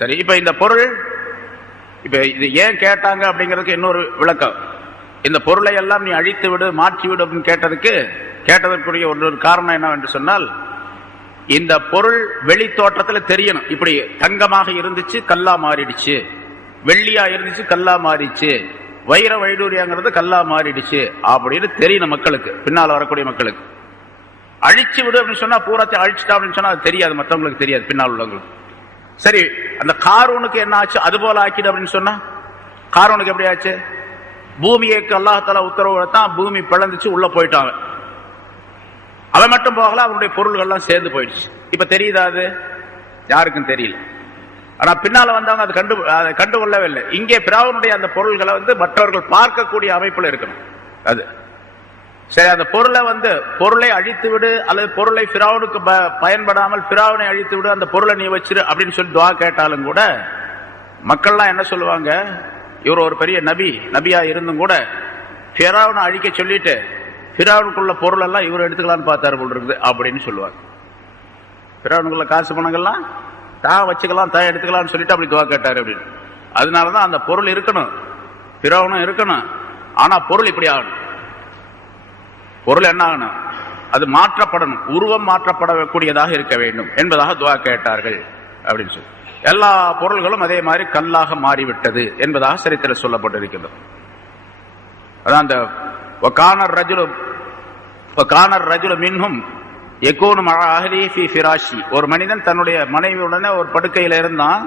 சரி, இப்ப இந்த பொருள் இப்ப இது ஏன் கேட்டாங்க அப்படிங்கிறதுக்கு இன்னொரு விளக்கம். இந்த பொருளை எல்லாம் நீ அழித்து விடு, மாற்றி விடு அப்படின்னு கேட்டதற்குரிய ஒரு காரணம் என்னவென்று சொன்னால், இந்த பொருள் வெளி தோற்றத்தில் தெரியணும். இப்படி தங்கமாக இருந்துச்சு கல்லா மாறிடுச்சு, வெள்ளியா இருந்துச்சு கல்லா மாறிடுச்சு, வைர வைடூரியாங்கிறது கல்லா மாறிடுச்சு அப்படின்னு தெரியணும் மக்களுக்கு, பின்னால் வரக்கூடிய மக்களுக்கு. அழிச்சு விடு அப்படின்னு சொன்னா பூரத்தை அழிச்சுட்டா அப்படின்னு சொன்னா அது தெரியாது, மற்றவங்களுக்கு தெரியாது, பின்னால் உள்ளவங்களுக்கு. சரி, அந்த காரூனுக்கு என்ன ஆச்சு? அது போல ஆக்கிடு அப்படின்னு சொன்னா காரூனுக்கு எப்படி ஆச்சு? பூமியைக்கு அல்லாஹ் உத்தரவு தான் பூமி பிளந்துச்சு, உள்ள போயிட்டாங்க. அவன் மட்டும் போகல, அவனுடைய பொருள்கள்லாம் சேர்ந்து போயிடுச்சு. இப்ப தெரியுதா? அது யாருக்கும் தெரியல. ஆனா பின்னால வந்தவங்க அதை கண்டுகொள்ளவே இல்லை. இங்கே பிராவனுடைய அந்த பொருள்களை மற்றவர்கள் பார்க்கக்கூடிய அமைப்புல இருக்கணும். அது சரி, அந்த பொருளை அழித்து விடு, அல்லது பொருளை பிராவனுக்கு பயன்படாமல் பிராவனை அழித்து விடு, அந்த பொருளை நீ வச்சிரு அப்படின்னு சொல்லி துவா கேட்டாலும் கூட மக்கள்லாம் என்ன சொல்லுவாங்க? இவர் ஒரு பெரிய நபியா இருந்தும் கூட பிராவனை அழிக்க சொல்லிட்டு பிராவனுக்குள்ள பொருள் எல்லாம் இவர் எடுத்துக்கலான்னு பார்த்தாரு போல் இருக்குது அப்படின்னு சொல்லுவாங்க. பிராவனுக்குள்ள காசு பணங்கள்லாம் தான் வச்சுக்கலாம், தான் எடுத்துக்கலாம்னு சொல்லிட்டு அப்படி துவா கேட்டாரு அப்படின்னு. அதனாலதான் அந்த பொருள் இருக்கணும், பிராவனும் இருக்கணும். ஆனா பொருள் இப்படி ஆகணும். பொருள் என்ன ஆகணும்? அது மாற்றப்படணும், உருவம் மாற்றப்படக்கூடியதாக இருக்க வேண்டும் என்பதாக துவா கேட்டார்கள் அப்படின்னு சொல்லி. எல்லா பொருள்களும் அதே மாதிரி கல்லாக மாறிவிட்டது என்பதாக சரித்திரம் சொல்லப்பட்டிருக்கின்றது. அதான் அந்த ஒரு மனிதன் தன்னுடைய மனைவியுடனே ஒரு படுக்கையில இருந்தான்.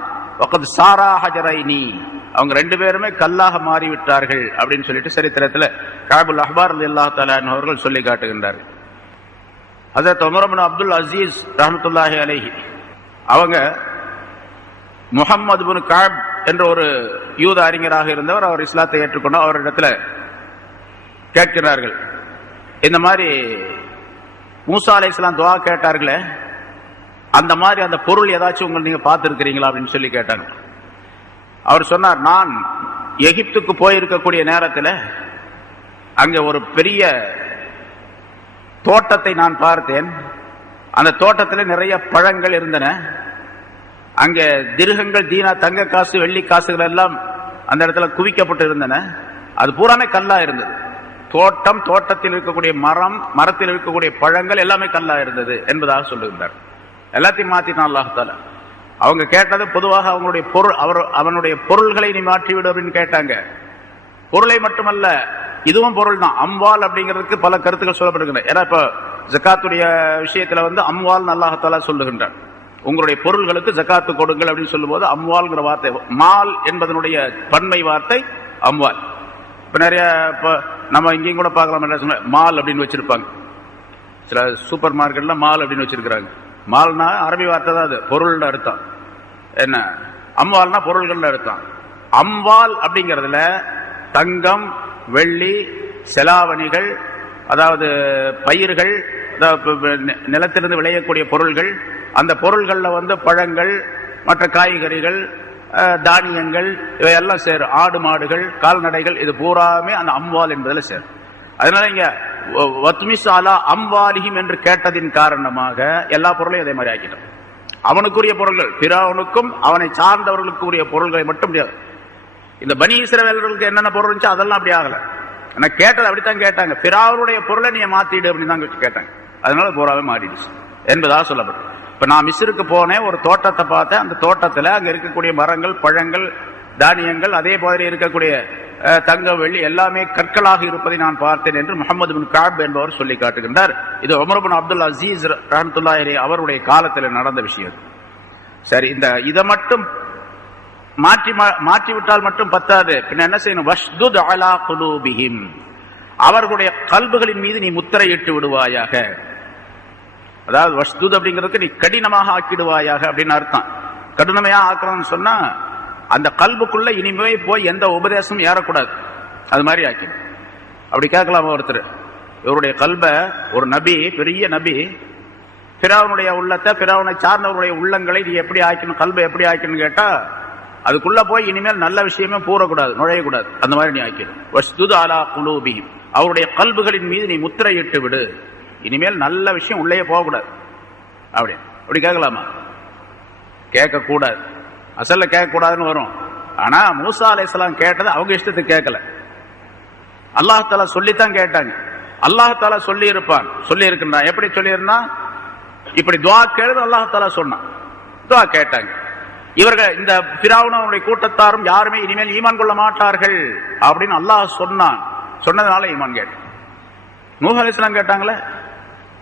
அவங்க ரெண்டு பேருமே கல்லாக மாறிவிட்டார்கள் அப்படின்னு சொல்லிட்டு சரித்திரத்தில் காபுல் அஹ்பார் ரலியல்லாஹு தஆலா அன்ஹு அவர்கள் சொல்லி காட்டுகின்றார்கள். ஹஜ்ரத் உமர் இப்னு அப்துல் அசீஸ் ரஹ்மத்துல்லாஹி அலைஹி அவங்க முஹம்மது இப்னு கஅப் என்ற ஒரு யூத அறிஞராக இருந்தவர், அவர் இஸ்லாத்தை ஏற்றுக்கொண்டு அவரிடத்துல கேட்கிறார்கள், இந்த மாதிரி மூசா அலைஹிஸ்ஸலாம் துஆ கேட்டார்களே, அந்த மாதிரி அந்த பொருள் ஏதாச்சும் நீங்க பார்த்திருக்கிறீங்களா அப்படின்னு சொல்லி கேட்டாங்க. அவர் சொன்னார், நான் எகிப்துக்கு போயிருக்கக்கூடிய நேரத்தில் அங்க ஒரு பெரிய தோட்டத்தை நான் பார்த்தேன். அந்த தோட்டத்தில் நிறைய பழங்கள் இருந்தன. அங்கே திருகங்கள், தீனா, தங்க காசு, வெள்ளி காசுகள் எல்லாம் அந்த இடத்துல குவிக்கப்பட்டு இருந்தன. அது பூராமே கல்லா இருந்தது. தோட்டத்தில் இருக்கக்கூடிய மரத்தில் இருக்கக்கூடிய பழங்கள் எல்லாமே கல்லா இருந்தது என்பதாக சொல்லுகின்றார். எல்லாத்தையும் மாத்தினான் அல்லாஹ் தஆலா. அவங்க கேட்டது பொதுவாக அவங்களுடைய அவனுடைய பொருள்களை நீ மாற்றிவிடு அப்படின்னு கேட்டாங்க. பொருளை மட்டுமல்ல, இதுவும் பொருள் தான். அம்வால் அப்படிங்கிறதுக்கு பல கருத்துக்கள் சொல்லப்படுகின்றன. ஏன்னா இப்ப ஜகாத்துடைய விஷயத்துல அம்வால் அல்லாஹ் தஆலா சொல்லுகின்றான், உங்களுடைய பொருள்களுக்கு ஜகாத்து கொடுங்கள் அப்படின்னு சொல்லும் போது அம்வால்ங்கிற வார்த்தை, மால் என்பதனுடைய பன்மை வார்த்தை அம்வால். இப்ப நிறைய நம்ம இங்கேயும் கூட பார்க்கலாம், என்ன மால் அப்படின்னு வச்சிருப்பாங்க. சில சூப்பர் மார்க்கெட்ல மால் அப்படின்னு வச்சிருக்கிறாங்க. மால்னா அரபி வார்த்தை தான், அது பொருள் அர்த்தம். என்ன அம்வால்னா பொருள்கள் அர்த்தம். அம்வால் அப்படிங்கிறதுல தங்கம், வெள்ளி, செலாவணிகள், அதாவது பயிர்கள், நிலத்திலிருந்து விளையக்கூடிய பொருள்கள், அந்த பொருள்கள்ல பழங்கள், மற்ற காய்கறிகள், தானியங்கள், இவையெல்லாம் சேரும். ஆடு மாடுகள், கால்நடைகள், இது பூராமே அந்த அம்வால் என்பதுல சேரும். அதனால இங்க வத்மிசாலா அம்வாலிஹிம் என்று கேட்டதின் காரணமாக எல்லா பொருளையும் அதே மாதிரி ஆக்கிட்டோம். அவனுக்குரிய பொருள்கள், பிராவுனுக்கும் அவனை சார்ந்தவர்களுக்குரிய பொருள்களை மட்டும் முடியாது. இந்த பனி இஸ்ரவேலர்களுக்கு என்னென்ன பொருள் இருந்துச்சு அதெல்லாம் அப்படி ஆகல. ஆனா கேட்டது அப்படித்தான் கேட்டாங்க, பிராவுனுடைய பொருளை நீ மாத்திடு அப்படின்னு தான் கேட்டாங்க. அதனால பூராவே மாறிடுச்சு என்பதாக சொல்லப்படும். இப்ப நான் மிஸ்ருக்கு போனேன், ஒரு தோட்டத்தை பார்த்தேன். அந்த தோட்டத்துல அங்க இருக்கக்கூடிய மரங்கள், பழங்கள், தானியங்கள், அதே மாதிரி இருக்கக்கூடிய தங்க, வெள்ளி எல்லாமே கற்களாக இருப்பதை நான் பார்த்தேன் என்று முஹம்மது இப்னு கஅப் என்பவர் சொல்லி காட்டுகின்றார். இது உமர் இப்னு அப்துல் அசீஸ் ரஹ்மத்துல்லாஹி அலைஹி அவருடைய காலத்தில் நடந்த விஷயம். சரி, இதை மட்டும் மாற்றி விட்டால் மட்டும் பத்தாது, பின்ன என்ன செய்யணும்? வஷ்துத் அலா குலூபிஹிம், அவர்களுடைய கல்புகளின் மீது நீ முத்திரையிட்டு விடுவாயாக. அதாவது வஷ்துத் அப்படிங்கிறதுக்கு நீ கடினமாக ஆக்கிடுவாயாக அப்படின்னு அர்த்தம். கடினமையா ஆக்கணும்னு சொன்னா அந்த கல்புக்குள்ள இனிமே போய் எந்த உபதேசமும் ஏறக்கூடாது, அது மாதிரி ஆக்கிடும். அப்படி கேட்கலாமா ஒருத்தர்? இவருடைய கல்பை ஒரு நபி, பெரிய நபி, பிராவுனுடைய உள்ளத்தை, பிராவுனை சார்ந்தவருடைய உள்ளங்களை நீ எப்படி ஆக்கணும், கல்பை எப்படி ஆக்கணும்னு கேட்டா அதுக்குள்ள போய் இனிமேல் நல்ல விஷயமே கூறக்கூடாது, நுழையக்கூடாது. அந்த மாதிரி நீ ஆக்கிடும். வஷ்துத் அலா குலூபிஹிம், அவருடைய கல்புகளின் மீது நீ முத்திரையிட்டு விடு, இனிமேல் நல்ல விஷயம் உள்ளே போகக்கூடாது. அப்படி கேட்கலாமா? கேட்கக்கூடாது. அசல்ல கேட்க கூடாதுன்னு வரும். ஆனா மூசா அலைஹிஸ்ஸலாம் கேட்டது அவங்க இஷ்டத்துக்கு கேட்கல, அல்லாஹ் தஆலா சொல்லித்தான் கேட்டாங்க. அல்லாஹ் தஆலா சொல்லி இருப்பான், சொல்லி இருக்கின்றான். எப்படி சொல்லி இருந்தா, இப்படி துஆ கேளு அல்லாஹ் தஆலா சொன்னான், துஆ கேட்டாங்க. இவர்கள் இந்த ஃபிரௌனுடைய கூட்டத்தாரும் யாருமே இனிமேல் ஈமான் கொள்ள மாட்டார்கள் அப்படின்னு அல்லாஹ் சொன்னான். சொன்னதுனால ஈமான் கேட்டாங்க. நூஹ் அலைஹிஸ்ஸலாம் கேட்டாங்களே,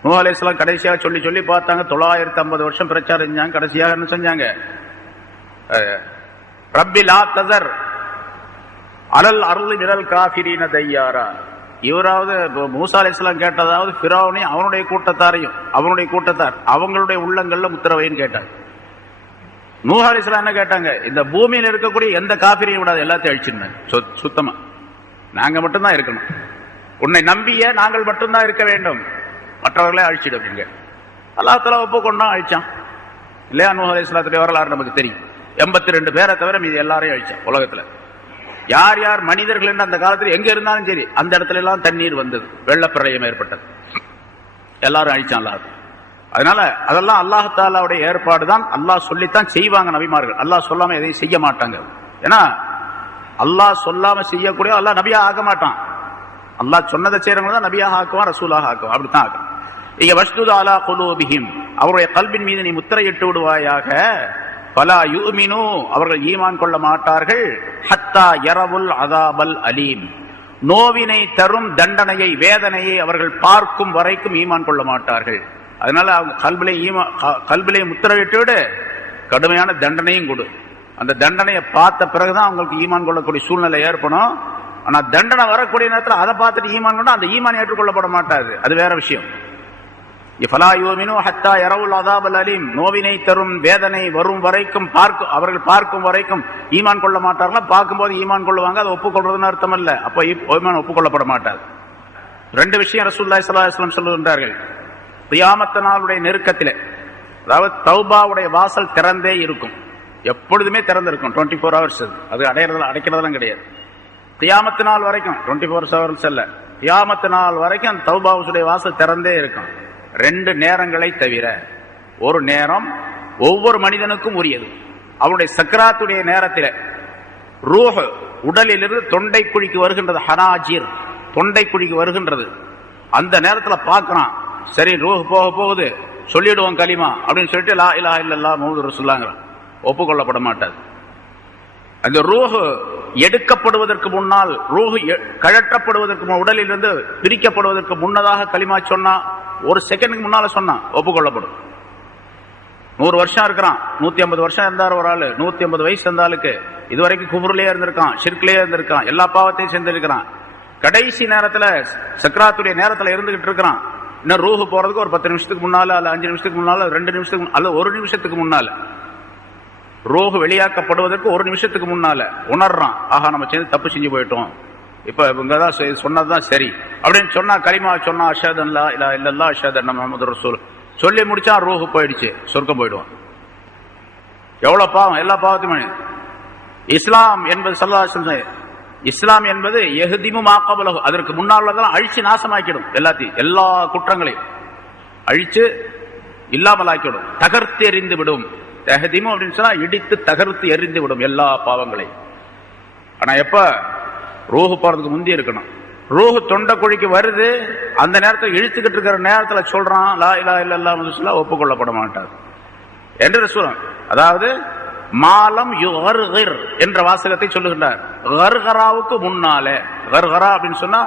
நூஹ் அலைஹிஸ்ஸலாம் கடைசியாக சொல்லி சொல்லி பார்த்தாங்க. 950 வருஷம் பிரச்சாரம் செஞ்சாங்க. கடைசியாக என்ன செஞ்சாங்க? ரப்பி லா தஸர் அலல் அர்லி மினல் காஃபிரீன தையாரா. இவராவது மூசா அலைஹிஸ்ஸலாம் கேட்டதாவது ஃபிரௌனையும் அவனுடைய கூட்டத்தார் அவங்களுடைய உள்ளங்கள்ல முத்திரவைன்னு கேட்டாங்க. நூஹ் அலைஹிஸ்ஸலாம் என்ன கேட்டாங்க? இந்த பூமியில் இருக்கக்கூடிய எந்த காஃபிரையும் விடாது, எல்லாத்தையும் அழிச்சிருந்தாங்க சுத்தமா. நாங்க மட்டும்தான் இருக்கணும், உன்னை நம்பிய நாங்கள் மட்டும்தான் இருக்க வேண்டும், மற்றவர்களே அழிச்சிடு அப்படிங்க. அல்லாஹ் தஆலா ஒப்புக்கொண்டா அழிச்சான் இல்லையா? நூஹ் அலைஹிஸ்ஸலாத்துடைய வரலாறு நமக்கு தெரியும். 82 பேரை தவிர மீது எல்லாரையும் அழிச்சான். உலகத்துல யார் யார் மனிதர்கள் என்று அந்த காலத்தில் எங்க இருந்தாலும் சரி அந்த இடத்துல எல்லாம் தண்ணீர் வந்தது, வெள்ளப்பிரளயம் ஏற்பட்டது, எல்லாரும் அழிச்சான் அல்லாஹ். அதனால அதெல்லாம் அல்லாஹ் தஆலாவுடைய ஏற்பாடு தான். அல்லாஹ் சொல்லித்தான் செய்வாங்க நபிமார்கள். அல்லாஹ் சொல்லாம எதையும் செய்ய மாட்டாங்க. ஏன்னா அல்லாஹ் சொல்லாம செய்யக்கூடிய அல்லாஹ் நபியா ஆக்க மாட்டான். அல்லாஹ் சொன்னதை செய்யறவங்க தான் நபியாக ஆக்குவான், ரசூலாக ஆக்குவான், அப்படித்தான் ஆக்கும். இங்க வஷ்துது அலா குலூபிஹிம், அவருடைய கல்பின் மீது நீ முத்திரையிட்டு விடுவாயாக. பலா யுமினு, அவர்கள் ஈமான் கொள்ள மாட்டார்கள். ஹத்தா யரவுல் அதாபல் அலீம், நோவினை தரும் தண்டனையை வேதனையை அவர்கள் பார்க்கும் வரைக்கும் ஈமான் கொள்ள மாட்டார்கள். அதனால அவங்க கல்பிலே முத்திரையிட்டு விடு, கடுமையான தண்டனையும் கொடு. அந்த தண்டனையை பார்த்த பிறகுதான் அவங்களுக்கு ஈமான் கொள்ளக்கூடிய சூழ்நிலை ஏற்படும். ஆனா தண்டனை வரக்கூடிய நேரத்தில் அதை பார்த்துட்டு ஈமான் கொண்டா அந்த ஈமான் ஏற்றுக்கொள்ளப்பட மாட்டாது, அது வேற விஷயம். ஃபலா யுமினு ஹத்தா யரவுல் அதாபல் அலீம், நோவினை தரும் வேதனை வரும் வரைக்கும் அவர்கள் பார்க்கும் வரைக்கும் ஈமான் கொள்ள மாட்டார்கள். பார்க்கும்போது ஈமான் கொள்ளுவாங்க, அதை ஒப்புக்கொள்றதுன்னு அர்த்தம் இல்ல. அப்ப ஈமான் ஒப்புக்கொள்ளப்பட மாட்டாது. ரெண்டு விஷயம் ரசூலுல்லாஹி ஸல்லல்லாஹு அலைஹி வஸல்லம் சொல்லுகின்றார்கள். கியாமத் நாளுடைய நெருக்கத்திலே, அதாவது தௌபாவுடைய வாசல் திறந்தே இருக்கும், எப்பொழுதுமே திறந்திருக்கும், 24 hours. அது அடைக்கிறதெல்லாம் கிடையாது. கியாமத் நாள் வரைக்கும் 24 hours அல்ல, கியாமத் நாள் வரைக்கும் அந்த தௌபாவுடைய வாசல் திறந்தே இருக்கும். 2 நேரங்களை தவிர. ஒரு நேரம் ஒவ்வொரு மனிதனுக்கும் உரியது. அவனுடைய சக்கராத்துடைய நேரத்தில் ரூஹ் உடலிலிருந்து தொண்டை குழிக்கு வருகின்றது, ஹனாஜிர் தொண்டை குழிக்கு வருகின்றது. அந்த நேரத்தில் பார்க்கறான், சரி ரூஹ் போக போகுது, சொல்லிடுவோம் கலிமா அப்படின்னு சொல்லிட்டு லா இலாஹ இல்லல்லாஹ் முஹம்மது ரசூலுல்லாஹ் ஒப்புக்கொள்ளப்பட மாட்டாது. அந்த ரூஹ் எடுக்கப்படுவதற்கு முன்னால், ரூஹ் கழற்றப்படுவதற்கு உடலிலிருந்து பிரிக்கப்படுவதற்கு முன்னதாக கலிமா சொன்னா, ஒரு செகண்டுக்கு முன்னால சொன்னா ஒப்புக்கொள்ளப்படும். 100 வருஷம் இருக்கிறான், 150 வருஷம் இருந்தார் ஒரு ஆளு, 150 வயசு இருந்தாலுக்கு இதுவரைக்கும் குஃப்ர்லயே இருந்திருக்கான், ஷிர்க்லயே இருந்திருக்கான், எல்லா பாவத்தையும் செஞ்சிருக்கிறான். கடைசி நேரத்துல சக்ராத்துடைய நேரத்துல இருந்துகிட்டு இருக்கிறான். இன்னும் ரூஹ் போறதுக்கு ஒரு 10 நிமிஷத்துக்கு முன்னால, அல்ல 5 நிமிஷத்துக்கு முன்னால, 2 நிமிஷத்துக்கு அல்ல 1 நிமிஷத்துக்கு முன்னால, ரூஹ் வெளியாக்கப்படுவதற்கு 1 நிமிஷத்துக்கு முன்னால உணர்றான், ஆஹா நம்ம தப்பு செஞ்சு போயிட்டோம், இப்ப இவங்கதான் சொன்னதுதான் சரி அப்படின்னு சொன்னா, கலிமா சொன்னா, அஷ்ஹது அல்லா இலாஹ இல்லல்லாஹ் அஷ்ஹது அன்ன முஹம்மது ரசூல் சொல்லி முடிச்சா ரூஹ் போயிடுச்சு, சொர்க்கம் போயிடுவான். எவ்வளவு பாவம், எல்லா பாவத்தையும். இஸ்லாம் என்பது ஸல்லல்லாஹு அலைஹி வஸல்லம், இஸ்லாம் என்பது யஹ்திமு மா கப்லஹு, அதற்கு முன்னால் உள்ளதெல்லாம் அழிச்சு நாசமாக்கிடும், எல்லாத்தையும் எல்லா குற்றங்களையும் அழிச்சு இல்லாமல் ஆக்கிவிடும், தகர்த்து எறிந்து விடும். யஹ்திமு அப்படின்னு சொன்னா இடித்து தகர்த்து எறிந்து விடும் எல்லா பாவங்களையும். ஆனா எப்ப ரூஹ் போறதுக்கு முந்தி இருக்கணும். ரூஹ் தொண்டை குழிக்கு வருது, அந்த நேரத்தில் இழுத்துக்கிட்டு இருக்கிற நேரத்தில் சொல்றான் லா இலாஹ இல்லல்லாஹ் முஹம்மது ரசூலுல்லாஹ் ஒப்புக்கொள்ளப்பட மாட்டார் என்று சொல்றான். அதாவது மாலம் யுகர்கிர் என்ற வாசகத்தை சொல்லுகின்றார். கர்கராவுக்கு முன்னாலே, கர்கரா அப்படின்னு சொன்னா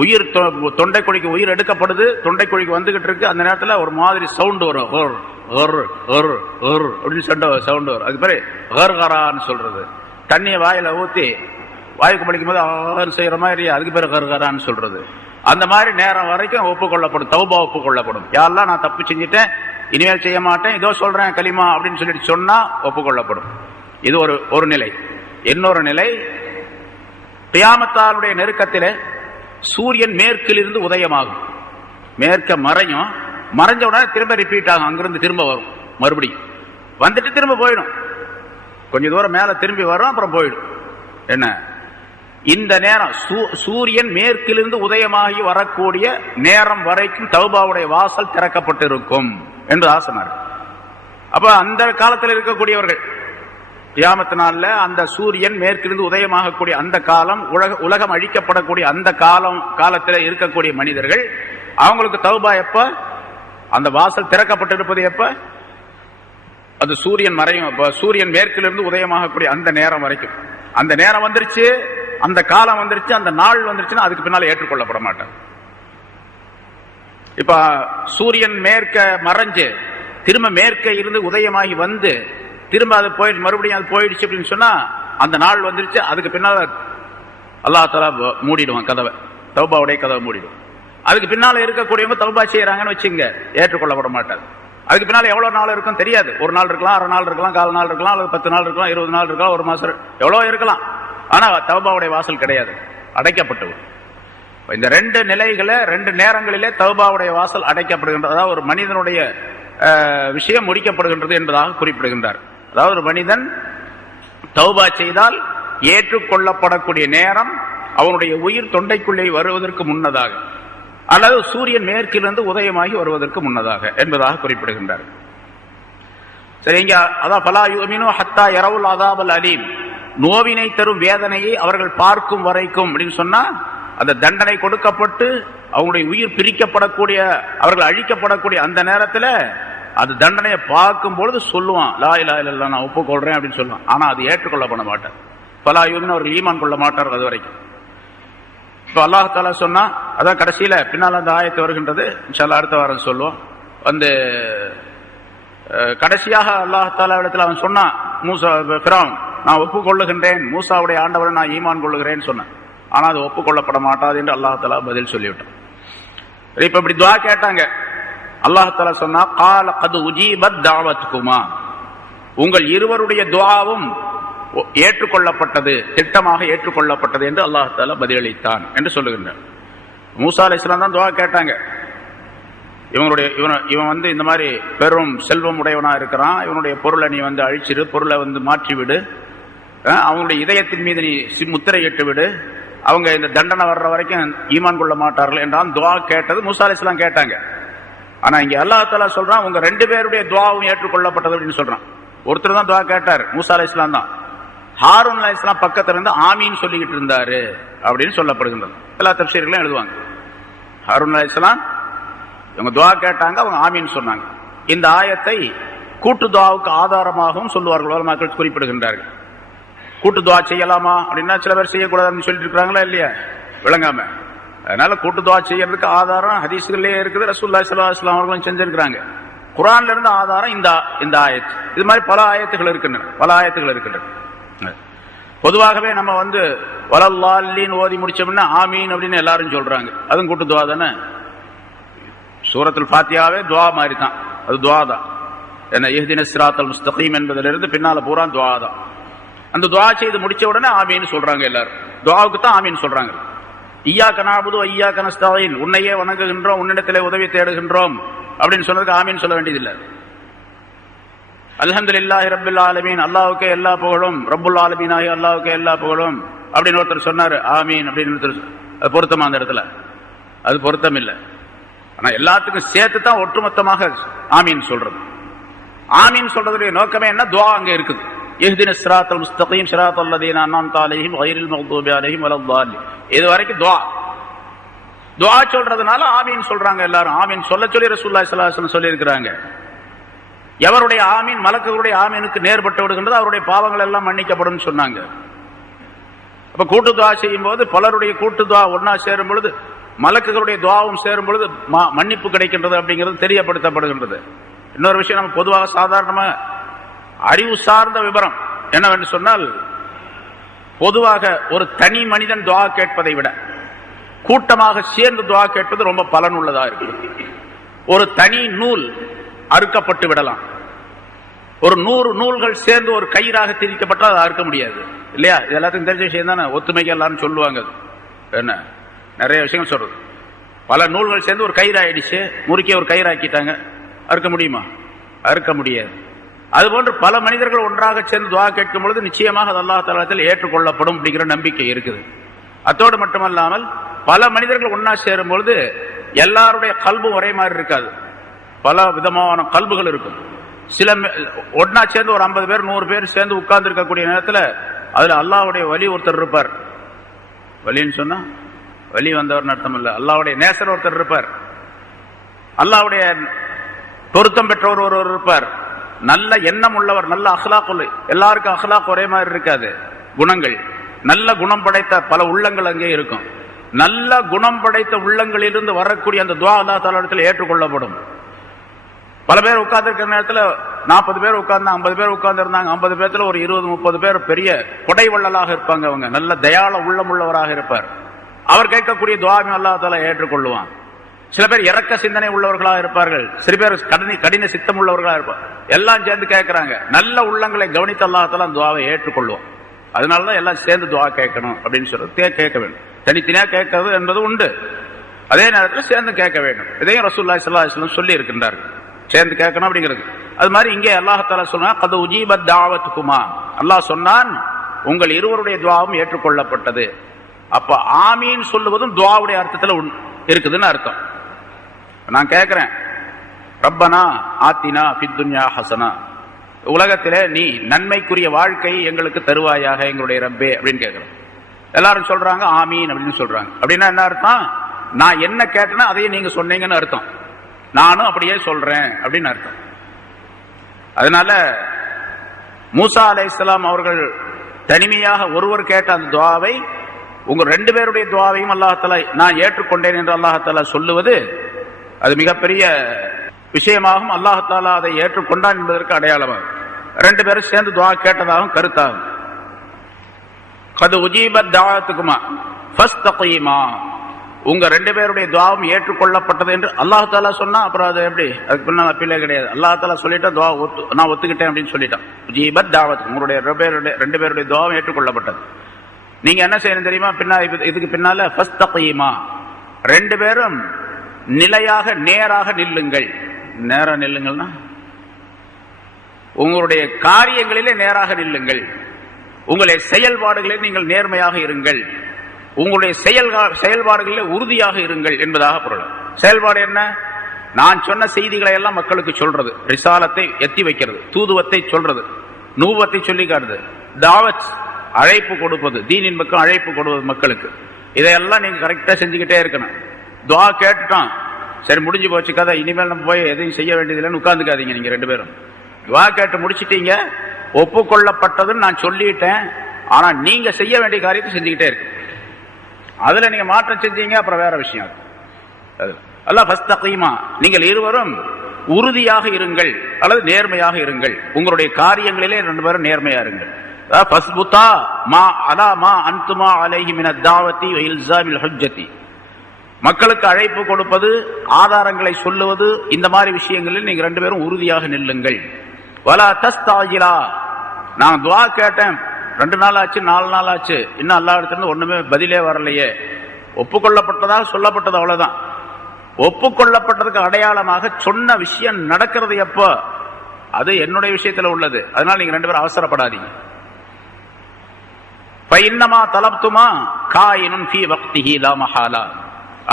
உயிர் தொண்டை குழிக்கு உயிர் எடுக்கப்படுது, தொண்டை குழிக்கு வந்துகிட்டு இருக்கு, அந்த நேரத்தில் ஒரு மாதிரி சவுண்ட் வரும், அப்படின்னு சவுண்ட் வரும். அதுக்கு பேரு கர்கரான்னு சொல்றது. தண்ணியை வாயில ஊத்தி வாய்க்கு படிக்கும் போது ஆறு செய்யற மாதிரி, அதுக்கு பேர் கர்கரான்னு சொல்றது. அந்த மாதிரி நேரம் வரைக்கும் ஒப்புக்கொள்ளப்படும், தௌபா ஒப்புக்கொள்ளப்படும். யாரெல்லாம் நான் தப்பு செஞ்சுட்டேன், இனிமேல் செய்ய மாட்டேன், இதோ சொல்றேன் கலிமா அப்படின்னு சொல்லிட்டு சொன்னா ஒப்புக்கொள்ளப்படும். இது ஒரு நிலை. இன்னொரு நிலை, கியாமத்தாளுடைய நெருக்கத்திலே சூரியன் மேற்கிலிருந்து உதயமாகும், மேற்க மறையும், மறைஞ்ச உடனே திரும்ப ரிப்பீட் ஆகும், அங்கிருந்து திரும்ப வரும், மறுபடியும் வந்துட்டு திரும்ப போயிடும், கொஞ்ச தூரம் மேல திரும்பி வரும், அப்புறம் போயிடும். என்ன இந்த நேரம் சூரியன் மேற்கிலிருந்து உதயமாகி வரக்கூடிய நேரம் வரைக்கும் தௌபாவுடைய வாசல் திறக்கப்பட்டிருக்கும் என்று ஆசனார். அப்ப அந்த காலத்தில் இருக்கக்கூடியவர்கள் கியாமத் நாள்ல அந்த சூரியன் மேற்கிலிருந்து உதயமாகக்கூடிய அந்த காலம், உலகம் அழிக்கப்படக்கூடிய அந்த காலத்தில் இருக்கக்கூடிய மனிதர்கள், அவங்களுக்கு தௌபா எப்ப? அந்த வாசல் திறக்கப்பட்டிருப்பது எப்ப? அது சூரியன் மறையும், சூரியன் மேற்கிலிருந்து உதயமாகக்கூடிய அந்த நேரம் வரைக்கும். அந்த நேரம் வந்துருச்சு, அந்த காலம் வந்துருச்சு, அந்த நாள் வந்துருச்சுன்னா அதுக்கு பின்னால ஏற்றுக்கொள்ளப்பட மாட்டார். இப்ப சூரியன் மேற்க மறைஞ்சு திரும்ப மேற்க இருந்து உதயமாகி வந்து திரும்ப அது போயிடுச்சு, மறுபடியும் அது போயிடுச்சு அப்படின்னு சொன்னா அந்த நாள் வந்துருச்சு, அதுக்கு பின்னால அல்லாஹ் தஆலா மூடிடுவான் கதவை, தௌபாவுடைய கதவை மூடிடுவான். அதுக்கு பின்னால இருக்கக்கூடியவங்க தௌபா செய்யறாங்கன்னு வச்சுங்க, ஏற்றுக்கொள்ளப்பட மாட்டாது. அதுக்கு பின்னால எவ்வளவு நாள் இருக்கும் தெரியாது. ஒரு நாள் இருக்கலாம், அரை நாள் இருக்கலாம், 4 நாள் இருக்கலாம், அல்லது 10 நாள் இருக்கலாம், 20 நாள் இருக்கலாம், ஒரு மாசம் எவ்வளவு இருக்கலாம். ஆனா தௌபாவுடைய வாசல் கிடையாது, அடைக்கப்பட்டு. இந்த 2 நிலைகளை 2 நேரங்களிலே தௌபாவுடைய வாசல் அடைக்கப்படுகின்றது. அதாவது ஒரு மனிதனுடைய விஷயம் முடிக்கப்படுகின்றது என்பதாக குறிப்பிடுகின்றார். அதாவது ஒரு மனிதன் தௌபா செய்தால் ஏற்றுக்கொள்ளப்படக்கூடிய நேரம் அவனுடைய உயிர் தொண்டைக்குள்ளே வருவதற்கு முன்னதாக, அல்லது சூரியன் மேற்கிலிருந்து உதயமாகி வருவதற்கு முன்னதாக என்பதாக குறிப்பிடுகின்றார். சரிங்க. அதான் ஃபலா யுமினு ஹத்தா யரவுல் அஸாபல் அலீம், நோவினை தரும் வேதனையை அவர்கள் பார்க்கும் வரைக்கும் அப்படின்னு சொன்னா, அந்த தண்டனை கொடுக்கப்பட்டு அவங்களுடைய உயிர் பிரிக்கப்படக்கூடிய, அவர்கள் அழிக்கப்படக்கூடிய அந்த நேரத்தில் அது தண்டனையை பார்க்கும் பொழுது சொல்லுவான், லா இலாஹ இல்லல்லாஹ், நான் ஒப்புக்கொள்றேன் அப்படின்னு சொல்லுவான். ஆனா அது ஏற்றுக்கொள்ளப்பட மாட்டார். ஃபலா யுமினு, அவர்கள் ஈமான் கொள்ள மாட்டார்கள் அது வரைக்கும். இப்ப அல்லாஹ் தஆலா சொன்னா, அதான் கடைசியில பின்னால் அந்த ஆயத்து வருகின்றது, இன்ஷா அல்லாஹ் அடுத்த வாரம் சொல்லுவோம். வந்து கடைசியாக அல்லாஹ் தஆலா இடத்துல அவன் சொன்னான், மூசா ஃபிரௌன், நான் ஒப்புக்கொள்ளுகின்றேன், மூசாவுடைய ஆண்டவரை நான் ஈமான் கொள்ளுகிறேன்னு சொன்னேன். ஆனா அது ஒப்புக்கொள்ளப்பட மாட்டாது என்று அல்லாஹ் தஆலா பதில் சொல்லிவிட்டான். இப்ப இப்படி துஆ கேட்டாங்க. அல்லாஹ் தஆலா சொன்னா, கால கது உஜீபத் தஅவத்துகுமா, உங்கள் இருவருடைய துஆவும் ஏற்றுக்கொள்ளப்பட்டது, திட்டமாக ஏற்றுக்கொள்ளப்பட்டது என்று அல்லாஹ் தஆலா பதிலளித்தான் என்று சொல்லுகின்றார். மூசா அலைஹிஸ்ஸலாம் தான் துஆ கேட்டாங்க. இவன் வந்து இந்த மாதிரி பெரும் செல்வம் உடையவனா இருக்கிறான், இவனுடைய பொருளை நீ வந்து அழிச்சிடு, பொருளை வந்து மாற்றிவிடு, அவங்களுடைய இதயத்தின் மீது நீ முத்திரையிட்டு விடு, அவங்க இந்த தண்டனை வர்ற வரைக்கும் ஈமான் கொள்ள மாட்டார்கள் என்றான் துஆ கேட்டது மூசா அலைஹிஸ்ஸலாம் கேட்டாங்க. ஆனா இங்க அல்லாஹ் தஆலா சொல்றான், உங்க 2 பேருடைய துஆவும் ஏற்றுக்கொள்ளப்பட்டது அப்படின்னு சொல்றான். ஒருத்தர் தான் துஆ கேட்டார், மூசா அலைஹிஸ்ஸலாம் தான். ஹாரூன் அலைஹிஸ்ஸலாம் பக்கத்துல இருந்து ஆமீன் சொல்லிக்கிட்டு இருந்தாரு அப்படின்னு சொல்லப்படுகின்றது. எல்லா தஃப்சீர்களும் எழுதுவாங்க. ஹாரூன் அலைஹிஸ்ஸலாம் இவங்க துஆ கேட்டாங்க, அவங்க ஆமீன் சொன்னாங்க. இந்த ஆயத்தை கூட்டு துஆவுக்கு ஆதாரமாகவும் சொல்லுவார்கள், உலமாக்கள் குறிப்பிடுகின்றார்கள். கூட்டு துஆ செய்யலாமா அப்படின்னா சில பேர் செய்யக்கூடாதுன்னு சொல்லிட்டு இருக்கிறாங்களா இல்லையா, விளங்காம. அதனால கூட்டு துஆ செய்யறதுக்கு ஆதாரம் ஹதீஸ்களே இருக்குது, ரசூலுல்லாஹி ஸல்லல்லாஹு அலைஹி வஸல்லம் அவர்களும் செஞ்சிருக்கிறாங்க. குர்ஆன்ல இருந்து ஆதாரம் இந்த ஆயத். இது மாதிரி பல ஆயத்துகள் இருக்கின்றன. பொதுவாகவே நம்ம வந்து வலல்லாலின் ஓதி முடிச்சோம்னா ஆமீன் அப்படின்னு எல்லாரும் சொல்றாங்க, அதுவும் கூட்டு துஆ தானே. சூரத்துல் ஃபாத்திஹாவே துஆ மாதிரி தான், அது துஆ தான். என்ன இஹ்தினஸ் ஸிராத்தல் முஸ்தகீம் என்பதிலிருந்து பின்னால பூரா துஆ தான். அந்த துஆ செய்து முடிச்ச உடனே ஆமீன் சொல்றாங்க எல்லாரும். துஆவுக்கு தான் ஆமீன் சொல்றாங்க. இய்யாக நஅபுது வ இய்யாக நஸ்தஈன், உன்னையே வணங்குகின்றோம், உன்னிடத்திலே உதவி தேடுகின்றோம் அப்படின்னு சொன்னதுக்கு ஆமீன் சொல்ல வேண்டியதில்லை. அல்ஹம்துலில்லாஹி ரப்பில் ஆலமீன், அல்லாஹ்வுக்கே எல்லா புகழும், ரப்புல் ஆலமீன் ஆகிய அல்லாஹ்வுக்கே எல்லா புகழும் அப்படின்னு ஒருத்தர் சொன்னாரு, ஆமீன் அப்படின்னு ஒருத்தர். அது பொருத்தமா அந்த இடத்துல? அது பொருத்தம் இல்லை. ஆனா எல்லாத்துக்கும் சேர்த்து தான் ஒட்டுமொத்தமாக ஆமீன் சொல்றது. ஆமீன் சொல்றதுடைய நோக்கமே என்ன? துஆ அங்க இருக்குது. இஹ்தினஸ் ஸிராத்தல் முஸ்தகீம் ஸிராத்தல் லதீன அன்அம்த அலைஹிம் கைரில் மக்தூபி அலைஹிம் வலல்லாலின். இது வரைக்கும் துஆ சொல்றதுனால ஆமீன் சொல்றாங்க எல்லாரும். ஆமீன் சொல்ல சொல்லி ரசூலுல்லாஹி ஸல்லல்லாஹு அலைஹி வஸல்லம் சொல்லி இருக்கிறாங்க. எவருடைய ஆமீன் மலக்குகளுடைய ஆமீனுக்கு நேர்பட்டு விடுகின்றது அவருடைய பாவங்கள் எல்லாம் மன்னிக்கப்படும் சொன்னாங்க. அப்ப கூட்டு துஆ செய்யும் போது பலருடைய கூட்டு துஆ ஒன்னா சேரும் பொழுது மலக்குகளுடைய துஆவும் சேரும் பொழுது மன்னிப்பு கிடைக்கின்றது அப்படிங்கிறது தெரியப்படுத்தப்படுகின்றது. இன்னொரு விஷயம், நம்ம பொதுவாக சாதாரணமாக அறிவு சார்ந்த விவரம் என்னவென்று சொன்னால், பொதுவாக ஒரு தனி மனிதன் துஆ கேட்பதை விட கூட்டமாக சேர்ந்து துஆ கேட்பது ரொம்ப பலனுள்ளதா இருக்கு. ஒரு தனி நூல் அறுக்கப்பட்டு விடலாம். ஒரு 100 நூல்கள் சேர்ந்து ஒரு கயிறாக திரிக்கப்பட்டால் அதை அறுக்க முடியாது இல்லையா? இது எல்லாத்துக்கும் தெரிஞ்ச விஷயம் தானே. ஒத்துமைக்கு எல்லாரும் சொல்லுவாங்க. என்ன நிறைய விஷயங்கள் சொல்றது. பல நூல்கள் சேர்ந்து ஒரு கயிறு ஆயிடுச்சு, முறுக்கிய ஒரு கயிறு ஆக்கிட்டாங்க, அறுக்க முடியுமா? அறுக்க முடியாது. அதுபோன்று பல மனிதர்கள் ஒன்றாக சேர்ந்து துஆ கேட்கும் பொழுது நிச்சயமாக அது அல்லாஹ் தஆலாவில் ஏற்றுக்கொள்ளப்படும் அப்படிங்கிற நம்பிக்கை இருக்குது. அத்தோடு மட்டுமல்லாமல் பல மனிதர்கள் ஒன்னா சேரும் பொழுது எல்லாருடைய கல்பும் ஒரே மாதிரி இருக்காது. பல விதமான கல்புகள் இருக்கும். சில ஒன்னா சேர்ந்து ஒரு 50 பேர் 100 பேர் சேர்ந்து உட்கார்ந்து இருக்கக்கூடிய நேரத்தில் அதுல அல்லாஹ்வுடைய வலி ஒருத்தர் இருப்பார். வலின்னு சொன்னா வலி வந்தவர் அர்த்தம் இல்ல, அல்லாஹ்வுடைய நேசர் ஒருத்தர் இருப்பார். அல்லாஹ்வுடைய பொருத்தம் பெற்றவர் ஒருவர் இருப்பார். நல்ல எண்ணம் உள்ளவர், நல்ல அஹ்லாக் உள்ள. எல்லாருக்கும் அஹ்லாக் ஒரே மாதிரி இருக்காது, குணங்கள். நல்ல குணம் படைத்த பல உள்ளங்கள் அங்கே இருக்கும். நல்ல குணம் படைத்த உள்ளங்களிலிருந்து வரக்கூடிய அந்த துஆ அல்லாஹ் தஆலா இடத்துல ஏற்றுக்கொள்ளப்படும். பல பேர் உட்கார்ந்து இருக்கிற நேரத்தில் 40 பேர் உட்கார்ந்து 50 பேர் உட்கார்ந்து இருந்தாங்க. 50 பேர்த்துல ஒரு 20-30 பேர் பெரிய கொடை வள்ளலாக இருப்பாங்க. அவங்க நல்ல தயாள உள்ளம் உள்ளவராக இருப்பார். அவர் கேட்கக்கூடிய துஆவை அல்லாஹ் தஆலா ஏற்றுக்கொள்ளுவான். சில பேர் இறக்க சிந்தனை உள்ளவர்களாக இருப்பார்கள், சில பேர் கடின சித்தம் உள்ளவர்களாக இருப்பார். எல்லாம் சேர்ந்து கேட்கிறாங்க. நல்ல உள்ளங்களை கவனித்து அல்லாஹ் தஆலா துஆவை ஏற்றுக்கொள்ளுவோம். அதனாலதான் எல்லாம் சேர்ந்து துஆ கேட்கணும் அப்படின்னு சொல்றது. கேட்க வேண்டும், தனித்தனியா கேட்கறது என்பது உண்டு. அதே நேரத்தில் சேர்ந்து கேட்க வேண்டும். இதையும் ரசூலுல்லாஹி ஸல்லல்லாஹு அலைஹி வஸல்லம் சொல்லி இருக்கின்றார்கள், சேர்ந்து கேட்கணும் அப்படிங்கிறது. அது மாதிரி இங்கே அல்லாஹ் தஆலா சொன்னா கத் உஜீபத் தஅவத்துகுமா, அல்லாஹ் சொன்னான் உங்கள் இருவருடைய துஆவும் ஏற்றுக்கொள்ளப்பட்டது. அப்ப ஆமீன் சொல்லுவதும் துஆவுடைய அர்த்தத்தில் இருக்குதுன்னு அர்த்தம். நான் கேட்கிறேன், ரப்பனா ஆத்தினா ஃபித் துன்யா ஹஸனா, உலகத்திலே நீ நன்மைக்குரிய வாழ்க்கையை எங்களுக்கு தருவாயாக எங்களுடைய ரப்பே அப்படின்னு கேட்கிறேன். எல்லாரும் சொல்றாங்க ஆமீன் அப்படின்னு சொல்றாங்க. அப்படின்னா என்ன அர்த்தம்? நான் என்ன கேட்டேன்னா அதையே நீங்க சொன்னீங்கன்னு அர்த்தம். நானும் அப்படியே சொல்றேன் அப்படின்னு அர்த்தம். அதனால மூசா அலைஹிஸ்ஸலாம் அவர்கள் தனிமையாக ஒருவர் கேட்ட அந்த துஆவை உங்க 2 பேருடைய துஆவையும் அல்லாஹ் தஆலா நான் ஏற்றுக்கொண்டேன் என்று அல்லாஹ் தஆலா சொல்லுவது அது மிகப்பெரிய விஷயமாகும். அல்லாஹ் தஆலா அதை ஏற்றுக்கொண்டான் என்பதற்கு அடையாளமாகும். 2 பேரும் சேர்ந்து துஆ கேட்டதாகவும் கருத்தாகும். கத் உஜீபத் தஅவத்துகுமா ஃபஸ்தகீமா, உங்க 2 பேருடைய துஆவும் ஏற்றுக்கொள்ளப்பட்டது என்று அல்லாஹ் தஆலா சொன்னா அப்புறம் அது எப்படி? அதுக்கு பின்னால் அப்பீலே கிடையாது. அல்லாஹ் தஆலா சொல்லிட்டா துஆ நான் ஒத்துக்கிட்டேன் அப்படின்னு சொல்லிட்டான். உஜீபத் தஅவத், உங்களுடைய 2 பேருடைய துஆவும் ஏற்றுக்கொள்ளப்பட்டது. நீங்க என்ன செய்யணும் தெரியுமா? இதுக்கு பின்னால ஃபஸ்தகீமா, 2 பேரும் நிலையாக நேராக நில்லுங்கள். நேரா நில்லுங்கள்னா உங்களுடைய காரியங்களிலே நேராக நில்லுங்கள், உங்களுடைய செயல்பாடுகளில் நீங்கள் நேர்மையாக இருங்கள், உங்களுடைய செயல்பாடுகளில் உறுதியாக இருங்கள் என்பதாக பொருள். செயல்பாடு என்ன? நான் சொன்ன செய்திகளை எல்லாம் மக்களுக்கு சொல்றது, ரிசாலத்தை எத்தி வைக்கிறது, தூதுவத்தை சொல்றது, நூவத்தை சொல்லி காட்டுது, தாவத் அழைப்பு கொடுப்பது, தீனின் பக்கம் அழைப்பு கொடுப்பது மக்களுக்கு. இதையெல்லாம் நீங்க கரெக்டா செஞ்சுக்கிட்டே இருக்கணும். துஆ கேட்டுட்டோம், சரி முடிஞ்சு போச்சு கதை, இனிமேல் நம்ம போய் எதையும் செய்ய வேண்டியதில்லைன்னு உட்கார்ந்துக்காதீங்க. நீங்க 2 பேரும் துஆ கேட்டு முடிச்சிட்டீங்க, ஒப்புக்கொள்ளப்பட்டதுன்னு நான் சொல்லிட்டேன். ஆனா நீங்க செய்ய வேண்டிய காரியத்தை செஞ்சுக்கிட்டே இருக்கு. அதுல நீங்க மாற்றம் செஞ்சீங்க அப்புறம் வேற விஷயம். அல்லாஹ் ஃபஸ்தகீமா, நீங்கள் இருவரும் உறுதியாக இருங்கள் அல்லது நேர்மையாக இருங்கள், உங்களுடைய காரியங்களிலே 2 பேரும் நேர்மையா இருங்கள். ஃபஸ்புதா மா அலா மா அன்துமா அலைஹி மினத் தாவத்தி வ இல்ஸாமில் ஹுஜ்ஜதி, மக்களுக்கு அழைப்பு கொடுப்பது, ஆதாரங்களை சொல்லுவது, இந்த மாதிரி விஷயங்களில் நீங்க 2 பேரும் உறுதியாக நில்லுங்கள். வலா தஸ்தாஜிலா, நான் துஆ கேட்டேன் 2 நாள் ஆச்சு 4 நாள் ஆச்சு, இன்னும் அல்லாஹ் இடத்துல ஒண்ணுமே பதிலே வரலையே. ஒப்புக்கொள்ளப்பட்டதாக சொல்லப்பட்டது, அவ்வளவுதான். ஒப்புக்கொள்ளப்பட்டதுக்கு அடையாளமாக சொன்ன விஷயம் நடக்கிறது எப்போ? அது என்னுடைய விஷயத்துல உள்ளது. அதனால நீங்க 2 பேரும் அவசரப்படாதீங்க. ஃபைன்னமா தலப்துமா காயினுன் ஃபீ வக்திஹி லா மஹாலா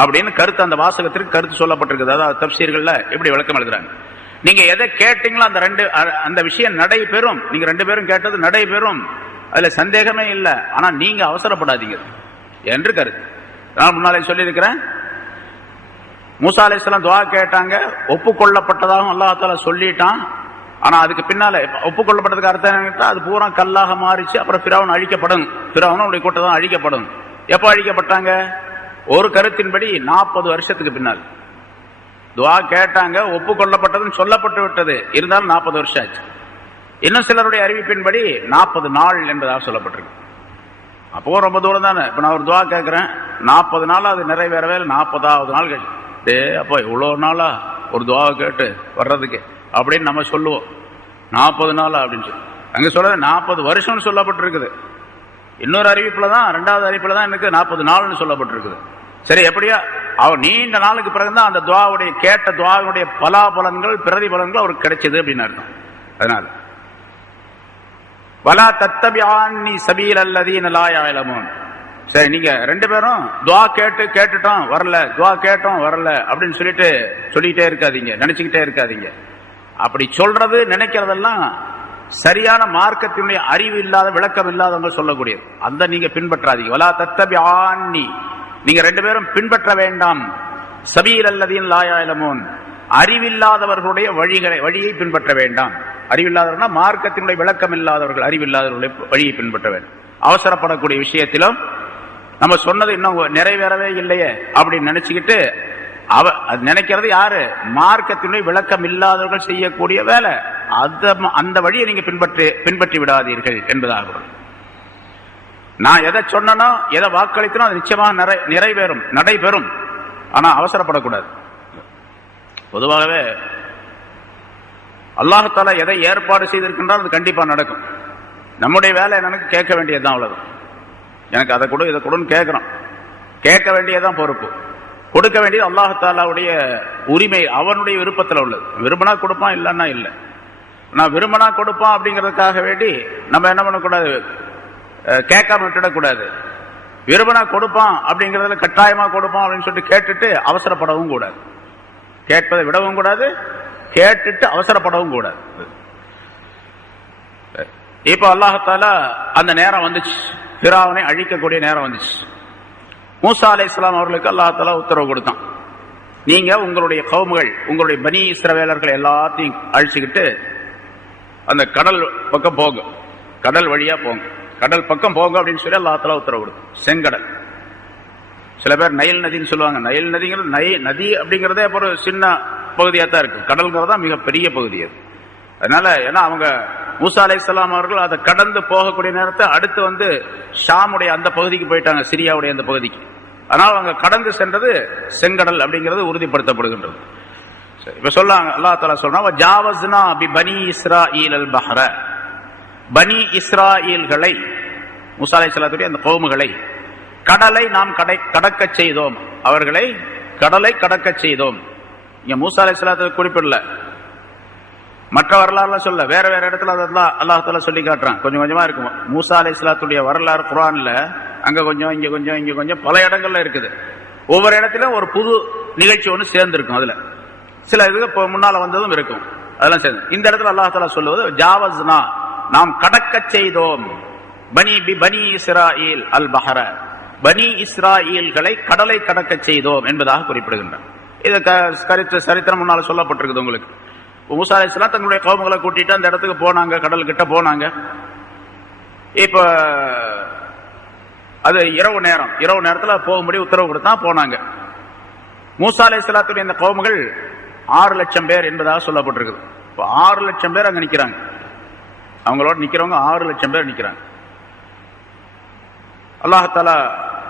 அப்படின்னு கருத்து அந்த வாசகத்திற்கு கருத்து சொல்லப்பட்டிருக்குது. அதாவது தஃப்சீர்கள்ல எப்படி விளக்கம் எழுதுறாங்க, நீங்க எதை கேட்டீங்களோ அந்த விஷயம் நடைபெறும். நீங்க 2 பேரும் கேட்டது நடைபெறும், அதுல சந்தேகமே இல்லை. ஆனா நீங்க அவசரப்படாதீங்க என்று கருத்து. நான் முன்னாலே சொல்லியிருக்கிறேன், மூசா அலைஹிஸ்ஸலாம் துஆ கேட்டாங்க, ஒப்புக்கொள்ளப்பட்டதாகவும் அல்லாஹ் தஆலா சொல்லிட்டான். ஆனா அதுக்கு பின்னால ஒப்புக்கொள்ளப்பட்டதுக்கு அர்த்தம் என்ன? அது பூரா கல்லாக மாறிச்சு. அப்புறம் ஃபிரௌன் அழிக்கப்படும், ஃபிரௌனுடைய கூட்டம் தான் அழிக்கப்படும். எப்ப அழிக்கப்பட்டாங்க? ஒரு கருத்தின்படி 40 வருஷத்துக்கு பின்னால். துஆ கேட்டாங்க, ஒப்புக்கொள்ளப்பட்டதுன்னு சொல்லப்பட்டு விட்டது, இருந்தாலும் 40 வருஷம் ஆச்சு. இன்னும் சிலருடைய அறிவிப்பின்படி 40 நாள் என்பதாக சொல்லப்பட்டிருக்கு. அப்போ ரொம்ப தூரம் தானே. இப்ப நான் ஒரு துஆ கேட்கிறேன், 40 நாள் அது நிறைவேறவே 40வது நாள் கழிச்சு, அப்போ இவ்வளவு நாளா ஒரு துஆ கேட்டு வர்றதுக்கு அப்படின்னு நம்ம சொல்லுவோம். 40 நாளா அப்படின்னு சொல்லி அங்க சொல்றது 40 வருஷம்னு சொல்லப்பட்டிருக்குது. இன்னொரு அறிவிப்புல தான், 2வது அறிவிப்புல தான் எனக்கு 40 நாள்னு சொல்லப்பட்டிருக்குது. சரி, எப்படியா அவர் நீண்ட நாளுக்கு பிறகுதான் அந்த துஆவுடைய கேட்ட துஆவுடைய பலாபலன்கள் பிரதிபலன்கள் அவருக்கு கிடைச்சது அப்படின்னு அர்த்தம். அதனால வலா தத்தபிஆன்னி சபீலல்லதீன லா யஅலமூன். சரி, நீங்க 2 பேரும் துஆ கேட்டுட்டோம் வரல, துஆ கேட்டோம் வரல அப்படின்னு சொல்லிட்டே இருக்காதீங்க, நினைச்சுக்கிட்டே இருக்காதீங்க. அப்படி சொல்றது நினைக்கிறதெல்லாம் சரியான மார்க்கத்தினுடைய அறிவு இல்லாத விளக்கம் இல்லாதவங்க சொல்லக்கூடியது. அந்த நீங்க பின்பற்றாதீங்க. வலா தத்தபிஆன்னி, நீங்க ரெண்டு பேரும் பின்பற்ற வேண்டாம். சபீல் அல்லதீன் லா யஅலமூன், அறிவில்லாதவர்களுடைய வழியை பின்பற்ற வேண்டாம். அறிவில்லாதவர்கள்னா மார்க்கத்தினுடைய விளக்கம் இல்லாதவர்கள், அறிவில்லாதவர்களுடைய வழியை பின்பற்ற வேண்டும். அவசரப்படக்கூடிய விஷயத்திலும் நம்ம சொன்னது இன்னும் நிறைவேறவே இல்லையே அப்படின்னு நினைச்சுக்கிட்டு நினைக்கிறது யாரு? மார்க்கத்தினுடைய விளக்கம் இல்லாதவர்கள் செய்யக்கூடிய வேலை. அந்த வழியை நீங்க பின்பற்றி விடாதீர்கள் என்பதாக. நான் எதை சொன்னனோ, எதை வாக்களித்தனோ அது நிச்சயமாக நிறைவேறும், நடைபெறும். ஆனா அவசரப்படக்கூடாது. பொதுவாகவே அல்லாஹ் தஆலா எதை ஏற்பாடு செய்திருக்கின்றால் அது கண்டிப்பா நடக்கும். நம்முடைய வேலை எனக்கு கேட்க வேண்டியதுதான், அவ்வளவுதான். எனக்கு அதை கொடு இதை கொடுன்னு கேட்கிறோம், கேட்க வேண்டியதான் பொறுப்பு. கொடுக்க வேண்டியது அல்லாஹ் தஆலாவுடைய உரிமை, அவனுடைய விருப்பத்தில் உள்ளது. விரும்பினா கொடுப்பான், இல்லைன்னா இல்லை. நான் விரும்பினா கொடுப்பான் அப்படிங்கிறதுக்காக வேண்டி நம்ம என்ன பண்ணக்கூடாது, கேட்காம விட்டுடக்கூடாது. விரும்பினா கொடுப்பான் அப்படிங்கிறதுல கட்டாயமா கொடுப்பான் அப்படின்னு சொல்லிட்டு கேட்டுட்டு அவசரப்படவும் கூடாது. கேட்பதை விடவும் கூடாது, கேட்டுட்டு அவசரப்படவும் கூடாது. இப்ப அல்லாஹ் தஆலா அந்த நேரம் வந்துச்சு, ஃபிரௌனை அழிக்கக்கூடிய நேரம் வந்துச்சு. மூசா அலைஹிஸ்ஸலாம் அவர்களுக்கு அல்லாஹ் தஆலா உத்தரவு கொடுத்தான், நீங்க உங்களுடைய கௌமுகள், உங்களுடைய பனி இஸ்ரவேலர்கள் எல்லாத்தையும் அழிச்சுக்கிட்டு அந்த கடல் பக்கம் போங்க, கடல் வழியா போங்க, கடல் பக்கம் போங்க அப்படின்னு சொல்லி அல்லாஹ் தஆலா உத்தரவு கொடுத்தான். செங்கடல், சில பேர் நைல் நதின்னு சொல்லுவாங்க. நைல் நதிங்கிறது நதி அப்படிங்கிறதே ஒரு சின்ன பகுதியாக தான் இருக்கு. கடல்ங்கிறதா மிகப்பெரிய பகுதி அது. அதனால ஏன்னா அவங்க மூசா அலைஹிஸ்ஸலாம் அவர்கள் அதை கடந்து போகக்கூடிய நேரத்தை அடுத்து வந்து ஷாமுடைய அந்த பகுதிக்கு போயிட்டாங்க, சிரியாவுடைய அந்த பகுதிக்கு. அதனால அவங்க கடந்து சென்றது செங்கடல் அப்படிங்கிறது உறுதிப்படுத்தப்படுகின்றது. இப்ப சொல்லாங்க, அல்லாஹ் தஆலா சொல்றான், ஜாவஸ்னா பி பனி இஸ்ராயீல் அல் பஹ்ர, பனி இஸ்ராயீல்களை, மூசா அலைஹிஸ்ஸலாத்துடைய அந்த கௌமுகளை கடலை நாம் கடக்க செய்தோம், அவர்களை கடலை கடக்க செய்தோம். இங்க மூசா அலைஹிஸ்ஸலாத்தை குறிப்பிடல, மற்ற வரலாறுல சொல்ல, வேற வேற இடத்துல அதெல்லாம் அல்லாஹ் தஆலா சொல்லி காட்டுறான். கொஞ்சம் கொஞ்சமா இருக்கும். மூசா அலைஹிஸ்ஸலாத்துடைய வரலாறு குர்ஆன்ல அங்க கொஞ்சம் இங்க கொஞ்சம் இங்க கொஞ்சம் பல இடங்கள்ல இருக்குது. ஒவ்வொரு இடத்திலும் ஒரு புது நிகழ்ச்சி ஒன்று சேர்ந்து இருக்கும். அதுல சில இதுக்கு முன்னால வந்ததும் இருக்கும், அதெல்லாம் சேர்ந்து. இந்த இடத்துல அல்லாஹ் தஆலா சொல்லுவது ஜாவஸ்னா, நாம் கடக்க செய்தோம், பனி இஸ்ராயீல் அல் பஹர, பனி இஸ்ராயீல்களை கடலை கடக்க செய்தோம் என்பதாக குறிப்பிடுகின்றார். இது சரித்திரம் முன்னால சொல்லப்பட்டிருக்குது உங்களுக்கு. மூசா அலைஹிஸ்ஸலாம் தங்களுடைய கௌமுகளை கூட்டிட்டு அந்த இடத்துக்கு போனாங்க, கடல் கிட்ட போனாங்க. இப்ப அது இரவு நேரத்துல போகும்படி உத்தரவு கொடுத்தா போனாங்க. மூசா அலைஹிஸ்ஸலாத்துடைய இந்த கௌமுகள் 6 லட்சம் பேர் என்பதாக சொல்லப்பட்டிருக்குது. இப்போ 6 லட்சம் பேர் அங்க நிக்கிறாங்க, அவங்களோட நிக்கிறவங்க 6 லட்சம் பேர் நிக்கிறாங்க. அல்லாஹ் தஆலா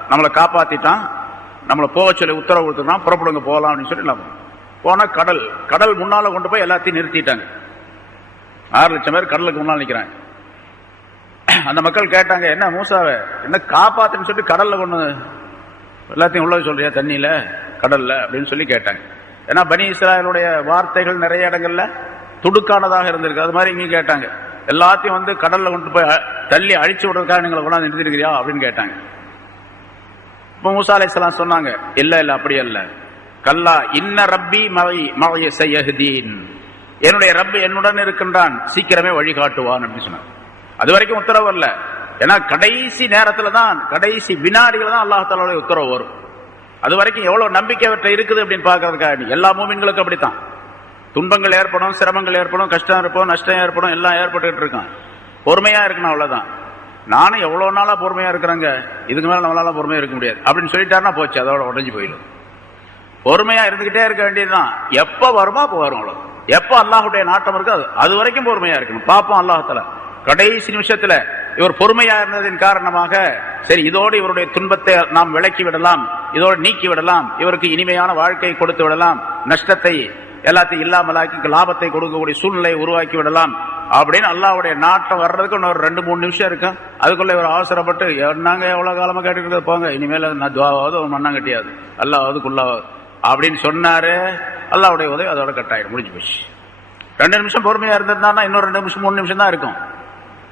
நம்மளை காப்பாத்திட்டான், நம்மளை போக சொல்லி உத்தரவு கொடுத்துட்டான், புறப்படுங்க போகலாம் அப்படின்னு சொல்லி போனா கடல் முன்னால கொண்டு போய் எல்லாத்தையும் நிறுத்திட்டாங்க. 6 லட்சம் பேர் கடலுக்கு முன்னால் நிக்கிறாங்க. அந்த மக்கள் கேட்டாங்க, என்ன மூசாவை என்ன காப்பாத்துன்னு சொல்லி கடல்ல கொண்டு எல்லாத்தையும் உள்ள சொல்றியா, தண்ணியில கடல்ல அப்படின்னு சொல்லி கேட்டாங்க. ஏன்னா பனி இஸ்ராயலுடைய வார்த்தைகள் நிறைய இடங்கள்ல துடுக்கானதாக இருந்திருக்கு. அது மாதிரி இங்க கேட்டாங்க, எல்லாத்தையும் வந்து கடல்ல கொண்டு போய் தள்ளி அழிச்சு விடுறதுக்காக நீங்களை கொண்டாந்து நிறுத்திருக்கிறியா அப்படின்னு கேட்டாங்க. இப்ப மூசா அலைஹிஸ்ஸலாம் சொன்னாங்க, இல்ல அப்படி அல்ல, கல்லா இன்ன ரப்பி மஅய சயஹ்தீன், என்னுடைய ரப்பு என்னுடன் இருக்கின்றான், சீக்கிரமே வழிகாட்டுவான் அப்படின்னு சொன்னாங்க. அது வரைக்கும் உத்தரவு வரல. ஏன்னா கடைசி நேரத்துல தான், கடைசி வினாடிகள் தான் அல்லாஹ் தஆலாவுடைய உத்தரவு வரும். அது வரைக்கும் எவ்வளவு நம்பிக்கை இருக்குது அப்படின்னு பாக்குறதுக்காக எல்லா மூமின்களுக்கும் அப்படித்தான். துன்பங்கள் ஏற்படும், சிரமங்கள் ஏற்படும், கஷ்டம் ஏற்படும், நஷ்டம் ஏற்படும், எல்லாம் ஏற்பட்டு இருக்கான். பொறுமையா இருக்கணும், அவ்வளவுதான். நானும் எவ்வளவு நாளா பொறுமையா இருக்கிறேங்க, இதுக்கு மேல நம்மளால பொறுமையா இருக்க முடியாது அப்படின்னு சொல்லிட்டாருன்னா போச்சு, அதோட உடஞ்சு போயிடும். பொறுமையா இருந்துகிட்டே இருக்க வேண்டியதுதான். எப்ப வருமோ அப்ப வரும், அவ்வளவு. எப்ப அல்லாஹுடைய நாட்டம் இருக்கு அது வரைக்கும் பொறுமையா இருக்கணும். பாப்போம் அல்லாஹ் தஆலா கடைசி நிமிஷத்துல இவர் பொறுமையா இருந்ததின் காரணமாக சரி இதோடு இவருடைய துன்பத்தை நாம் விலக்கி விடலாம், இதோடு நீக்கி விடலாம், இவருக்கு இனிமையான வாழ்க்கையை கொடுத்து விடலாம், நஷ்டத்தை எல்லாத்தையும் இல்லாமலாக்கி லாபத்தை கொடுக்கக்கூடிய சூழ்நிலையை உருவாக்கி விடலாம் அப்படின்னு அல்லாஹ்வுடைய நாட்டம் வர்றதுக்கு இன்னொரு 2-3 நிமிஷம் இருக்கு. அதுக்குள்ள இவர் அவசரப்பட்டு நாங்க எவ்வளவு காலமா கேட்டுக்கிறது போங்க, இனிமேல நான் துவாவது மண்ணாங்கட்டியாது அல்லாஹ்வுக்குள்ளாவது அப்படின்னு சொன்னாரு. அல்லாஹ்வுடைய உதவி அதோட கட்டாயிடும், முடிஞ்சு போச்சு. 2 நிமிஷம் பொறுமையா இருந்திருந்தா இன்னொரு 2 நிமிஷம் 3 நிமிஷம் தான் இருக்கும்,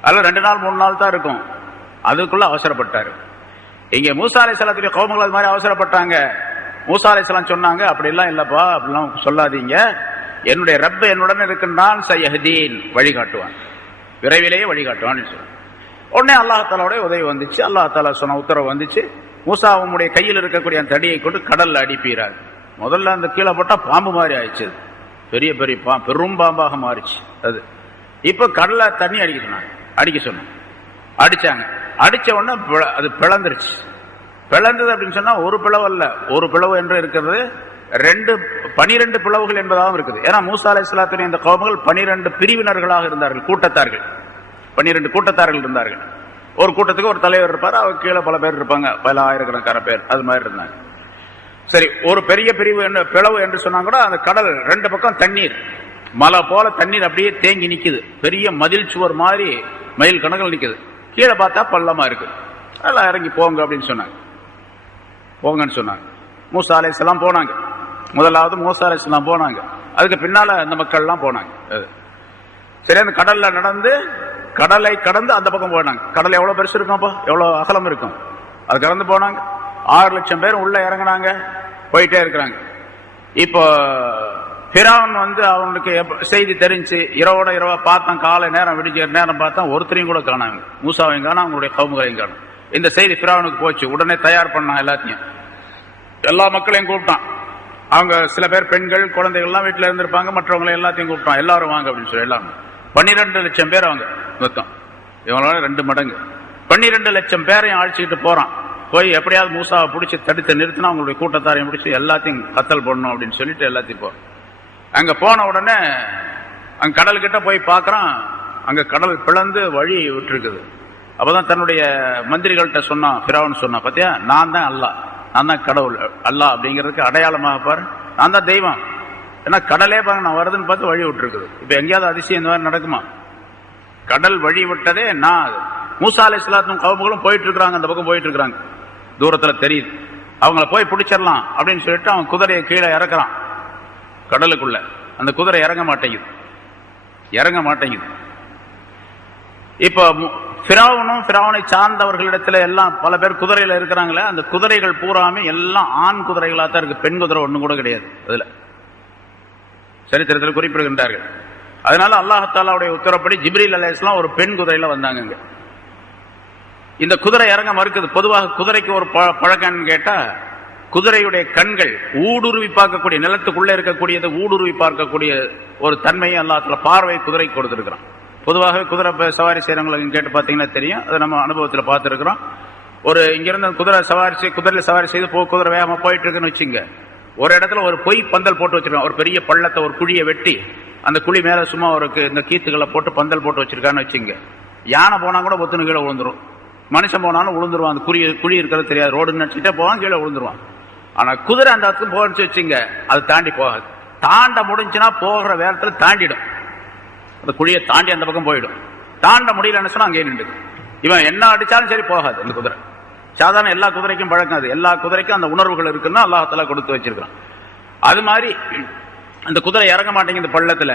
அதுல 2 நாள் 3 நாள் தான் இருக்கும். அதுக்குள்ள அவசரப்பட்டாரு. இங்க மூசா அலைஹிஸ்ஸலாத்துடைய கௌமுகள் அது மாதிரி அவசரப்பட்டாங்க. மூசா அலைஹிஸ்ஸலாம் சொன்னாங்க, அப்படி எல்லாம் இல்லப்பா, அப்படிலாம் சொல்லாதீங்க, என்னுடைய ரப்ப என்னுடன் இருக்கின்றான், சயஹ்தீன் வழிகாட்டுவான், விரைவிலேயே வழிகாட்டுவான்னு சொல்லுவான். உடனே அல்லாஹாலாவுடைய உதவி வந்துச்சு. அல்லாஹாலா சொன்ன உத்தரவு வந்துச்சு. மூசா அவனுடைய கையில் இருக்கக்கூடிய அந்த தடியை கொண்டு கடல்ல அடிப்பீராங்க. முதல்ல அந்த கீழே போட்டா பாம்பு மாதிரி ஆயிடுச்சு, பெரிய பெரிய பெரும் பாம்பாக மாறிச்சு அது. இப்ப கடல்ல தண்ணி அடிக்க சொன்னாங்க. அடிச்சாங்க. அடிச்ச உடனே அது பிளந்துருச்சு. பிளந்தது அப்படின்னு சொன்னா ஒரு பிளவு அல்ல, ஒரு பிளவு என்று இருக்கிறது 12 பிளவுகள் என்பதாகவும் இருக்குது. ஏன்னா மூசா அலைஹிஸ்ஸலாத்துடைய இந்த கௌமுகள் 12 பிரிவினர்களாக இருந்தார்கள், கூட்டத்தார்கள். 12 கூட்டத்தார்கள் இருந்தார்கள். ஒரு கூட்டத்துக்கு ஒரு தலைவர் இருப்பார், அவர் கீழே பல பேர் இருப்பாங்க, பல ஆயிரக்கணக்கான பேர், அது மாதிரி இருந்தாங்க. சரி, ஒரு பெரிய பிளவு என்று சொன்னா கூட அந்த கடல் 2 பக்கம் தண்ணீர், மலை போல தண்ணீர் அப்படியே தேங்கி நிக்குது, பெரிய மதில் சுவர் மாதிரி மைல் கணக்கில் நிக்குது. கீழே பார்த்தா பள்ளமா இருக்கு. அதெல்லாம் இறங்கி போங்க அப்படின்னு சொன்னாங்க. போங்கன்னு சொன்னாங்க. மூசா அலைஹிஸ்ஸலாம் போனாங்க. முதலாவது மூசா அலைஹிஸ்ஸலாம் போனாங்க. அதுக்கு பின்னால அந்த மக்கள் எல்லாம் போனாங்க. சரி, அந்த கடல்ல நடந்து கடலை கடந்து அந்த பக்கம் போனாங்க. கடல் எவ்வளவு பெருசு இருக்கும்ப்பா, எவ்வளவு அகலம் இருக்கும், அது கடந்து போனாங்க. 6 லட்சம் பேர் உள்ள இறங்கினாங்க, போயிட்டே இருக்கிறாங்க. இப்போ ஃபிரௌன் அவனுக்கு செய்தி தெரிஞ்சு இரவோட இரவா பார்த்தான், காலை நேரம் விடிஞ்ச நேரம் பார்த்தா ஒருத்தரையும் கூட காணாங்க. மூசாவையும் காணும், அவங்களுடைய கவுமுகளையும் காணும். இந்த செய்தி ஃபிரௌனுக்கு போச்சு. உடனே தயார் பண்ணான் எல்லாத்தையும், எல்லா மக்களையும் கூப்பிட்டான். அவங்க சில பேர் பெண்கள் குழந்தைகள் எல்லாம் வீட்டுல இருந்திருப்பாங்க, மற்றவங்களை எல்லாத்தையும் கூப்பிட்டான். எல்லாரும் வாங்க அப்படின்னு சொல்லி எல்லாரும் 12 லட்சம் பேர் அவங்க மொத்தம், இவங்களோட 2 மடங்கு. 12 லட்சம் பேரையும் அழைச்சிக்கிட்டு போறான். போய் எப்படியாவது மூசாவை பிடிச்சி தடுத்து நிறுத்தினா அவங்களுடைய கூட்டத்தாரையும் பிடிச்சி எல்லாத்தையும் கத்தல் போடணும் அப்படின்னு சொல்லிட்டு எல்லாத்தையும் போறோம். அங்க போன உடனே அங்க கடல்கிட்ட போய் பாக்குறான், அங்க கடல் பிளந்து வழி விட்டுருக்குது. அப்பதான் தன்னுடைய மந்திரிகள்கிட்ட சொன்னான், ஃபிரௌன் சொன்னான், பாத்தியா நான் தான் அல்லாஹ், நான் தான் கடவுள், அல்லாஹ் அப்படிங்கிறதுக்கு அடையாளமாக பாரு, நான் தான் தெய்வம். ஏன்னா கடலே பாருங்க நான் வருதுன்னு பார்த்து வழி விட்டுருக்குது. இப்ப எங்கேயாவது அதிசயம் இந்த மாதிரி நடக்குமா? கடல் வழி விட்டதே நான். மூசா அலைஹிஸ்ஸலாத்தும் கவுமுகளும் போயிட்டு இருக்கிறாங்க, அந்த பக்கம் போயிட்டு இருக்கிறாங்க, தூரத்துல தெரியுது. அவங்கள போய் பிடிச்சிடலாம் அப்படின்னு சொல்லிட்டு அவன் குதிரையை கீழே இறக்குறான் கடலுக்குள்ள. அந்த குதிரை இறங்க மாட்டேங்குது. இப்ப ஃபிரௌனை சார்ந்தவர்களிடத்துல எல்லாம் பல பேர் குதிரையில இருக்கிறாங்களே, அந்த குதிரைகள் பூராமே எல்லாம் ஆண் குதிரைகளா தான் இருக்கு, பெண் குதிரை ஒண்ணு கூட கிடையாது. அதுல சரித்திரத்தில் குறிப்பிடுகின்றார்கள். அதனால அல்லாஹ் உத்தரப்படி ஜிப்ரீல் அலைஹிஸ்ஸலாம் ஒரு பெண் குதிரையில வந்தாங்க. இந்த குதிரை இறங்க மறுக்குது. பொதுவாக குதிரைக்கு ஒரு பழக்கம் கேட்டா, குதிரையுடைய கண்கள் ஊடுருவி பார்க்கக்கூடிய, நிலத்துக்குள்ள இருக்கக்கூடியது ஊடுருவி பார்க்கக்கூடிய ஒரு தன்மையை அல்லாஹ் பார்வை குதிரை கொடுத்திருக்கிறான். பொதுவாக குதிரை சவாரி செய்யறவங்களுக்கு கேட்டு பார்த்தீங்கன்னா தெரியும், அதை நம்ம அனுபவத்தில் பார்த்துருக்கிறோம். ஒரு இங்கிருந்து குதிரையில சவாரி செய்து குதிரை வேகமா போயிட்டு இருக்குன்னு வச்சுங்க, ஒரு இடத்துல ஒரு பொய் பந்தல் போட்டு வச்சிருக்கான். ஒரு பெரிய பள்ளத்தை, ஒரு குழியை வெட்டி அந்த குழி மேல சும்மா ஒரு இந்த கீத்துக்களை போட்டு பந்தல் போட்டு வச்சிருக்கான்னு வச்சுங்க, யானை போனா கூட ஒத்துணு கீழே விழுந்துரும், மனுஷன் போனாலும் விழுந்துருவான். அந்த குழி இருக்கிறது தெரியாது, ரோடுன்னு நினைச்சிட்டே போவான், கீழே விழுந்துருவான். ஆனா குதிரை அந்த இடத்துக்கு போச்சு வச்சுங்க, அது தாண்டி போகாது. தாண்ட முடிஞ்சுன்னா போகிற வேகத்துல தாண்டிடும், அந்த குழியை தாண்டி அந்த பக்கம் போயிடும். தாண்ட முடியலன்னு சொன்னா அங்கேயே நின்று. இவன் என்ன அடிச்சாலும் சரி போகாது அந்த குதிரை. சாதாரண எல்லா குதிரைக்கும் பழக்கம் அது. எல்லா குதிரைக்கும் அந்த உணர்வுகள் இருக்குன்னா அல்லாஹ் தஆலா கொடுத்து வச்சிருக்கான். அது மாதிரி அந்த குதிரை இறங்க மாட்டேங்குது பள்ளத்துல.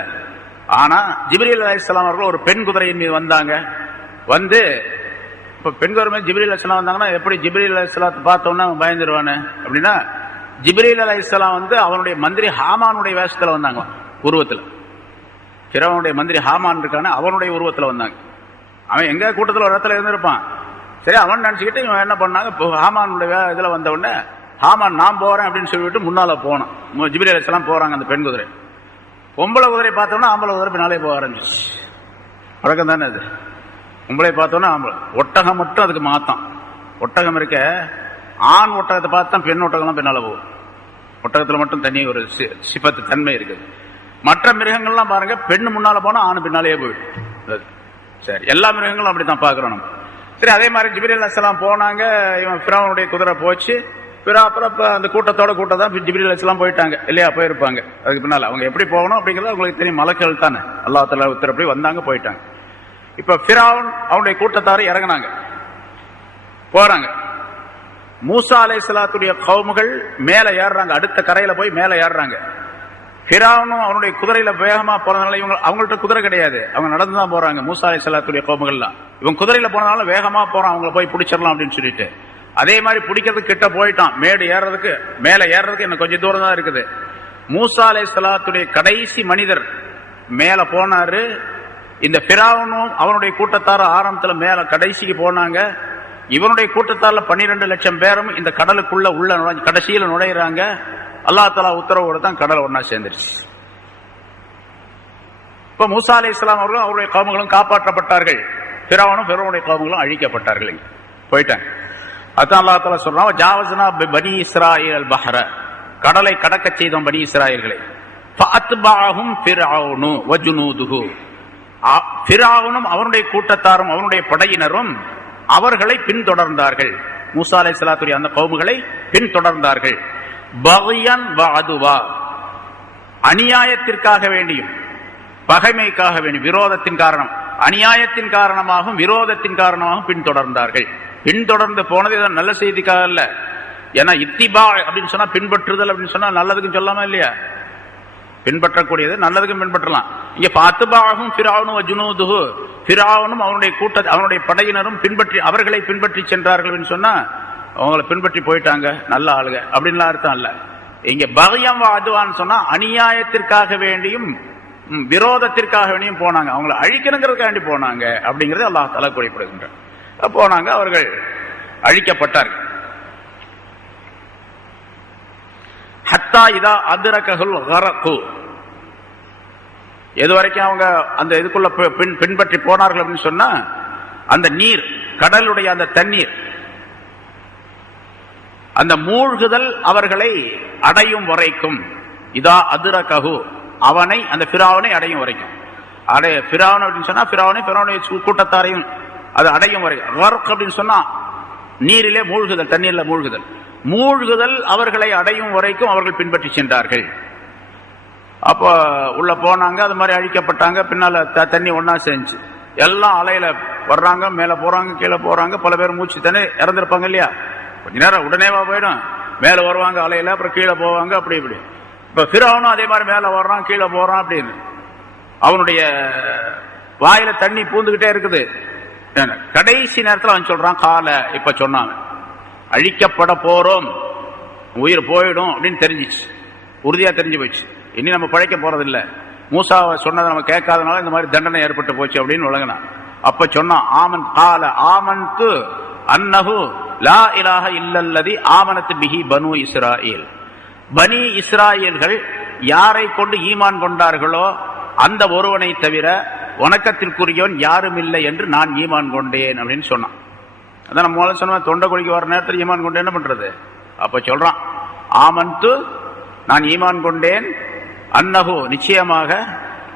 ஆனா ஜிப்ரீல் அலைஹிஸ்ஸலாம் அவர்கள் ஒரு பெண் குதிரையின் மீது வந்தாங்க. வந்து இப்ப பெண் குதிரை ஜிப்ரீல் அலைஹிஸ்ஸலாம் வந்தாங்கன்னா எப்படி ஜிப்ரீல் அலைஹிஸ்ஸலாத்தை பார்த்தோன்னா பயந்துருவானு அப்படின்னா, ஜிப்ரீல் அலைஹிஸ்ஸலாம் அவனுடைய மந்திரி ஹாமானுடைய வேஷத்துல வந்தாங்க, உருவத்துல. ஃபிரௌனுடைய மந்திரி ஹாமான் இருக்கான அவனுடைய உருவத்துல வந்தாங்க. அவன் எங்க கூட்டத்தில் ஒரு இடத்துல இருந்திருப்பான். சரி, அவன் நினைச்சுக்கிட்டு இவன் என்ன பண்ணாங்க, ஹாமானுடைய இதுல வந்த உடனே ஹாமான் நான் போறேன் அப்படின்னு சொல்லிட்டு முன்னால போனான். ஜிப்ரீல் அலைஹிஸ்ஸலாம் போறாங்க அந்த பெண் குதிரை. பொம்பளை குதிரை பார்த்தோன்னா ஆம்பளை குதிரை பின்னாலே போக ஆரம்பிச்சு. வழக்கம் தானே அது. பொம்பளை பார்த்தோன்னா ஆம்பளை. ஒட்டகம் மட்டும் அதுக்கு மாத்தான். ஒட்டகம் இருக்க ஆண் ஒட்டகத்தை பார்த்தா பெண் ஒட்டகம் பின்னால போகும். ஒட்டகத்துல மட்டும் தனி ஒரு சிபத்து தன்மை இருக்குது. மற்ற மிருகங்கள்லாம் பாருங்க, பெண்ணு முன்னால போனா ஆணு பின்னாலேயே போயிடும். சரி, எல்லா மிருகங்களும் அப்படித்தான் பாக்குறோம் நம்ம. சரி, அதே மாதிரி ஜிப்ரீல் அலைஹிஸ்ஸலாம் போனாங்க. இவன் ஃபிரௌனுடைய குதிரை போச்சு. அப்புறம் அந்த கூட்டத்தான் ஜிப்ரீல் அலைஹிஸ்ஸலாம் போயிட்டாங்க இல்லையா, போயிருப்பாங்க. அதுக்கு பின்னால அவங்க எப்படி போகணும் அப்படிங்கிறது அவங்களுக்கு தெரியும். மலக்கள் தானே, அல்லாஹ் தஆலா உத்தரப்படி வந்தாங்க, போயிட்டாங்க. இப்ப ஃபிரௌன் அவனுடைய கூட்டத்தாரை இறங்கினாங்க, போறாங்க. மூசா அலைஹிஸ்ஸலாத்துடைய கவுமுகள் மேல ஏறுறாங்க, அடுத்த கரையில போய் மேல ஏறுறாங்க. ஃபிரௌனும் அவனுடைய குதிரையில வேகமா போறதுனால இவங்க அவங்கள்ட்ட குதிரை கிடையாது, அவங்க நடந்துதான் போறாங்க. மூசா அலைஹிஸ்ஸலாத்துடைய கவுமுகள்லாம் இவன் குதிரையில போனதுனால வேகமா போறான், அவங்களை போய் பிடிச்சிடலாம் அப்படின்னு சொல்லிட்டு. அதே மாதிரி பிடிக்கிறதுக்கு கிட்ட போயிட்டான். மேடு ஏறதுக்கு மேல ஏறதுக்கு இன்னும் கொஞ்சம் தூரம் தான் இருக்குது. மூசா அலைஹிஸ்ஸலாத்துடைய கடைசி மனிதர் மேல போனாரு. இந்த ஃபிரௌனும் அவனுடைய கூட்டத்தார ஆரம்பத்துல மேல கடைசிக்கு போனாங்க. இவனுடைய கூட்டத்தாரில் 12 லட்சம் பேரும் இந்த கடலுக்குள்ள உள்ள கடைசியில நுழையிறாங்க. அல்லாஹ் தஆலா உத்தரவோடு தான் கடல் ஒன்னா சேர்ந்துருச்சு. இப்ப மூசா அலைஹிஸ்ஸலாம் அவர்களும் அவருடைய கவுமுகளும் காப்பாற்றப்பட்டார்கள். ஃபிரௌனும் ஃபிரௌனுடைய கவுமுகளும் அழிக்கப்பட்டார்கள், போயிட்டாங்க. அதான் அல்லாஹ் தஆலா சொல்றான், ஜாவஸ்னா பனி இஸ்ராயீல் பஹ்ர, கடலை கடக்க செய்தோம் பனி இஸ்ராயீல்களை. ஃபஅத்பஅஹும் ஃபிரௌனு வஜுனூதுஹு, ஃபிரௌனும் அவனுடைய கூட்டத்தாரும் அவனுடைய படையினரும் அவர்களை பின்தொடர்ந்தார்கள். மூசா அலைஹிஸ்ஸலாத்துடைய அந்த கவுமுகளை பின்தொடர்ந்தார்கள். பக்யன் வ அதுவா, அநியாயத்திற்காக வேண்டியும் பகைமைக்காக வேண்டியும், விரோதத்தின் காரணம், அநியாயத்தின் காரணமாகவும் விரோதத்தின் காரணமாகவும் பின்தொடர்ந்தார்கள். பின்தொடர்ந்து போனது நல்ல செய்திக்காக அல்ல. ஏன்னா இத்திபா அப்படின்னு சொன்னா பின்பற்றுதல் அப்படின்னு சொன்னா நல்லதுக்கும் சொல்லாம இல்லையா? பின்பற்றக்கூடியது நல்லதுக்கும் பின்பற்றலாம். இங்க ஃபஅத்பஅஹும் ஃபிரௌனு வஜுனூதுஹு, ஃபிரௌனும் அவனுடைய அவனுடைய படையினரும் அவர்களை பின்பற்றி சென்றார்கள் சொன்னா அவங்களை பின்பற்றி போயிட்டாங்க, நல்ல ஆளுங்க அப்படின்லாம் அர்த்தம் அல்ல. இங்க பக்யம் அதுவான்னு சொன்னா அநியாயத்திற்காக வேண்டியும் விரோதத்திற்காக வேண்டியும் போனாங்க, அவங்களை அழிக்கணுங்கிறதுக்காண்டி போனாங்க அப்படிங்கறது அல்லாஹ் தஆலா குறிப்பிடுகின்றார். போனாங்க, அவர்கள் அழிக்கப்பட்டார்கள். ஹத்தா இதா அத்ரகஹுல் கரகு, எதுவரைக்கும் அவங்க அந்த இதுக்குள்ள பின்பற்றி போனார்கள் அப்படின்னு சொன்னா அந்த நீர், கடலுடைய அந்த தண்ணீர், அந்த மூழ்குதல் அவர்களை அடையும் வரைக்கும், இதா அத்ரகஹு, அவனை அந்த ஃபிரௌனை அடையும் வரைக்கும். ஃபிரௌன் அப்படின்னு சொன்னா ஃபிரௌனுடைய கூட்டத்தாரையும் அது அடையும் வரைக்கும். கர்க் அப்படின்னு சொன்னா நீரிலே மூழ்குதல், தண்ணீர்ல மூழ்குதல். மூழ்குதல் அவர்களை அடையும் வரைக்கும் அவர்கள் பின்பற்றி சென்றார்கள். அப்ப உள்ள போனாங்க, அது மாதிரி அழிக்கப்பட்டாங்க. பின்னால தண்ணி ஒன்னா செஞ்சு எல்லாம் அலையில வர்றாங்க, மேல போறாங்க, கீழே போறாங்க. பல பேர் மூச்சு தானே இறந்திருப்பாங்க இல்லையா? கொஞ்ச நேரம் உடனேவா போயிடும், மேல வருவாங்க அலையில, அப்புறம் கீழே போவாங்க, அப்படி இப்படி. இப்ப ஃபிரௌனும் அதே மாதிரி மேல வர்றான், கீழே போறான் அப்படின்னு. அவனுடைய வாயில தண்ணி பூந்துகிட்டே இருக்குது. கடைசி நேரத்தில் அவன் சொல்றான், கால, இப்ப சொன்னாங்க அழிக்கப்பட போறோம், உயிர் போயிடும் அப்படின்னு தெரிஞ்சிச்சு, உறுதியா தெரிஞ்சு போச்சு. இனி நம்ம பழைக்க போறது இல்ல, மூசா சொன்னதை நம்ம கேட்காதனால இந்த மாதிரி தண்டனை ஏற்பட்டு போச்சு அப்படின்னு விளங்கினான். அப்ப சொன்னான், ஆமன் கால ஆமன்து அன்னஹு லா இலாஹ இல்லல்லதி ஆமனத் பிஹி பனு இஸ்ராயீல், பனி இஸ்ராயேல்கள் யாரை கொண்டு ஈமான் கொண்டார்களோ அந்த ஒருவனை தவிர வணக்கத்திற்குரியவன் யாரும் இல்லை என்று நான் ஈமான் கொண்டேன் அப்படின்னு சொன்னான். அதான் நம்ம முதல்ல சொன்ன தொண்டை குளிக்க வர நேரத்தில் ஈமான் கொண்டு என்ன பண்றது? அப்ப சொல்றான், ஆமன்து, நான் ஈமான் கொண்டேன், அன்னஹு, நிச்சயமாக,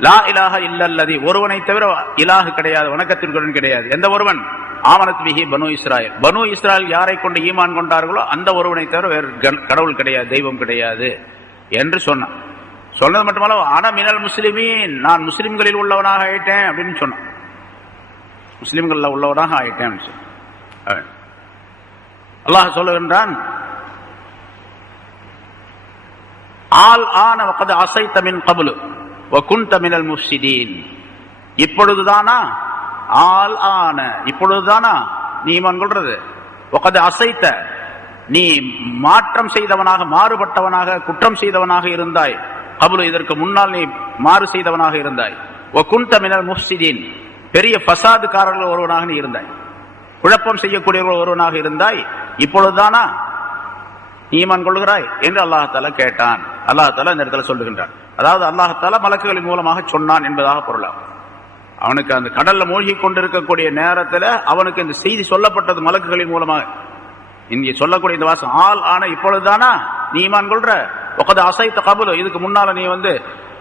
லா இலாஹ இல்லல்லதி, ஒருவனை தவிர இலாஹு கிடையாது, வணக்கத்திற்குரியவன் கிடையாது. எந்த ஒருவன்? ஆமனத் பிஹி பனு இஸ்ராயேல், பனு இஸ்ராயேல் யாரை கொண்டு ஈமான் கொண்டார்களோ அந்த ஒருவனை தவிர வேறு கடவுள் கிடையாது, தெய்வம் கிடையாது என்று சொன்னான். சொன்னது மட்டுமல்ல, ஆனா மினல் முஸ்லிமீன், நான் முஸ்லிம்களில் உள்ளவனாக ஆயிட்டேன் அப்படின்னு சொன்னான். முஸ்லிம்கள் உள்ளவனாக ஆயிட்டேன். அல்லாஹ் சொல்லுகின்றான், ஆல் ஆன வகத் அஸைத மின் கப்லு வ குன்த மினல் முஃப்ஸிதீன், இப்பொழுதுதானா, ஆல் ஆன, இப்பொழுதுதானா நீ ஈமான் கொள்றது, வகத் அஸைத, நீ மாற்றம் செய்தவனாக, மாறுபட்டவனாக, குற்றம் செய்தவனாக இருந்தாய், கப்லு, இதற்கு முன்னால் நீ மாறு செய்தவனாக இருந்தாய், வ குன்த மினல் முஃப்ஸிதீன், பெரிய ஃபசாதுக்காரர்கள் ஒருவனாக நீ இருந்தாய், குழப்பம் செய்யக்கூடியவர்கள் ஒருவனாக இருந்தாய், இப்பொழுதுதானா ஈமான் கொள்கிறாய் என்று அல்லாஹ் தஆலா கேட்டான். அல்லாஹ் தஆலா இந்த இடத்துல சொல்லுகின்றான். அதாவது அல்லாஹ் தஆலா மலக்குகளின் மூலமாக சொன்னான் என்பதாக பொருளாகும். அவனுக்கு அந்த கடல்ல மூழ்கி கொண்டிருக்கக்கூடிய நேரத்தில் அவனுக்கு இந்த செய்தி சொல்லப்பட்டது மலக்குகளின் மூலமாக. இங்கே சொல்லக்கூடிய இந்த வாசம், ஆல் ஆன, இப்பொழுதுதானா நீ ஈமான் கொள்ற, வகத் அஸைத கப்லு, இதுக்கு முன்னால நீ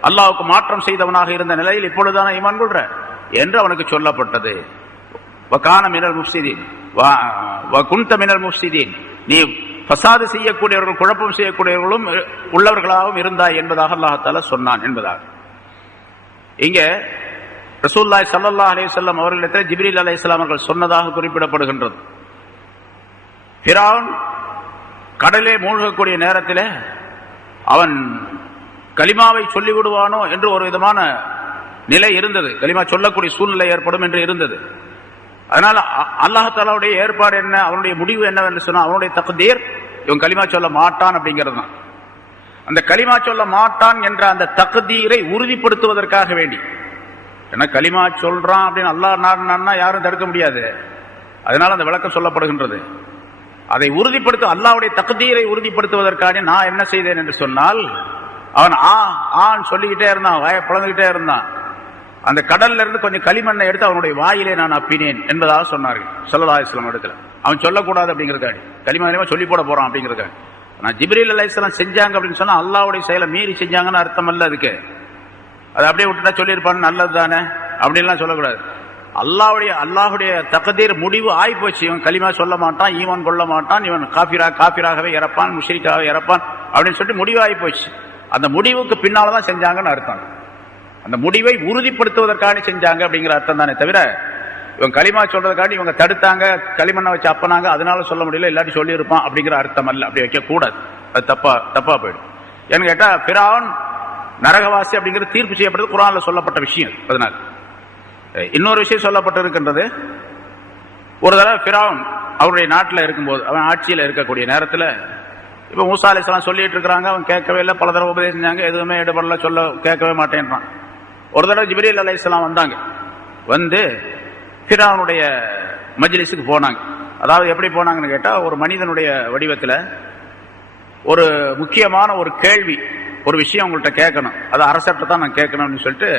அல்லாஹ்வுக்கு மாற்றம் செய்தவனாக இருந்த நிலையில் இப்பொழுதுதானா ஈமான் கொள்ற என்று அவனுக்கு சொல்லப்பட்டது. வகான மினல் முஃப்ஸிதீன் வ குன்த மினல் முஃப்ஸிதீன், நீ ஃபசாது செய்யக்கூடியவர்கள், குழப்பம் செய்யக்கூடியவர்களும் உள்ளவர்களாகவும் இருந்தாய் என்பதாக அல்லாஹ் தஆலா சொன்னான் என்பதாக. இங்க ரசூலுல்லாஹி ஸல்லல்லாஹு அலைஹி வஸல்லம் அவர்களிடத்தில் ஜிப்ரீல் அலைஹிஸ்ஸலாம் அவர்கள் சொன்னதாக குறிப்பிடப்படுகின்றது. ஃபிரௌன் கடலே மூழ்கக்கூடிய நேரத்தில் அவன் கலிமாவை சொல்லிவிடுவானோ என்று ஒரு விதமான நிலை இருந்தது, கலிமா சொல்லக்கூடிய சூழ்நிலை ஏற்படும் என்று இருந்தது. அதனால அல்லாஹ் தஆலாவுடைய ஏற்பாடு என்ன, அவனுடைய முடிவு என்னவென்று சொன்னா, அவனுடைய தக்தீர், இவன் கலிமா சொல்ல மாட்டான் அப்படிங்கிறது தான். அந்த களிமா சொல்ல மாட்டான் என்ற அந்த தக்தீரை உறுதிப்படுத்துவதற்காக வேண்டி. ஏன்னா களிமா சொல்றான் அப்படின்னு அல்லாஹ் நாடுனா யாரும் தடுக்க முடியாது. அதனால அந்த விளக்கம் சொல்லப்படுகின்றது. அதை உறுதிப்படுத்த அல்லாஹ்வுடைய தக்தீரை உறுதிப்படுத்துவதற்காக நான் என்ன செய்தேன் என்று சொன்னால், அவன் ஆன்னு சொல்லிக்கிட்டே இருந்தான், வாயை பிளந்துகிட்டே இருந்தான். அந்த கடல்ல இருந்து கொஞ்சம் களிமண்ணை எடுத்து அவனுடைய வாயிலே நான் அப்பினேன் என்பதாக சொன்னார்கள் ஸல்லல்லாஹு அலைஹி வஸல்லம் இடத்துல. அவன் சொல்லக்கூடாது அப்படிங்கிறதுக்காக, களிமண்ணை சொல்லி போட போறான் அப்படிங்கிறதுக்காக. நான் ஜிப்ரீல் அலைஹிஸ்ஸலாம் செஞ்சாங்க அப்படின்னு சொன்னா அல்லாஹ்வுடைய செயலை மீறி செஞ்சாங்கன்னு அர்த்தம் அல்ல அதுக்கு. அதை அப்படியே விட்டுட்டா சொல்லியிருப்பான்னு நல்லது தானே அப்படின்லாம் சொல்லக்கூடாது. அல்லாஹுடைய தக்தீர் முடிவு ஆகி போச்சு. இவன் களிமா சொல்ல மாட்டான், ஈமான் கொள்ள மாட்டான், இவன் காபிராகவே இறப்பான், முஷ்ரிக்காகவே இறப்பான் அப்படின்னு சொல்லிட்டு முடிவு ஆகி போச்சு. அந்த முடிவுக்கு பின்னால்தான் செஞ்சாங்கன்னு அர்த்தம். அந்த முடிவை உறுதிப்படுத்துவதற்காக செஞ்சாங்க அப்படிங்கிற அர்த்தம் தானே தவிர, இவன் களிமா சொல்றதுக்காண்டி இவங்க தடுத்தாங்க, களிமண்ணை வச்சு அப்பனாங்க, அதனால சொல்ல முடியல, இல்லாட்டி சொல்லி இருப்பான் அப்படிங்கிற அர்த்தம் அல்ல. அப்படி வைக்க கூடாது, அது தப்பா போயிடும். ஏன்னு கேட்டா ஃபிரௌன் நரகவாசி அப்படிங்கிறது தீர்ப்பு செய்யப்பட்டது குர்ஆன்ல சொல்லப்பட்ட விஷயம். அதனால இன்னொரு விஷயம் சொல்லப்பட்டிருக்கின்றது. ஒரு தடவை ஃபிரௌன் அவருடைய நாட்டில் இருக்கும்போது, அவன் ஆட்சியில் இருக்கக்கூடிய நேரத்தில், இப்போ மூசா அலைஹிஸ்ஸலாம் சொல்லிட்டு இருக்கிறாங்க, அவன் கேட்கவே இல்லை. பல தடவை உபதேசம் செஞ்சாங்க, எதுவுமே எடுபடல, கேட்கவே மாட்டேன்றான். ஒரு தடவை ஜிப்ரீல் அலைஹிஸ்ஸலாம் வந்தாங்க. வந்து ஃபிரௌனுடைய மஜ்லிஸுக்கு போனாங்க. அதாவது எப்படி போனாங்கன்னு கேட்டால், ஒரு மனிதனுடைய வடிவத்தில் ஒரு முக்கியமான ஒரு கேள்வி, ஒரு விஷயம் உங்கள்கிட்ட கேட்கணும், அது அரசர்கிட்ட தான் நான் கேட்கணும்னு சொல்லிட்டு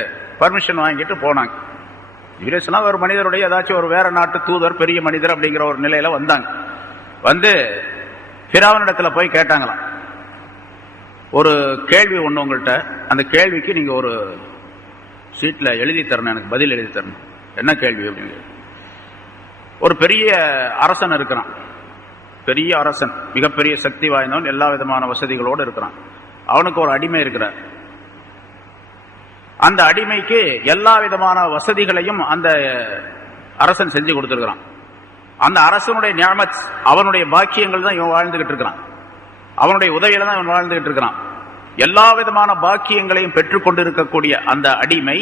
பர்மிஷன் வாங்கிட்டு போனாங்க. ஜிப்ரீல் ஒரு மனிதருடைய ஏதாச்சும் ஒரு வேற நாட்டு தூதர், பெரிய மனிதர் அப்படிங்கிற ஒரு நிலையில வந்தாங்க. வந்து ஃபிரௌனிடத்துல போய் கேட்டாங்களாம், ஒரு கேள்வி ஒன்று உங்கள்கிட்ட, அந்த கேள்விக்கு நீங்க ஒரு சீட்ல எழுதி தரணும், எனக்கு பதில் எழுதி தரணும். என்ன கேள்வி அப்படிங்க? ஒரு பெரிய அரசன் இருக்கிறான், பெரிய அரசன், மிகப்பெரிய சக்தி வாய்ந்தவன், எல்லா விதமான வசதிகளோடு இருக்கிறான். அவனுக்கு ஒரு அடிமை இருக்கிறார். அந்த அடிமைக்கு எல்லா விதமான வசதிகளையும் அந்த அரசன் செஞ்சு கொடுத்திருக்கிறான். அந்த அரசனுடைய நிஅமத், அவனுடைய பாக்கியங்கள் தான் இவன் வாழ்ந்துகிட்டு இருக்கிறான், அவனுடைய உதவியில தான் இவன் வாழ்ந்துகிட்டு இருக்கிறான். எல்லா விதமான பாக்கியங்களையும் பெற்றுக்கொண்டு இருக்கக்கூடிய அந்த அடிமை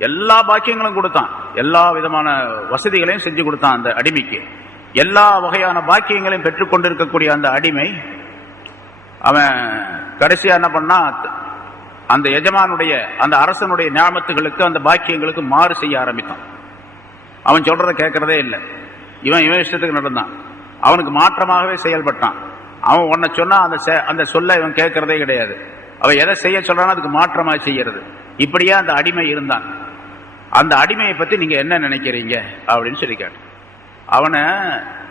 எல்லா பாக்கியங்களும் கொடுத்தான், எல்லா விதமான வசதிகளையும் செஞ்சு கொடுத்தான் அந்த அடிமைக்கு. எல்லா வகையான பாக்கியங்களையும் பெற்றுக்கொண்டு இருக்கக்கூடிய அந்த அடிமை, அவன் கடைசியா என்ன பண்ணா, அந்த எஜமானுடைய, அந்த அரசனுடைய நியாமத்துகளுக்கு, அந்த பாக்கியங்களுக்கு மாறு செய்ய ஆரம்பித்தான். அவன் சொல்றதை கேட்கறதே இல்லை. இவன் இஷ்டத்துக்கு நடந்தான், அவனுக்கு மாற்றமாகவே செயல்பட்டான். அவன் ஒன்ன சொன்னா அந்த சொல்ல இவன் கேட்கறதே கிடையாது. அவன் எதை செய்ய சொல்றானோ அதுக்கு மாற்றமாக செய்யறது. இப்படியே அந்த அடிமை இருந்தான். அந்த அடிமையை பத்தி நீங்க என்ன நினைக்கிறீங்க அப்படின்னு சொல்லி கேட்டான். அவனை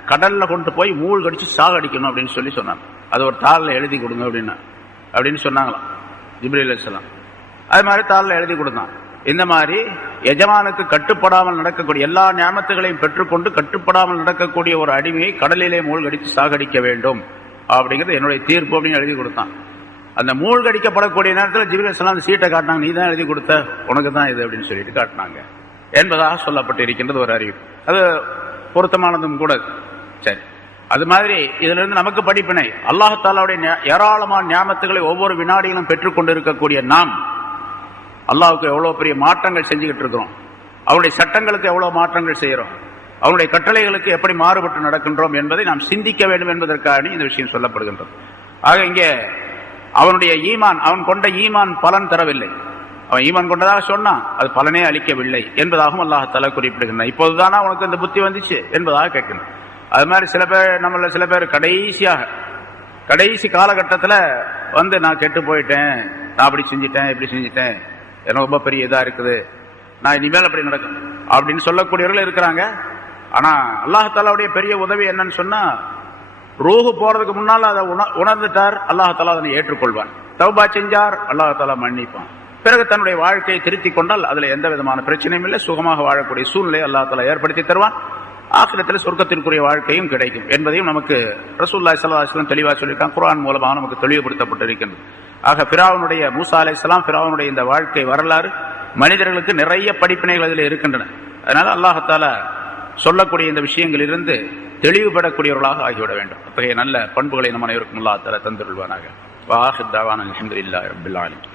கடல்ல கொண்டு போய் மூழ்கடிச்சு கடிச்சு சாகடிக்கணும் அப்படின்னு சொல்லி சொன்னான். அது ஒரு தாளில் எழுதி கொடுங்க அப்படின்னு சொன்னாங்களாம் ஜிப்ரீல் அலைஹிஸ்ஸலாம். அது மாதிரி தாளில் எழுதி கொடுத்தான். இந்த மாதிரி எஜமானுக்கு கட்டுப்படாமல் நடக்கக்கூடிய, எல்லா நியாமத்துகளையும் பெற்றுக்கொண்டு கட்டுப்படாமல் நடக்கக்கூடிய ஒரு அடிமையை கடலிலே மூழ்கடித்து சாகடிக்க வேண்டும் அப்படிங்கிறது என்னுடைய தீர்ப்பு அப்படின்னு எழுதி கொடுத்தான். அந்த மூழ்கடிக்கப்படக்கூடிய நேரத்தில் ஜிப்ரீல் அலைஹிஸ்ஸலாம் அந்த சீட்டை காட்டினாங்க, நீ தான் எழுதி கொடுத்த, உனக்கு தான் இது அப்படின்னு சொல்லிட்டு காட்டினாங்க என்பதாக சொல்லப்பட்டு இருக்கின்றது ஒரு அறிவிப்பு. அது பொருத்தமானதும் கூட. சரி, அது மாதிரி இதுல இருந்து நமக்கு படிப்பினை, அல்லாஹ் தஆலாவுடைய ஏராளமான நியாமத்துகளை ஒவ்வொரு வினாடியிலும் பெற்றுக்கொண்டு இருக்கக்கூடிய நாம் அல்லாஹ்வுக்கு எவ்வளவு பெரிய மாற்றங்கள் செஞ்சுக்கிட்டு இருக்கிறோம், அவருடைய சட்டங்களுக்கு எவ்வளவு மாற்றங்கள் செய்யறோம், அவருடைய கட்டளைகளுக்கு எப்படி மாறுபட்டு நடக்கின்றோம் என்பதை நாம் சிந்திக்க வேண்டும் என்பதற்காக இந்த விஷயம் சொல்லப்படுகின்றது. ஆக இங்கே அவனுடைய ஈமான், அவன் கொண்ட ஈமான் பலன் தரவில்லை. அவன் ஈமான் கொண்டதாக சொன்னான், அது பலனே அளிக்கவில்லை என்பதாகவும் அல்லாஹ் தஆலா குறிப்பிடுகின்றான். இப்போதுதானா உனக்கு இந்த புத்தி வந்துச்சு என்பதாக கேட்கணும். அது மாதிரி சில பேர் கடைசி காலகட்டத்தில் வந்து நான் கெட்டு போயிட்டேன், நான் அப்படி செஞ்சிட்டேன், இப்படி செஞ்சிட்டேன், எனக்கு ரொம்ப பெரிய இதா இருக்குது, நான் இனிமேல் அப்படி நடக்கும் அப்படின்னு சொல்லக்கூடியவர்கள் இருக்கிறாங்க. ஆனா அல்லாஹ் தஆலாவுடைய பெரிய உதவி என்னன்னு சொன்னா, ரூஹு போறதுக்கு முன்னால் அதை உணர்ந்துட்டார், அல்லாஹ் தஆலா அதனை ஏற்றுக்கொள்வான். தௌபா செஞ்சார், அல்லாஹ் தஆலா மன்னிப்பான். பிறகு தன்னுடைய வாழ்க்கையை திருத்திக் கொண்டால் அதுல எந்த விதமான பிரச்சனையும் இல்லை, சுகமாக வாழக்கூடிய சூழ்நிலை அல்லாஹ் தஆலா ஏற்படுத்தி தருவான். ஆகிரத்தில் சொர்க்கத்திற்குரிய வாழ்க்கையும் கிடைக்கும் என்பதையும் நமக்கு ரசூலுல்லாஹி ஸல்லல்லாஹு அலைஹி வஸல்லம் தெளிவாக சொல்லியிருக்காங்க, குர்ஆன் மூலமாக நமக்கு தெளிவுபடுத்தப்பட்டிருக்கின்றது. ஆக ஃபிரௌனுடைய, மூசா அலைஹிஸ்ஸலாம் ஃபிரௌனுடைய இந்த வாழ்க்கை வரலாறு மனிதர்களுக்கு நிறைய படிப்பினைகள் அதில் இருக்கின்றன. அதனால அல்லாஹ் தஆலா சொல்லக்கூடிய இந்த விஷயங்களிலிருந்து தெளிவுபடக்கூடியவர்களாக ஆகிவிட வேண்டும். அத்தகைய நல்ல பண்புகளை நம் அனைவருக்கும் அல்லாஹ் தஆலா தந்தருள்வானாக. வாஹிர் தஅவானா அல்ஹம்துலில்லாஹி ரப்பில் ஆலமீன்.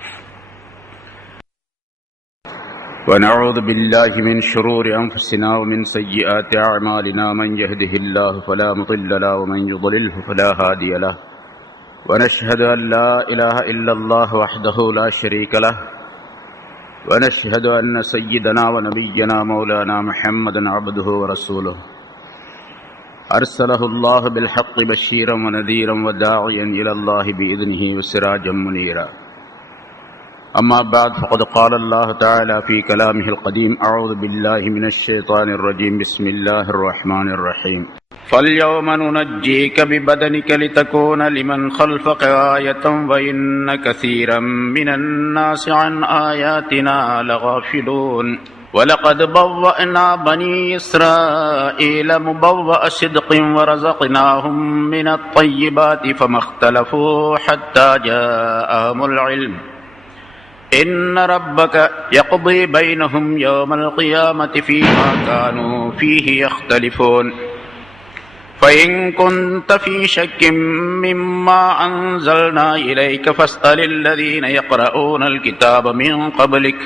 ونعوذ بالله من شرور أنفسنا ومن سيئات أعمالنا من يهده الله فلا مضل له ومن يضلله فلا هادي له ونشهد أن لا إله إلا الله وحده لا شريك له ونشهد أن سيدنا ونبينا مولانا محمدا عبده ورسوله أرسله الله بالحق بشيرا ونذيرا وداعيا إلى الله بإذنه وسراجا منيرا أما بعد فقد قال الله تعالى في كلامه القديم أعوذ بالله من الشيطان الرجيم بسم الله الرحمن الرحيم فاليوم ننجيك ببدنك لتكون لمن خلفك آية وإن كثيرا من الناس عن آياتنا لغافلون ولقد بوأنا بني إسرائيل مبوأ صدق ورزقناهم من الطيبات فما اختلفوا حتى جاءهم العلم إن ربك يقضي بينهم يوم القيامة فيما كانوا فيه يختلفون فإن كنت في شك مما أنزلنا إليك فاسأل الذين يقرؤون الكتاب من قبلك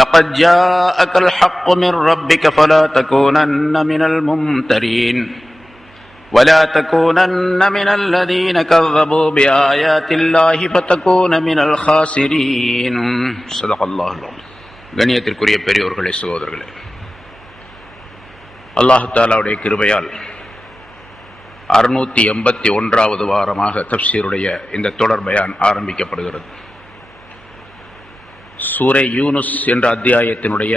لقد جاءك الحق من ربك فلا تكونن من الممترين ولا تكونن من الذين كذبوا بآيات الله فتكون من الخاسرين صدق الله العظيم. கண்ணியத்திற்குரிய பெரியோர்களே, சகோதரர்களே, அல்லாஹ் தஆலாவுடைய கிருபையால் 681வது வாரமாக தஃப்சீருடைய இந்த தொடர் பயான் ஆரம்பிக்கப்படுகிறது. சூரை யூனுஸ் என்ற அத்தியாயத்தினுடைய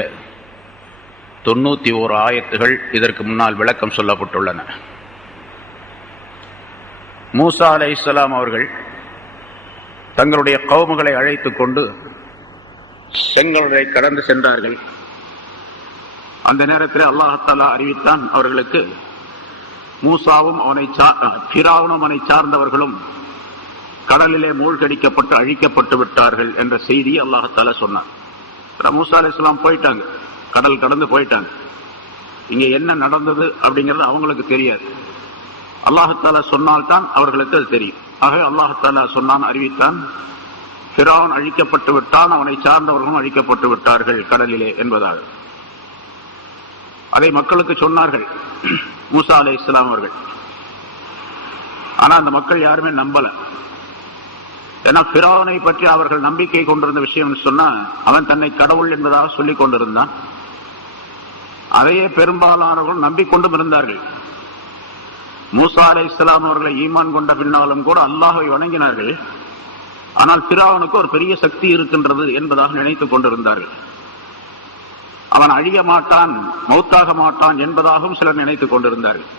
91 ஆயத்துகள் இதற்கு முன்னால் விளக்கம் சொல்லப்பட்டுள்ளன. மூசா அலைஹிஸ்ஸலாம் அவர்கள் தங்களுடைய கௌமுகளை அழைத்துக் கொண்டு செங்கடலை கடந்து சென்றார்கள். அந்த நேரத்தில் அல்லாஹ் தஆலா அறிவித்தான் அவர்களுக்கு, மூசாவும் ஃபிரௌனும் அவனை சார்ந்தவர்களும் கடலிலே மூழ்கடிக்கப்பட்டு அழிக்கப்பட்டு விட்டார்கள் என்ற செய்தியை அல்லாஹ் தஆலா சொன்னார். மூசா அலைஹிஸ்ஸலாம் போயிட்டாங்க, கடல் கடந்து போயிட்டாங்க. இங்க என்ன நடந்தது அப்படிங்கிறது அவங்களுக்கு தெரியாது. அல்லாஹ் தஆலா சொன்னால்தான் அவர்களுக்கு அது தெரியும். ஆக அல்லாஹ் தஆலா சொன்னான், அறிவித்தான், ஃபிரௌன் அழிக்கப்பட்டு விட்டான், அவனை சார்ந்தவர்களும் அழிக்கப்பட்டு விட்டார்கள் கடலிலே என்பதாக. அதை மக்களுக்கு சொன்னார்கள் மூசா அலைஹிஸ்ஸலாம் அவர்கள். ஆனா அந்த மக்கள் யாருமே நம்பல. ஏன்னா ஃபிரௌனை பற்றி அவர்கள் நம்பிக்கை கொண்டிருந்த விஷயம் சொன்னா, அவன் தன்னை கடவுள் என்பதாக சொல்லிக் கொண்டிருந்தான். அதையே பெரும்பாலானவர்கள் நம்பிக்கொண்டும் இருந்தார்கள். மூசா அலைஹிஸ்ஸலாம் அவர்களை ஈமான் கொண்ட பின்னாலும் கூட அல்லாஹ்வை வணங்கினார்கள். ஆனால் ஃபிரௌனுக்கு ஒரு பெரிய சக்தி இருக்கின்றது என்பதாக நினைத்துக் கொண்டிருந்தார்கள். அவன் அழிய மாட்டான், மௌத்தாக மாட்டான் என்பதாகவும் சிலர் நினைத்துக் கொண்டிருந்தார்கள்.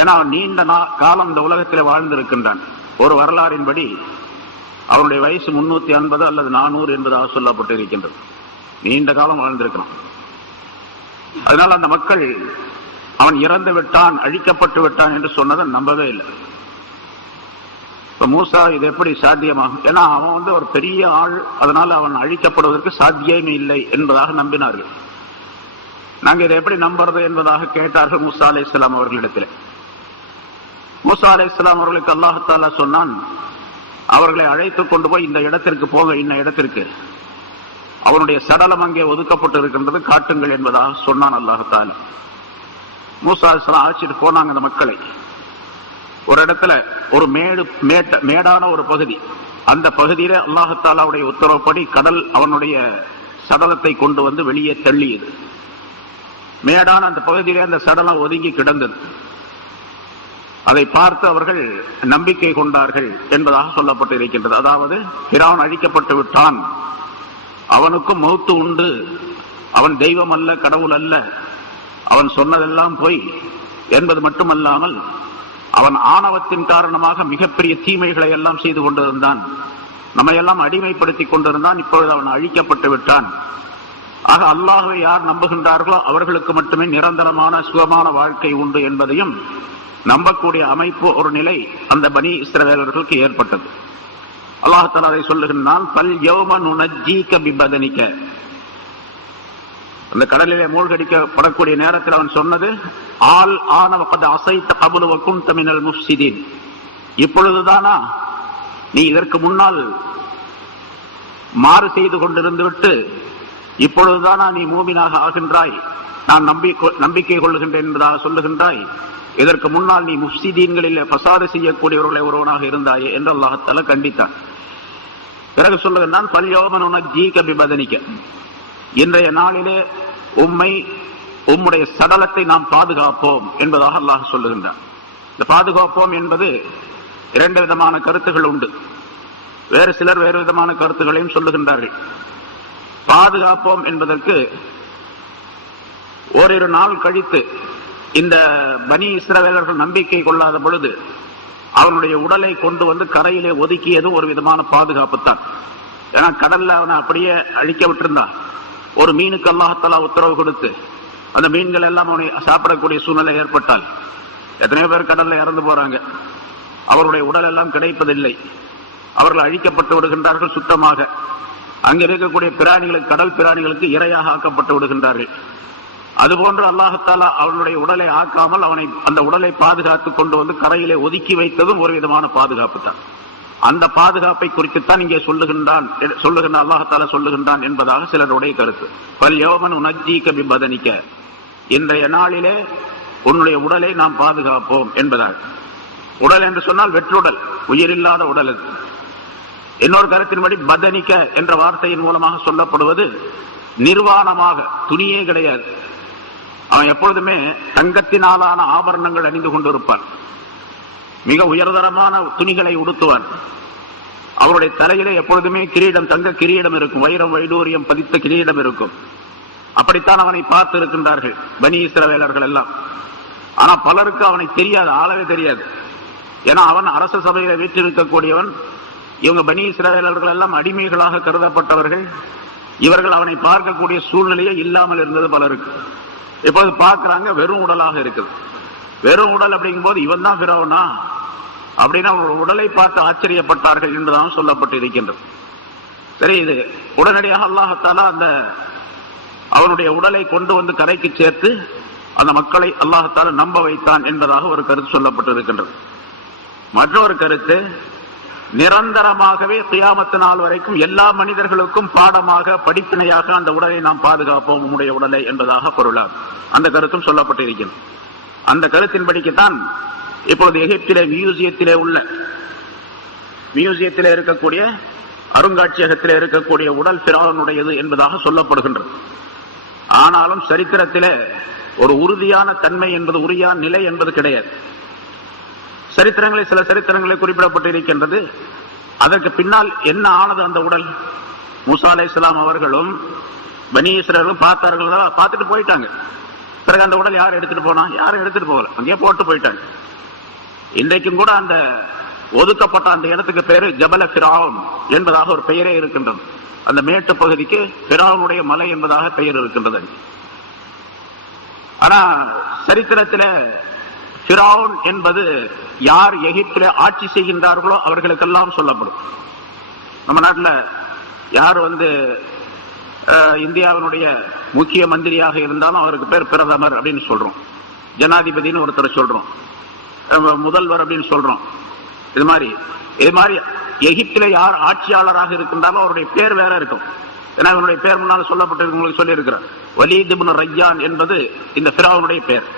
ஏன்னா அவன் நீண்ட காலம் இந்த உலகத்தில் வாழ்ந்திருக்கின்றான். ஒரு வரலாறின்படி அவனுடைய வயசு 350 அல்லது 400 என்பதாக சொல்லப்பட்டு இருக்கின்றது. நீண்ட காலம் வாழ்ந்திருக்கிறான். அதனால் அந்த மக்கள் அவன் இறந்து விட்டான், அழிக்கப்பட்டு விட்டான் என்று சொன்னதை நம்பவே இல்லை. இப்ப மூசா இது எப்படி சாத்தியமாகும்? ஏன்னா அவன் ஒரு பெரிய ஆள், அதனால அவன் அழிக்கப்படுவதற்கு சாத்தியமே இல்லை என்பதாக நம்பினார்கள். நாங்கள் இதை எப்படி நம்புறது என்பதாக கேட்டார்கள் மூசா அலைஹிஸ்ஸலாம் அவர்களிடத்தில். மூசா அலைஹிஸ்ஸலாம் அவர்களுக்கு அல்லாஹ் தஆலா சொன்னான், அவர்களை அழைத்துக் கொண்டு போய் இந்த இடத்திற்கு போக, இந்த இடத்திற்கு அவனுடைய சடலம் அங்கே ஒதுக்கப்பட்டு இருக்கின்றது, காட்டுங்கள் என்பதாக சொன்னான் அல்லாஹ் தஆலா. மூசா அலைஹிஸ்ஸலாம் அழைச்சிட்டு போனாங்க அந்த மக்களை. ஒரு இடத்துல ஒரு மேடான ஒரு பகுதி, அந்த பகுதியில அல்லாஹ் தஆலாவுடைய உத்தரவுப்படி கடல் அவனுடைய சடலத்தை கொண்டு வந்து வெளியே தள்ளியது. மேடான அந்த பகுதியிலே அந்த சடலம் ஒதுங்கி கிடந்தது. அதை பார்த்து அவர்கள் நம்பிக்கை கொண்டார்கள் என்பதாக சொல்லப்பட்டு இருக்கின்றது. அதாவது ஃபிரௌன் அழிக்கப்பட்டு விட்டான், அவனுக்கும் மௌத்து உண்டு, அவன் தெய்வம் அல்ல, கடவுள் அல்ல, அவன் சொன்னதெல்லாம் பொய் என்பது மட்டுமல்லாமல் அவன் ஆணவத்தின் காரணமாக மிகப்பெரிய தீமைகளை எல்லாம் செய்து கொண்டிருந்தான், நம்மையெல்லாம் அடிமைப்படுத்திக் கொண்டிருந்தான், இப்பொழுது அவன் அழிக்கப்பட்டு விட்டான். ஆக அல்லாஹ்வை யார் நம்புகின்றார்களோ அவர்களுக்கு மட்டுமே நிரந்தரமான சுகமான வாழ்க்கை உண்டு என்பதையும் நம்பக்கூடிய அமைப்பு, ஒரு நிலை அந்த பனி இஸ்ரவேலர்களுக்கு ஏற்பட்டது. அல்லாஹ் தஆலா அதை சொல்லுகின்றான், ஃபல் யௌம நுனஜ்ஜீக பிபதனிக. அந்த கடலிலே மூழ்கடிக்கப்படக்கூடிய நேரத்தில் அவன் சொன்னது, ஆல் ஆன வகத் அஸைத கப்லு வ குன்த மினல் முஃப்ஸிதீன். இப்பொழுதுதானா நீ இதற்கு முன்னால் மாறு செய்து கொண்டிருந்து விட்டு இப்பொழுதுதானா நீ மூமினாக ஆகின்றாய், நான் நம்பிக்கை கொள்ளுகின்றேன் என்பதாக சொல்லுகின்றாய். இதற்கு முன்னால் நீ முஃப்சிதீன்களில் பசாது செய்யக்கூடியவர்களை ஒருவனாக இருந்தாயே என்று அல்லாஹ் தஆலா கண்டித்தான். பிறகு சொல்லுகின்றான், ஃபல்யௌம நுனஜ்ஜீக பிபதனிக, இன்றைய நாளிலே உம்முடைய சடலத்தை நாம் பாதுகாப்போம் என்பதாக அல்லாஹ் சொல்லுகின்றான். இந்த பாதுகாப்போம் என்பது இரண்டு விதமான கருத்துகள் உண்டு. வேறு சிலர் வேறு விதமான கருத்துகளையும் சொல்லுகின்றார்கள். பாதுகாப்போம் என்பதற்கு ஓரிரு நாள் கழித்து இந்த பனி இஸ்ரவேலர்கள் நம்பிக்கை கொள்ளாத பொழுது அவனுடைய உடலை கொண்டு வந்து கரையிலே ஒதுக்கியதும் ஒரு விதமான பாதுகாப்பு தான். ஏன்னா கடல்ல அவனை அப்படியே அழிக்க விட்டிருந்தான். ஒரு மீனுக்கு அல்லாஹ் தஆலா உத்தரவு கொடுத்து அந்த மீன்கள் எல்லாம் அவனை சாப்பிடக்கூடிய சூழ்நிலை ஏற்பட்டால் எத்தனையோ பேர் கடல்ல இறந்து போறாங்க. அவருடைய உடல் எல்லாம் கிடைப்பதில்லை. அவர்கள் அழிக்கப்பட்டு விடுகின்றார்கள். சுத்தமாக அங்கே இருக்கக்கூடிய பிராணிகளுக்கு, கடல் பிராணிகளுக்கு இரையாக ஆக்கப்பட்டு விடுகின்றார்கள். அதுபோன்று அல்லாஹ் தஆலா அவனுடைய உடலை ஆக்காமல் அவனை அந்த உடலை பாதுகாத்து கொண்டு வந்து கரையிலே ஒதுக்கி வைத்ததும் ஒரு விதமான பாதுகாப்பு தான். அந்த பாதுகாப்பை குறித்துத்தான் இங்கே சொல்லுகின்ற அல்லாஹ் தஆலா சொல்லுகின்றான் என்பதாக சிலருடைய கருத்து. ஃபல்யௌம நுனஜ்ஜீக பிபதனிக, இன்றைய நாளிலே உன்னுடைய உடலை நாம் பாதுகாப்போம் என்பதாக. உடல் என்று சொன்னால் வெற்றுடல், உயிரில்லாத உடல். அது இன்னொரு கருத்தின்படி பதனிக்க என்ற வார்த்தையின் மூலமாக சொல்லப்படுவது நிர்வாணமாக, துணியே கிடையாது. அவன் எப்பொழுதுமே தங்கத்தினாலான ஆபரணங்கள் அணிந்து கொண்டிருப்பான். மிக உயர்தரமான துணிகளை உடுத்துவான். அவருடைய தலையிலே எப்பொழுதுமே கிரீடம், தங்க கிரீடம் இருக்கும். வைரம் வைடூரியம் பதித்த கிரீடம் இருக்கும். அப்படித்தான் அவனை பார்த்து இருக்கின்றார்கள் பனி இஸ்ரவேலர்கள் எல்லாம். ஆனா பலருக்கு அவனை தெரியாது, ஆளவே தெரியாது. ஏன்னா அவன் அரச சபையில வீற்றிருக்கக்கூடியவன். இவங்க பனி இஸ்ரவேலர்கள் எல்லாம் அடிமைகளாக கருதப்பட்டவர்கள். இவர்கள் அவனை பார்க்கக்கூடிய சூழ்நிலையே இல்லாமல் இருந்தது பலருக்கு. இப்போது பார்க்கிறாங்க, வெறும் உடலாக இருக்குது. வெறும் உடல் அப்படிங்கும் போது இவன் தான் பிறவனா அப்படின்னா உடலை பார்த்து ஆச்சரியப்பட்டார்கள் என்றுதான் சொல்லப்பட்டு இருக்கின்றது. சரி, இது உடனடியாக அல்லாஹ் தஆலா அந்த அவனுடைய உடலை கொண்டு வந்து கரைக்கு சேர்த்து அந்த மக்களை அல்லாஹ் தஆலா நம்ப வைத்தான் என்பதாக ஒரு கருத்து சொல்லப்பட்டு இருக்கின்றது. மற்றொரு கருத்து, நிரந்தரமாகவே கியாமத்து நாள் வரைக்கும் எல்லா மனிதர்களுக்கும் பாடமாக, படிப்பினையாக அந்த உடலை நாம் பாதுகாப்போம், உம்முடைய உடலை என்பதாக பொருளாகும். அந்த கருத்தும் சொல்லப்பட்டிருக்கிறது. அந்த கருத்தின்படிக்குத்தான் இப்பொழுது எகிப்திலே மியூசியத்திலே இருக்கக்கூடிய அருங்காட்சியகத்திலே இருக்கக்கூடிய உடல் ஃபிரௌனுடையது என்பதாக சொல்லப்படுகின்றது. ஆனாலும் சரித்திரத்திலே ஒரு உறுதியான தன்மை என்பது, உறுதியான நிலை என்பது கிடையாது. சில சரித்திரங்களில் குறிப்பிடப்பட்டிருக்கின்றது. அதற்கு பின்னால் என்ன ஆனது அந்த உடல்? மூசா அலைஹிஸ்ஸலாம் அவர்களும் பனி இஸ்ரவேலும் பார்த்துட்டு போயிட்டாங்க. பிறகு அந்த உடல் யார் எடுத்துட்டு போனா? யாரும் எடுத்துட்டு போகல, அங்கேயே போட்டு போயிட்டாங்க. இன்றைக்கும் கூட அந்த ஒதுக்கப்பட்ட அந்த இடத்துக்கு பேரு ஜபல ஃபிரௌன் என்பதாக ஒரு பெயரே இருக்கின்றது. அந்த மேட்டு பகுதிக்கு ஃபிரௌனுடைய மலை என்பதாக பெயர் இருக்கின்றது. ஆனா சரித்திரத்தில் ஃபிரௌன் என்பது யார் எகிப்திலே ஆட்சி செய்கின்றார்களோ அவர்களுக்கெல்லாம் சொல்லப்படும். நம்ம நாட்டில் யார் இந்தியாவினுடைய முக்கிய மந்திரியாக இருந்தாலும் அவருக்கு பேர் பிரதமர் அப்படின்னு சொல்றோம், ஜனாதிபதினு ஒருத்தர் சொல்றோம், முதல்வர் அப்படின்னு சொல்றோம். இது மாதிரி எகிப்திலே யார் ஆட்சியாளராக இருக்கின்றாலும் அவருடைய பேர் வேற இருக்கும். ஏன்னா அவருடைய பேர் முன்னால் சொல்லப்பட்டிருக்கு, உங்களுக்கு சொல்லி இருக்கிறார். வலீத் இப்னு ரய்யான் என்பது இந்த ஃபிரௌனுடைய பெயர்.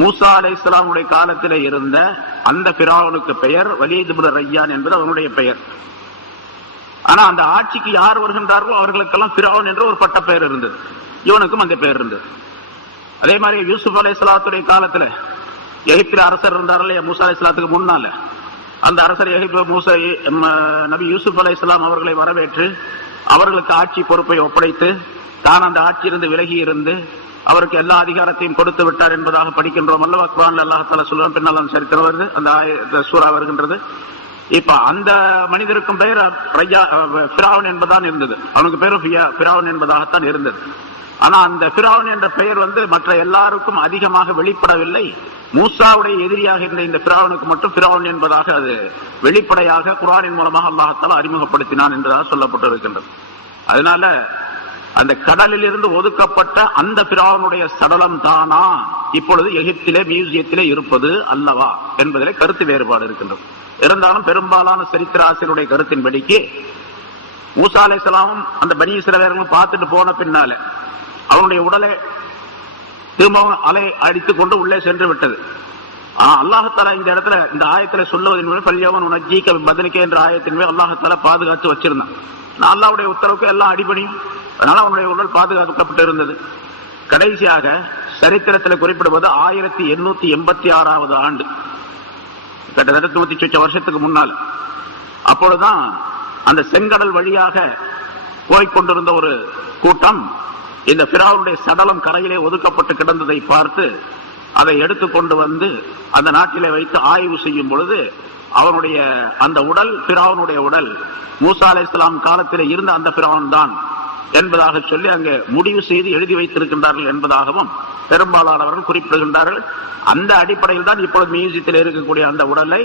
மூசா அலைஹிஸ்ஸலாமுடைய காலத்தில் இருந்த அந்த ஃபிரௌனுக்கு பெயர் வலீத் இப்னு ரய்யான் என்பது அவனுடைய பெயர். ஆனா அந்த ஆட்சிக்கு யார் வருகின்றார்களோ அவர்களுக்கெல்லாம் ஃபிரௌன் என்ற ஒரு பட்ட பெயர் இருந்தது. இவனுக்கும் அந்த பெயர் இருந்தது. அதே மாதிரி யூசுப் அலைஹிஸ்ஸலாத்துடைய காலத்துல எகிப்தில் அரசர் இருந்தார் இல்லையா, மூசா அலைஹிஸ்ஸலாத்துக்கு முன்னால. அந்த அரசர் நபி யூசுப் அலைஹிஸ்ஸலாம் அவர்களை வரவேற்று அவர்களுக்கு ஆட்சி பொறுப்பை ஒப்படைத்து தான் அந்த ஆட்சியிலிருந்து விலகி இருந்து அவருக்கு எல்லா அதிகாரத்தையும் கொடுத்து விட்டார் என்பதாக படிக்கின்றோம் அல்லவா. குர்ஆன்ல அல்லாஹ் தஆலா சொல்லுவான், பின்னால் அந்த சரித்திரம் வருது, அந்த சூரா வருகின்றது. இப்ப அந்த மனிதருக்கும் பெயர் ஃபிரௌன் என்பதான் இருந்தது. அவனுக்கு பேரும் ஃபிரௌன் என்பதாகத்தான் இருந்தது. ஆனா அந்த ஃபிரௌன் என்ற பெயர் மற்ற எல்லாருக்கும் அதிகமாக வெளிப்படவில்லை. மூசாவுடைய எதிரியாக இருந்த இந்த ஃபிரௌனுக்கு மட்டும் ஃபிரௌன் என்பதாக அது வெளிப்படையாக குர்ஆனின் மூலமாக அல்லாஹ் தஆலா அறிமுகப்படுத்தினான் என்பதாக சொல்லப்பட்டிருக்கின்றது. அதனால அந்த கடலில் இருந்து ஒதுக்கப்பட்ட அந்த ஃபிரௌனுடைய சடலம் தானா இப்பொழுது எகிப்திலே மியூசியத்திலே இருப்பது அல்லவா என்பதிலே கருத்து வேறுபாடு இருக்கின்றது. இருந்தாலும் பெரும்பாலான சரித்திர ஆசிரியருடைய கருத்தின்படிக்கு மூசா அலைஹிஸ்ஸலாமும் அந்த பனி இஸ்ரவேலர்களும் பார்த்துட்டு போன பின்னால அவனுடைய உடலை திரும்பவும் அலை அடித்துக் கொண்டு உள்ளே சென்று விட்டது. அல்லாஹால இந்த இடத்துல இந்த ஆயத்துல சொல்லுவதன் பல்யவன் உனஜீக்க பதினிக்க என்ற ஆயத்தின் மேல் அல்லாஹால பாதுகாத்து வச்சிருந்தான். அல்லாஹ்வுடைய உத்தரவுக்கு எல்லாம் அடிபணியும். அதனால அவனுடைய உடல் பாதுகாக்கப்பட்டு இருந்தது. கடைசியாக சரித்திரத்தில் குறிப்பிடுவது 1886 ஆண்டு, கிட்டத்தட்ட 100 வருஷத்துக்கு முன்னால். அப்பொழுதுதான் அந்த செங்கடல் வழியாக போய்கொண்டிருந்த ஒரு கூட்டம் இந்த பிராவுடைய சடலம் கரையிலே ஒதுக்கப்பட்டு கிடந்ததை பார்த்து அதை எடுத்துக்கொண்டு வந்து அந்த நாட்டிலே வைத்து ஆய்வு செய்யும் பொழுது அவனுடைய அந்த உடல் பிராவுனுடைய உடல் மூசா அலைஹிஸ்ஸலாம் காலத்திலே இருந்த அந்த பிராவன் தான் என்பதாக சொல்லி அங்கே முடிவு செய்து எழுதி வைத்திருக்கின்றார்கள் என்பதாகவும் பெரும்பாலானவர்கள் குறிப்பிடுகின்றார்கள். அந்த அடிப்படையில் தான் இப்பொழுது மியூசியத்தில் இருக்கக்கூடிய அந்த உடலை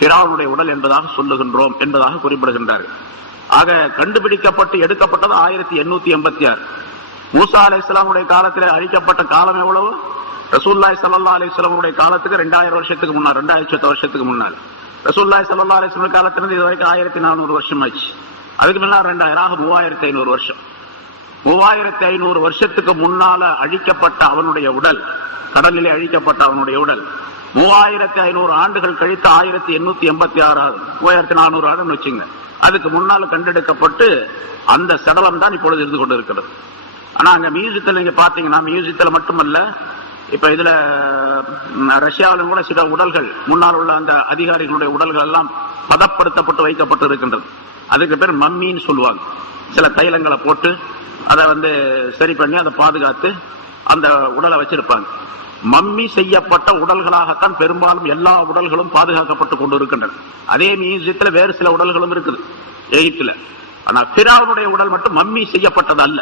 பிராவுனுடைய உடல் என்பதாக சொல்லுகின்றோம் என்பதாக குறிப்பிடுகின்றார்கள். ஆக கண்டுபிடிக்கப்பட்டு எடுக்கப்பட்டது 1886. மூசா அலைஹிஸ்ஸலாமுடைய காலத்திலே அழிக்கப்பட்ட காலம் எவ்வளவு? ரசூலுல்லாஹி ஸல்லல்லாஹு அலைஹி வஸல்லம் காலத்துக்கு 2000 வருஷத்துக்கு முன்னால், 2000 வருஷத்துக்கு முன்னால். ரசூலுல்லாஹி ஸல்லல்லாஹு அலைஹி வஸல்லம் காலத்திலிருந்து இது வரைக்கும் 1400 வருஷம் ஆச்சு. அதுக்கு முன்னால் 2000 3500 வருஷம். 3500 வருஷத்துக்கு முன்னால அழிக்கப்பட்ட அவனுடைய உடல், கடலிலே அழிக்கப்பட்ட அவனுடைய உடல் 3500 ஆண்டுகள் கழித்து 1886 3400 ஆண்டுன்னு வச்சுங்க, அதுக்கு முன்னால் கண்டெடுக்கப்பட்டு அந்த சடலம் தான் இப்பொழுது இருந்து கொண்டு இருக்கிறது. ஆனா அங்க மியூசியத்தில் நீங்க பாத்தீங்கன்னா, மியூசியத்தில் மட்டுமல்ல, இப்ப இதுல ரஷ்யாவிலும் கூட சில உடல்கள், முன்னால் உள்ள அந்த அதிகாரிகளுடைய உடல்கள் எல்லாம் பதப்படுத்தப்பட்டு வைக்கப்பட்டு இருக்கின்றது. அதுக்கு பேர் மம்மின்னு சொல்லுவாங்க. சில தைலங்களை போட்டு அதை சரி பண்ணி அதை பாதுகாத்து அந்த உடலை வச்சிருப்பாங்க. மம்மி செய்யப்பட்ட உடல்களாகத்தான் பெரும்பாலும் எல்லா உடல்களும் பாதுகாக்கப்பட்டு கொண்டு இருக்கின்றன. அதே மியூசியத்தில் வேறு சில உடல்களும் இருக்குது எகிப்துல. ஆனா பிராவுடைய உடல் மட்டும் மம்மி செய்யப்பட்டது அல்ல,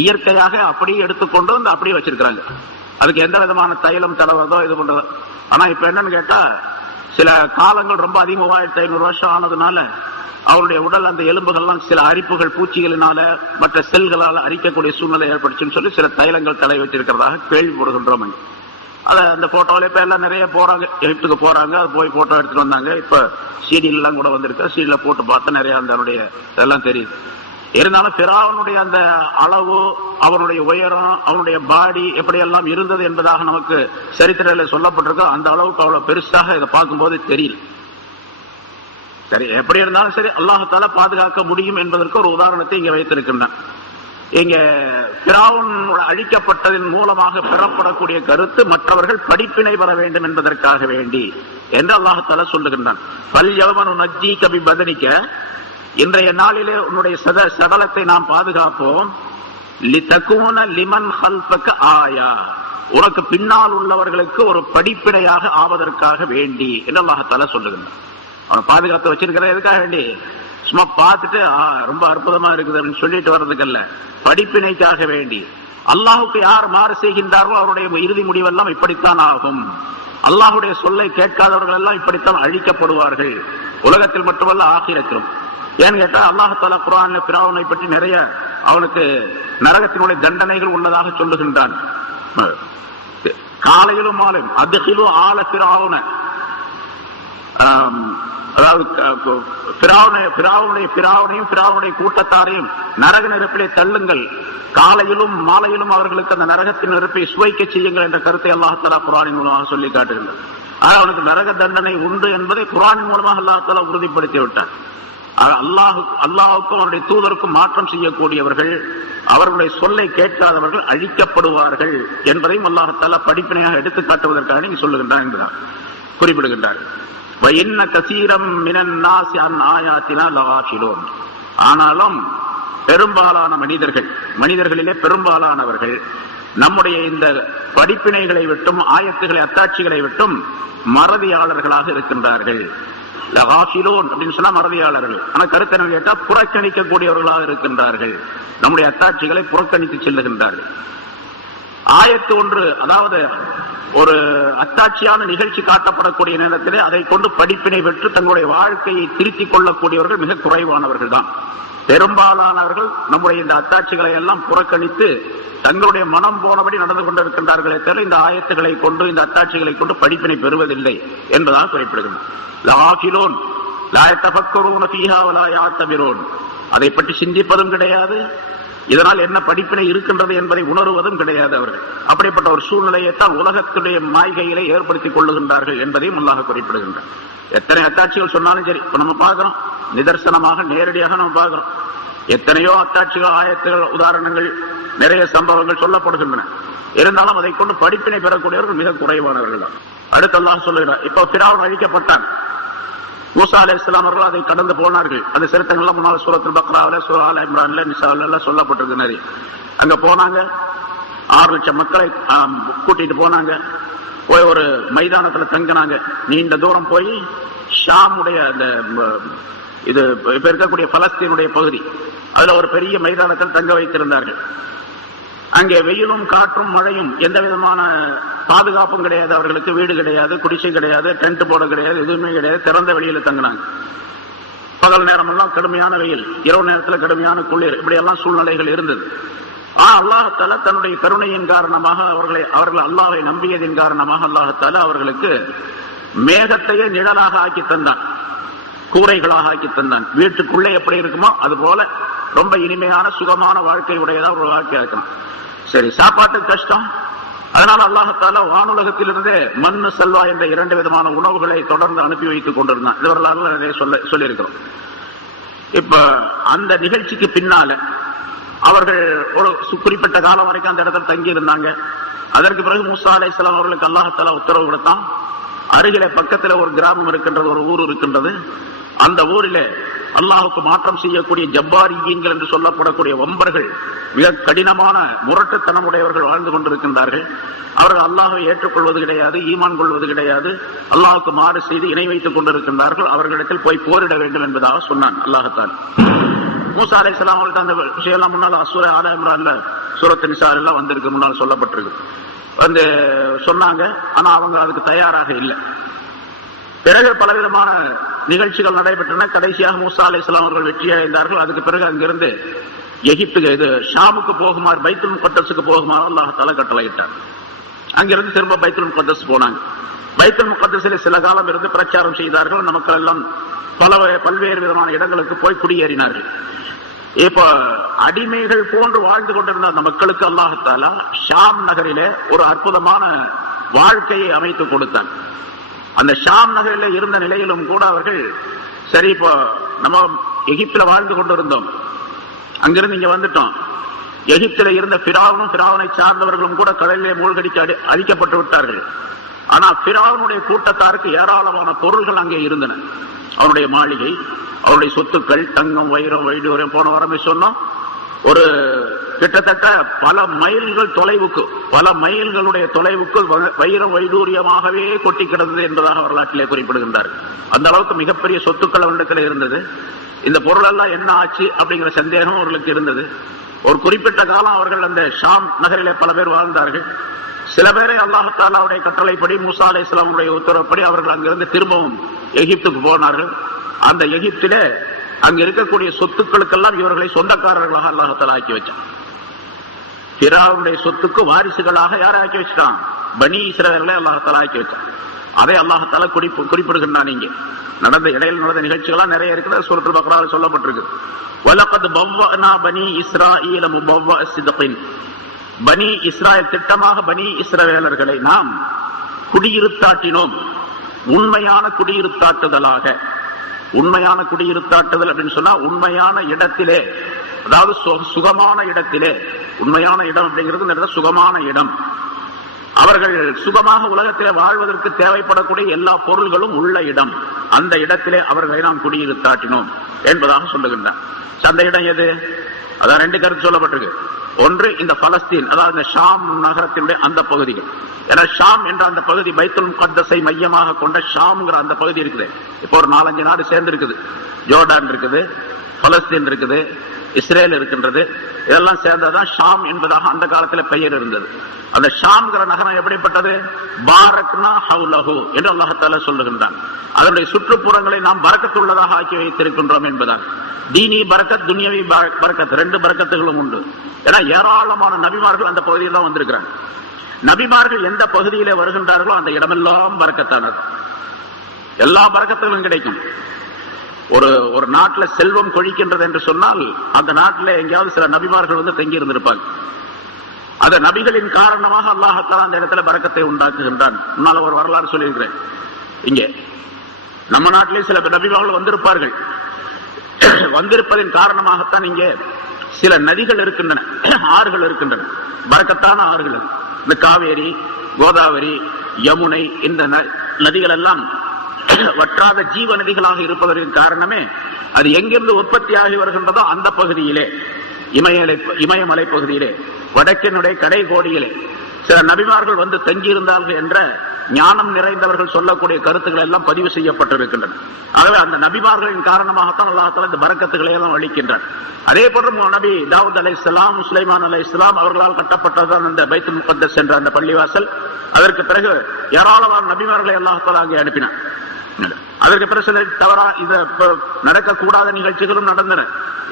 இயற்கையாக அப்படியே எடுத்துக்கொண்டு வந்து அப்படியே வச்சிருக்கிறாங்க. அதுக்கு எந்த விதமான தைலம் தடவதோ இது பண்றதோ. ஆனா இப்ப என்னன்னு கேட்டா, சில காலங்கள் ரொம்ப அதிகம் 3500 வருஷம் ஆனதுனால அவருடைய உடல் அந்த எலும்புகள்லாம் சில அரிப்புகள், பூச்சிகளினால மற்ற செல்களால் அரிக்கக்கூடிய சூழ்நிலை ஏற்படுச்சுன்னு சொல்லி சில தைலங்கள் தடவி வச்சிருக்கிறதாக கேள்விப்படுகின்றோம். அந்த போட்டோல இப்ப எல்லாம் நிறைய போறாங்க, எகிப்துக்கு போறாங்க, அது போய் போட்டோ எடுத்துட்டு வந்தாங்க. இப்ப சீடியில் எல்லாம் கூட வந்திருக்கு, சீடியில போட்டு பார்த்தா நிறைய அதனுடைய இதெல்லாம் தெரியுது. இருந்தாலும் பிராவுனுடைய அந்த அளவு, அவனுடைய உயரம், அவனுடைய பாடி எப்படியெல்லாம் இருந்தது என்பதாக நமக்கு சரித்திரத்தில் சொல்லப்பட்டிருக்கு. அந்த அளவுக்கு அவ்வளவு பெருசாக இதை பார்க்கும்போது தெரியல. சரி, எப்படி இருந்தாலும் சரி, அல்லாஹ்தால பாதுகாக்க முடியும் என்பதற்கு ஒரு உதாரணத்தை இங்க வைத்திருக்கின்றான். இங்க பிராவுன் அழிக்கப்பட்டதன் மூலமாக பெறப்படக்கூடிய கருத்து மற்றவர்கள் படிப்பினை பெற வேண்டும் என்பதற்காக வேண்டி என்று அல்லாஹ்தால சொல்லுகின்றான். பல்யவமன் நஜ்ஜீக பிபதனிக, இன்றைய நாளிலே உன்னுடைய சடலத்தை நாம் பாதுகாப்போம். லிதகூன லிமன் ஹல்ஃபக ஆயா, உனக்கு பின்னால் உள்ளவர்களுக்கு ஒரு படிப்பினையாக ஆவதற்காக வேண்டி என்று அல்லாஹ்தால சொல்லுகின்றான். அவனை பாதுகாத்து வச்சிருக்கிற எதுக்காக வேண்டி? சும்மா பார்த்துட்டு ரொம்ப அற்புதமா இருக்குது அப்படின்னு சொல்லிட்டு வர்றதுக்கு அல்ல, படிப்பினைக்காக வேண்டி. அல்லாஹுக்கு யார் மாறு செய்கின்றார்களோ அவருடைய இறுதி முடிவெல்லாம் இப்படித்தான் ஆகும். அல்லாஹுடைய சொல்லை கேட்காதவர்கள் எல்லாம் இப்படித்தான் அழிக்கப்படுவார்கள், உலகத்தில் மட்டுமல்ல ஆகிரத்திலும். ஏன்னு கேட்டா, அல்லாஹால குர்ஆன்ல பிராவுனை பற்றி நிறைய அவனுக்கு நரகத்தினுடைய தண்டனைகள் உள்ளதாக சொல்லுகின்றான். காலையிலும் மாலையும் அத்கிலு ஆல பிராவுன, அதாவது பிராவுனையும் பிராவுடைய கூட்டத்தாரையும் நரக நெருப்பிலே தள்ளுங்கள், காலையிலும் மாலையிலும் அவர்களுக்கு அந்த நரகத்தின் நெருப்பை சுவைக்க செய்யுங்கள் என்ற கருத்தை அல்லாஹ்தாலா குர்ஆனின் மூலமாக சொல்லி காட்டுகின்றார். அவனுக்கு நரக தண்டனை உண்டு என்பதை குர்ஆனின் மூலமாக அல்லாஹ்தாலா உறுதிப்படுத்தி விட்டார். அல்லாஹுக்கும் அவருடைய தூதருக்கும் மாற்றம் செய்யக்கூடியவர்கள், அவர்களுடைய சொல்லை கேட்காதவர்கள் அழிக்கப்படுவார்கள் என்பதையும் அல்லாஹ்தாலா படிப்பினையாக எடுத்து காட்டுவதற்காக நீங்க சொல்லுகின்றார் என்பதாக குறிப்பிடுகின்றார். ஆனாலும் பெரும்பாலான மனிதர்களிலே பெரும்பாலானவர்கள் நம்முடைய இந்த படிப்பினைகளை விட்டும், ஆயத்துகளை, அத்தாட்சிகளை விட்டும் மறதியாளர்களாக இருக்கின்றார்கள். அப்படின்னு சொன்னா மறதியாளர்கள். ஆனா கருத்தை கேட்டா புறக்கணிக்கக்கூடியவர்களாக இருக்கின்றார்கள். நம்முடைய அத்தாட்சிகளை புறக்கணித்து செல்லுகின்றார்கள். ஆயத்து ஒன்று, அதாவது ஒரு அத்தாட்சியான நிகழ்ச்சி காட்டப்படக்கூடிய நேரத்திலே அதை கொண்டு படிப்பினை பெற்று தங்களுடைய வாழ்க்கையை திருத்திக் கொள்ளக்கூடியவர்கள் மிக குறைவானவர்கள் தான். பெரும்பாலானவர்கள் நம்முடைய இந்த அத்தாட்சிகளை எல்லாம் புறக்கணித்து தங்களுடைய மனம் போனபடி நடந்து கொண்டிருக்கின்றார்களே தவிர இந்த ஆயத்துகளை கொண்டு, இந்த அத்தாட்சிகளை கொண்டு படிப்பினை பெறுவதில்லை என்பதாக குறிப்பிடுகின்றனர். அதை பற்றி சிந்திப்பதும் கிடையாது. இதனால் என்ன படிப்பினை இருக்கின்றது என்பதை உணர்வதும் கிடையாது அவர்கள். அப்படிப்பட்ட ஒரு சூழ்நிலையை தான் உலகத்துடைய மாய்கையிலே ஏற்படுத்திக் கொள்ளுகின்றார்கள் என்பதையும் அல்லாஹ் குறிப்பிடுகின்றார். எத்தனை அத்தாட்சிகள் சொன்னாலும் சரி, இப்ப நம்ம பார்க்கிறோம், நிதர்சனமாக நேரடியாக நம்ம பார்க்கிறோம். எத்தனையோ அத்தாட்சிகள், ஆயத்துகள், உதாரணங்கள், நிறைய சம்பவங்கள் சொல்லப்படுகின்றன. இருந்தாலும் அதை கொண்டு படிப்பினை பெறக்கூடியவர்கள் மிக குறைவானவர்கள் தான். அடுத்து அல்லாஹ் சொல்லுகிறார், இப்ப பிராவுன் அழிக்கப்பட்டான். மூசா அலைஹிஸ்ஸலாம் அவர்கள் அதை கடந்து போனார்கள். அந்த சரித்திரங்கள்லாம் முன்னாள் சூரத்துல் பக்ராவில், சூரா ஆல இம்ரான்ல, நிசாவில் எல்லாம் சொல்லப்பட்டிருக்கு நிறைய. அங்க போனாங்க, 6 லட்சம் மக்களை கூட்டிட்டு போனாங்க. போய் ஒரு மைதானத்துல தங்கினாங்க. நீண்ட தூரம் போய் ஷாமுடைய அந்த இது இப்ப இருக்கக்கூடிய பலஸ்தீனுடைய பகுதி, அதுல ஒரு பெரிய மைதானத்தில் தங்க வைத்திருந்தார்கள். அங்கே வெயிலும் காற்றும் மழையும், எந்த விதமான பாதுகாப்பும் கிடையாது அவர்களுக்கு. வீடு கிடையாது, குடிசை கிடையாது, டென்ட் போட கிடையாது, எதுவுமே கிடையாது. திறந்த வெளியில தங்கினாங்க. பகல் நேரம் எல்லாம் கடுமையான வெயில், இரவு நேரத்தில் கடுமையான குளிர், இப்படி எல்லாம் சூழ்நிலைகள் இருந்தது. அல்லாஹ்தாலா தன்னுடைய கருணையின் காரணமாக அவர்கள் அல்லாஹ்வை நம்பியதின் காரணமாக அல்லாஹ்தாலா அவர்களுக்கு மேகத்தையே நிழலாக ஆக்கி தந்தான், கூரைகளாக ஆக்கி தந்தான். வீட்டுக்குள்ளே எப்படி இருக்குமோ அது போல ரொம்ப இனிமையான சுகமான வாழ்க்கை உடையதா ஒரு வாழ்க்கையா இருக்கணும். சரி, சாப்பாட்டுக்கு கஷ்டம். அதனால அல்லாஹ்தாலா வானுலகத்திலிருந்தே மண்ணு செல்வா என்ற 2 விதமான உணவுகளை தொடர்ந்து அனுப்பி வைத்துக் கொண்டிருந்தான். இது வரலாறு நிறைய சொல்லியிருக்கிறோம். இப்ப அந்த நிகழ்ச்சிக்கு பின்னால அவர்கள் ஒரு குறிப்பிட்ட காலம் வரைக்கும் அந்த இடத்துல தங்கி இருந்தாங்க. அதற்கு பிறகு மூசா அலைஹிஸ்ஸலாம் அவர்களுக்கு அல்லாஹ்தாலா உத்தரவு கொடுத்தான். அருகிலே பக்கத்தில் ஒரு கிராமம் இருக்கின்றது, ஒரு ஊர் இருக்கின்றது. அந்த ஊரிலே அல்லாஹுக்கு மாற்றம் செய்யக்கூடிய ஜப்பாரியீன்கள் என்று சொல்லப்படக்கூடிய வம்பர்கள், மிக கடினமான முரட்டுத்தனமுடையவர்கள் வாழ்ந்து கொண்டிருக்கின்றார்கள். அவர்கள் அல்லாஹை ஏற்றுக்கொள்வது கிடையாது, ஈமான் கொள்வது கிடையாது, அல்லாஹுக்கு மாறு செய்து இணை வைத்துக் கொண்டிருக்கின்றார்கள். அவர்களிடத்தில் போய் போரிட வேண்டும் என்பதாக சொன்னான் அல்லாஹ்தான். மூசா அலைஹிஸ்ஸலாம் அவர்களுக்கு அந்த விஷயம் எல்லாம் முன்னால் சூரா ஆல இம்ரான்ல, சூரத்து நிசா எல்லாம் வந்திருக்கு, முன்னால் சொல்லப்பட்டிருக்கு. வந்து சொன்னாங்க. ஆனா அவங்க அதுக்கு தயாராக இல்லை. பிறகு பலவிதமான நிகழ்ச்சிகள் நடைபெற்றன. கடைசியாக மூசா அலைஹிஸ்ஸலாம் அவர்கள் வெற்றி அடைந்தார்கள். அதுக்கு பிறகு அங்கிருந்து எகிப்துக்கு, இது ஷாமுக்கு போகுமாறு, பைத்துல் முகத்தஸுக்கு போகுமாறு அல்லாஹ்தாலா கட்டளையிட்டார். அங்கிருந்து திரும்ப பைத்துல் முகத்தஸ் போனாங்க. பைத்துல் முகத்தஸில் சில காலம் இருந்து பிரச்சாரம் செய்தார்கள். அந்த மக்கள் எல்லாம் பல்வேறு விதமான இடங்களுக்கு போய் குடியேறினார்கள். இப்ப அடிமைகள் போன்று வாழ்ந்து கொண்டிருந்த அந்த மக்களுக்கு அல்லாஹ்தாலா ஷாம் நகரிலே ஒரு அற்புதமான வாழ்க்கையை அமைத்துக் கொடுத்தான். அந்த ஷாம் நகரில் இருந்த நிலையிலும் கூட அவர்கள், சரி இப்போ நம்ம எகிப்துல வாழ்ந்து கொண்டிருந்தோம், அங்கிருந்து இங்க வந்துட்டோம். எகிப்தில இருந்த பிராவனும் பிராவனை சார்ந்தவர்களும் கூட கடலிலே மூழ்கடித்து அழிக்கப்பட்டு விட்டார்கள். ஆனா பிராவனுடைய கூட்டத்தாருக்கு ஏராளமான பொருள்கள் அங்கே இருந்தன. அவருடைய மாளிகை, அவருடைய சொத்துக்கள், தங்கம், வைரம், வைடூரியம், போன வாரமே சொன்னோம். ஒரு கிட்டத்தட்ட பல மைல்கள் தொலைவுக்கு, பல மைல்களுடைய தொலைவுக்கு வைரம் வைடூரியமாகவே கொட்டி கிடந்தது என்பதாக வரலாற்றிலே குறிப்பிடுகின்றார்கள். அந்த அளவுக்கு மிகப்பெரிய சொத்துக்கள் அவரிடத்தில் இருந்தது. இந்த பொருள் எல்லாம் என்ன ஆச்சு அப்படிங்கிற சந்தேகம் அவர்களுக்கு இருந்தது. ஒரு குறிப்பிட்ட காலம் அவர்கள் அந்த ஷாம் நகரிலே பல பேர் வாழ்ந்தார்கள். சில பேரை அல்லாஹ்தாலாவுடைய கட்டளைப்படி, மூசா அலைஹிஸ்ஸலாமுடைய உத்தரவுப்படி அவர்கள் அங்கிருந்து திரும்பவும் எகிப்துக்கு போனார்கள். அந்த எகிப்திலே அங்க இருக்கக்கூடிய சொத்துக்களுக்கெல்லாம் இவர்களை சொந்தக்காரர்களாக அல்லாஹ்தாலா ஆக்கி வச்சான். பிராவுடைய சொத்துக்கு வாரிசுகளாக யாரை ஆக்கி வச்சுட்டான்? பனி இஸ்ரவேலை அல்லாஹ்தாலா ஆக்கி வச்சான். அதை அல்லாஹ்தாலா குறிப்பிடுகின்றான். இங்கே இடையில் நடந்த நிகழ்ச்சிகள்லாம் நிறைய இருக்கிறது. சூரத்துல் பக்ராவில் சொல்லப்பட்டிருக்கு. வலகத் பவ்வஅனா பனி இஸ்ராயீல முபவ்வஅ ஸித்கின். பனி இஸ்ராயல் திட்டமாக பனி இஸ்ரவேலர்களை நாம் குடியிருத்தாட்டினோம், உண்மையான குடியிருத்தாட்டுதலாக. உண்மையான குடியிருத்தாட்டுதல் அப்படின்னு சொன்னா உண்மையான இடத்திலே, அதாவது சுகமான இடத்திலே. உண்மையான இடம் அப்படிங்கிறது சுகமான இடம். அவர்கள் சுகமாக உலகத்திலே வாழ்வதற்கு தேவைப்படக்கூடிய எல்லா பொருள்களும் உள்ள இடம். அந்த இடத்திலே அவர்களை நாம் குடியிருத்தாட்டினோம் என்பதாக சொல்லுகின்றார். அந்த இடம் எது? அதான் 2 கருத்து சொல்லப்பட்டிருக்கு. ஒன்று இந்த பலஸ்தீன், அதாவது இந்த ஷாம் நகரத்தினுடைய அந்த பகுதிகள். ஏன்னா ஷாம் என்ற அந்த பகுதி பைத்துல் முகத்தஸை மையமாக கொண்ட ஷாம்ங்கிற அந்த பகுதி இருக்குது. இப்போ ஒரு 4-5 நாடு சேர்ந்து இருக்குது. ஜோர்டான் இருக்குது, பலஸ்தீன் இருக்குது, இஸ்ரேல் இருக்கின்றது. இதெல்லாம் சேர்ந்ததான் ஷாம் என்பதாக அந்த காலத்தில் பெயர் இருந்தது. அந்த ஷாம்ங்கிற நகரம் எப்படிப்பட்டது? பாரக்னா ஹவுலஹு என்று அல்லாஹ்தாலா சொல்லுகின்றான். அதனுடைய சுற்றுப்புறங்களை நாம் பரக்கத்துள்ளதாக ஆக்கி வைத்திருக்கின்றோம் என்பதாக. தீனி பரக்கத், துன்யவி பரக்கத், 2 பரக்கத்துகளும் உண்டு. ஏன்னா ஏராளமான நபிமார்கள் அந்த பகுதியில் தான் வந்திருக்கிறாங்க. நபிமார்கள் எந்த பகுதியிலே வருகின்றார்களோ அந்த இடமெல்லாம் பரக்கத்தானது, எல்லா பரக்கத்துகளும் கிடைக்கும். ஒரு நாட்டுல செல்வம் கொழிக்கின்றது என்று சொன்னால் அந்த நாட்டில் எங்கேயாவது சில நபிமார்கள் வந்து தங்கி இருந்திருப்பாங்க. அந்த நபிகளின் காரணமாக அல்லாஹ் அந்த இடத்துல பரக்கத்தை உண்டாக்குகின்றான். முன்னால் ஒரு வரலாறு சொல்லியிருக்கிறேன். இங்கே நம்ம நாட்டிலே சில நபிமார்கள் வந்திருப்பார்கள். வந்திருப்பதன் காரணமாகத்தான் இங்கே சில நதிகள் இருக்கின்றன, ஆறுகள் இருக்கின்றன, பரக்கத்தான ஆறுகள். இந்த காவேரி, கோதாவரி, யமுனை, இந்த நதிகள் எல்லாம் வற்றாத ஜீவ நதிகளாக இருப்பதற்கு காரணமே அது எங்கிருந்து உற்பத்தியாகி வருகின்றதோ அந்த பகுதியிலே, இமயமலை பகுதியிலே, வடக்கினுடைய கடை கோடியிலே சில நபிமார்கள் வந்து தங்கியிருந்தார்கள் என்ற ஞானம் நிறைந்தவர்கள் சொல்லக்கூடிய கருத்துக்கள் எல்லாம் பதிவு செய்யப்பட்டிருக்கின்றன. ஆகவே அந்த நபிமார்களின் காரணமாகத்தான் அல்லாஹ் தஆலா இந்த பரக்கத்துகளை எல்லாம் அளிக்கின்றார். அதே போன்று நபி தாவூத் அலைஹிஸ்ஸலாம், சுலைமான் அலைஹிஸ்ஸலாம் அவர்களால் கட்டப்பட்டதான் இந்த பைத்துல் முகத்தஸ் என்ற அந்த பள்ளிவாசல். அதற்கு பிறகு ஏராளமான நபிமார்களை அல்லாஹ் தஆலா அங்கே அனுப்பினார். அதற்கு பிறகு சில நடக்கக்கூடாத நிகழ்ச்சிகளும் நடந்தன.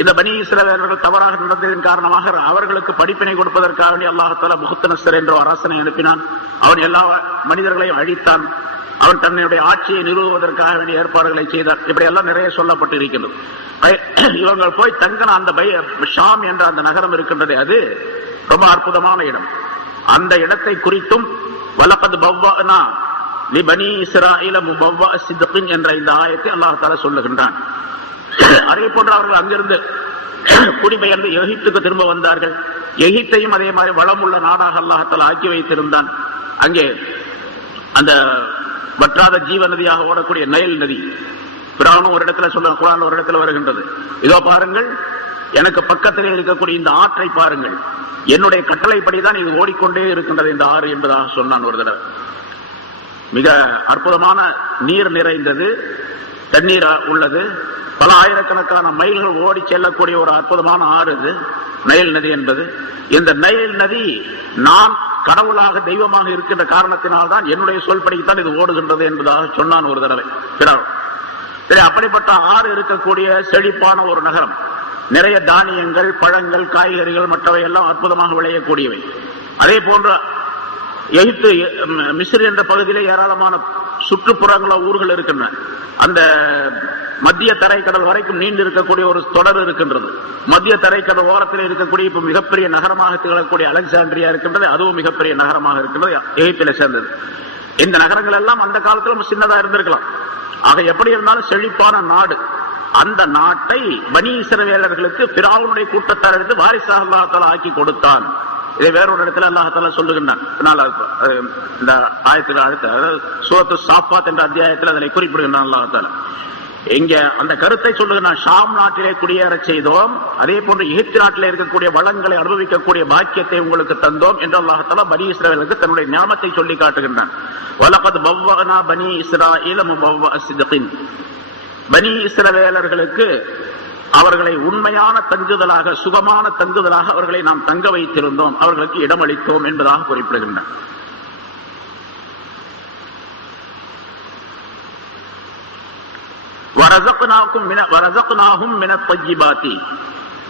இந்த பனி இஸ்ரவேலர்கள் தவறாக நடந்ததன் காரணமாக அவர்களுக்கு படிப்பினை கொடுப்பதற்காக வேண்டி அல்லாஹ் தஆலா புக்தனஸ்ஸர் என்ற அரசனை அனுப்பினான். அவன் எல்லா மனிதர்களையும் அழித்தான். அவன் தன்னுடைய ஆட்சியை நிறுவுவதற்காக வேண்டிய ஏற்பாடுகளை செய்தார். இப்படி எல்லாம் நிறைய சொல்லப்பட்டு இருக்கின்றது. இவங்க போய் தங்கின அந்த ஷாம் என்ற அந்த நகரம் இருக்கின்றது, அது ரொம்ப அற்புதமான இடம். அந்த இடத்தை குறித்தும் வலகத் பவ்வஅனா லிபனி இஸ்ராயீல முபவ்வஅ ஸித்கின் என்ற இந்த ஆயத்தை அல்லாஹ் தஆலா சொல்லுகின்றான். அதே போன்று அவர்கள் அங்கிருந்து குடிபெயர்ந்து எகிப்துக்கு திரும்ப வந்தார்கள். எகிப்தையும் அதே மாதிரி வளமுள்ள நாடாக அல்லாஹ் தஆலா ஆக்கி வைத்திருந்தான். அங்கே அந்த வற்றாத ஜீவ நதியாக ஓடக்கூடிய நைல் நதி, பிரானும் ஒரு இடத்துல சொல்ல, குர்ஆன் ஒரு இடத்துல வருகின்றது. இதோ பாருங்கள், எனக்கு பக்கத்திலே இருக்கக்கூடிய இந்த ஆற்றை பாருங்கள், என்னுடைய கட்டளைப்படிதான் இது ஓடிக்கொண்டே இருக்கின்றது இந்த ஆறு என்பதாக சொன்னான் ஒரு தடவை. மிக அற்புதமான நீர் நிறைந்தது, தண்ணீர் உள்ளது, பல ஆயிரக்கணக்கான மைல்கள் ஓடி செல்லக்கூடிய ஒரு அற்புதமான ஆறு இது நைல் நதி என்பது. இந்த நைல் நதி நான் கடவுளாக தெய்வமாக இருக்கின்ற காரணத்தினால்தான் என்னுடைய சொல்படித்தான் இது ஓடுகின்றது என்பதாக சொன்னான் ஒரு தடவை. அப்படிப்பட்ட ஆறு இருக்கக்கூடிய செழிப்பான ஒரு நகரம், நிறைய தானியங்கள், பழங்கள், காய்கறிகள் மற்றவை எல்லாம் அற்புதமாக விளையக்கூடியவை. அதே போன்ற எகிப்து, மிஸ்ர் என்ற பகுதியிலே ஏராளமான சுற்றுப்புறங்கள ஊர்கள் இருக்கின்றன. அந்த மத்திய தரைக்கடல் வரைக்கும் நீண்டு இருக்கக்கூடிய ஒரு தொடர் இருக்கின்றது. மத்திய தரைக்கடல் ஓரத்தில் இருக்கக்கூடிய இப்ப மிகப்பெரிய நகரமாக திகழக்கூடிய அலெக்சாண்ட்ரியா இருக்கின்றது, அதுவும் மிகப்பெரிய நகரமாக இருக்கின்றது, எகிப்திலே சேர்ந்தது. இந்த நகரங்கள் எல்லாம் அந்த காலத்தில் சின்னதா இருந்திருக்கலாம். ஆக எப்படி இருந்தாலும் செழிப்பான நாடு. அந்த நாட்டை பனி இஸ்ரவேலர்களுக்கு ஃபிரௌனுடைய கூட்டத்தாருக்கு வாரிசாக அல்லாஹ் தஆலா ஆக்கி கொடுத்தான். இதை வேறொரு இடத்துல அல்லாஹ் தஆலா சொல்லுகின்றான். இந்த ஆயத்தில் அடுத்த சூரத்து சாஃபாத் என்ற அத்தியாயத்தில் அதனை குறிப்பிடுகின்றான் அல்லாஹ் தஆலா. இங்க அந்த கருத்தை சொல்லுகின்றான். ஷாம் நாட்டிலே குடியேற செய்தோம், அதே போன்று எகிப்து நாட்டிலே இருக்கக்கூடிய வளங்களை அனுபவிக்கக்கூடிய பாக்கியத்தை உங்களுக்கு தந்தோம் என்று அல்லாஹ் தஆலா பனி இஸ்ரவேலுக்கு தன்னுடைய ஞானத்தை சொல்லி காட்டுகின்றான். வலகத் பவ்வஅனா பனி இஸ்ராயீல முபவ்வஅ ஸித்கின். பனி இஸ்ரவேலர்களுக்கு அவர்களை உண்மையான தங்குதலாக, சுகமான தங்குதலாக அவர்களை நாம் தங்க வைத்திருந்தோம், அவர்களுக்கு இடமளித்தோம் என்பதாக குறிப்பிடுகின்றனர்.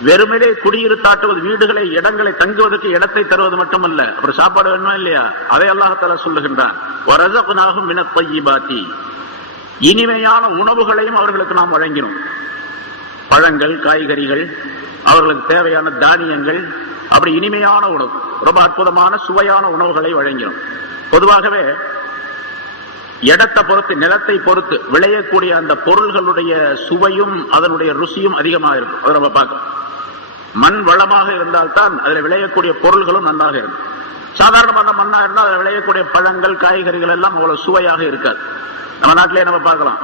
வெறுமனே குடியிருத்தாட்டுவது, வீடுகளை, இடங்களை, தங்குவதற்கு இடத்தை தருவது மட்டுமல்ல, அப்புறம் சாப்பாடு வேணுமா இல்லையா, அதை அல்லாஹ் தஆலா சொல்லுகின்றான். வரஸக்னாஹும் மினத் தய்யிபாத்தி, இனிமையான உணவுகளையும் அவர்களுக்கு நாம் வழங்கினோம். பழங்கள், காய்கறிகள், அவர்களுக்கு தேவையான தானியங்கள், அப்படி இனிமையான உணவு, ரொம்ப அற்புதமான சுவையான உணவுகளை வழங்கினோம். பொதுவாகவே இடத்தை பொறுத்து, நிலத்தை பொறுத்து விளையக்கூடிய அந்த பொருள்களுடைய சுவையும் அதனுடைய ருசியும் அதிகமாக இருக்கும். அதை நம்ம பார்க்கணும். மண் வளமாக இருந்தால்தான் அதில் விளையக்கூடிய பொருள்களும் நன்றாக இருக்கும். சாதாரணமான மண்ணா இருந்தால் அதில் விளையக்கூடிய பழங்கள், காய்கறிகள் எல்லாம் அவ்வளவு சுவையாக இருக்காது. நம்ம நாட்டிலே நம்ம பார்க்கலாம்.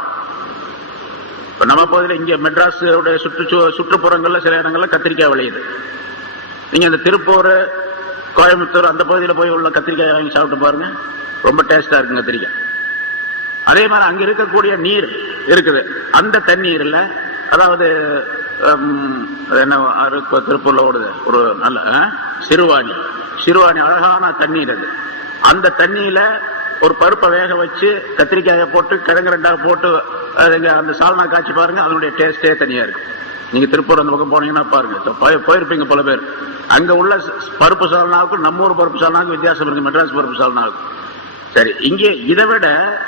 நம்ம பகுதியில் இங்கே மெட்ராஸ் சுற்றுப்புறங்கள்ல சில இடங்கள்ல கத்திரிக்காய் விளையுது. நீங்க இந்த திருப்பூர், கோயம்புத்தூர் அந்த பகுதியில் போய் உள்ள கத்திரிக்காய் வாங்கி சாப்பிட்டு பாருங்க, ரொம்ப டேஸ்டா இருக்குங்க கத்திரிக்காய். அதே மாதிரி அங்க இருக்கக்கூடிய நீர் இருக்குது, அந்த தண்ணீர்ல, அதாவது என்ன திருப்பூர்ல ஓடுது ஒரு நல்ல சிறுவாணி அழகான தண்ணீர். அது அந்த தண்ணியில ஒரு பருப்பை வேக வச்சு கத்திரிக்காயை போட்டு கிழங்கு ரெண்டாக போட்டு அந்த சால்னா காய்ச்சி பாருங்க, அதனுடைய டேஸ்டே தனியா இருக்கு. நீங்க திருப்பூர் அந்த பக்கம் போனீங்கன்னா பாருங்க, போயிருப்பீங்க பல பேர். அங்க உள்ள பருப்பு சால்னாவுக்கும் நம்ம ஊர் பருப்பு சால்னாவுக்கும் வித்தியாசம் இருக்கு, மெட்ராஸ் பருப்பு சால்னாவுக்கும். சரி, இங்கே இதை விட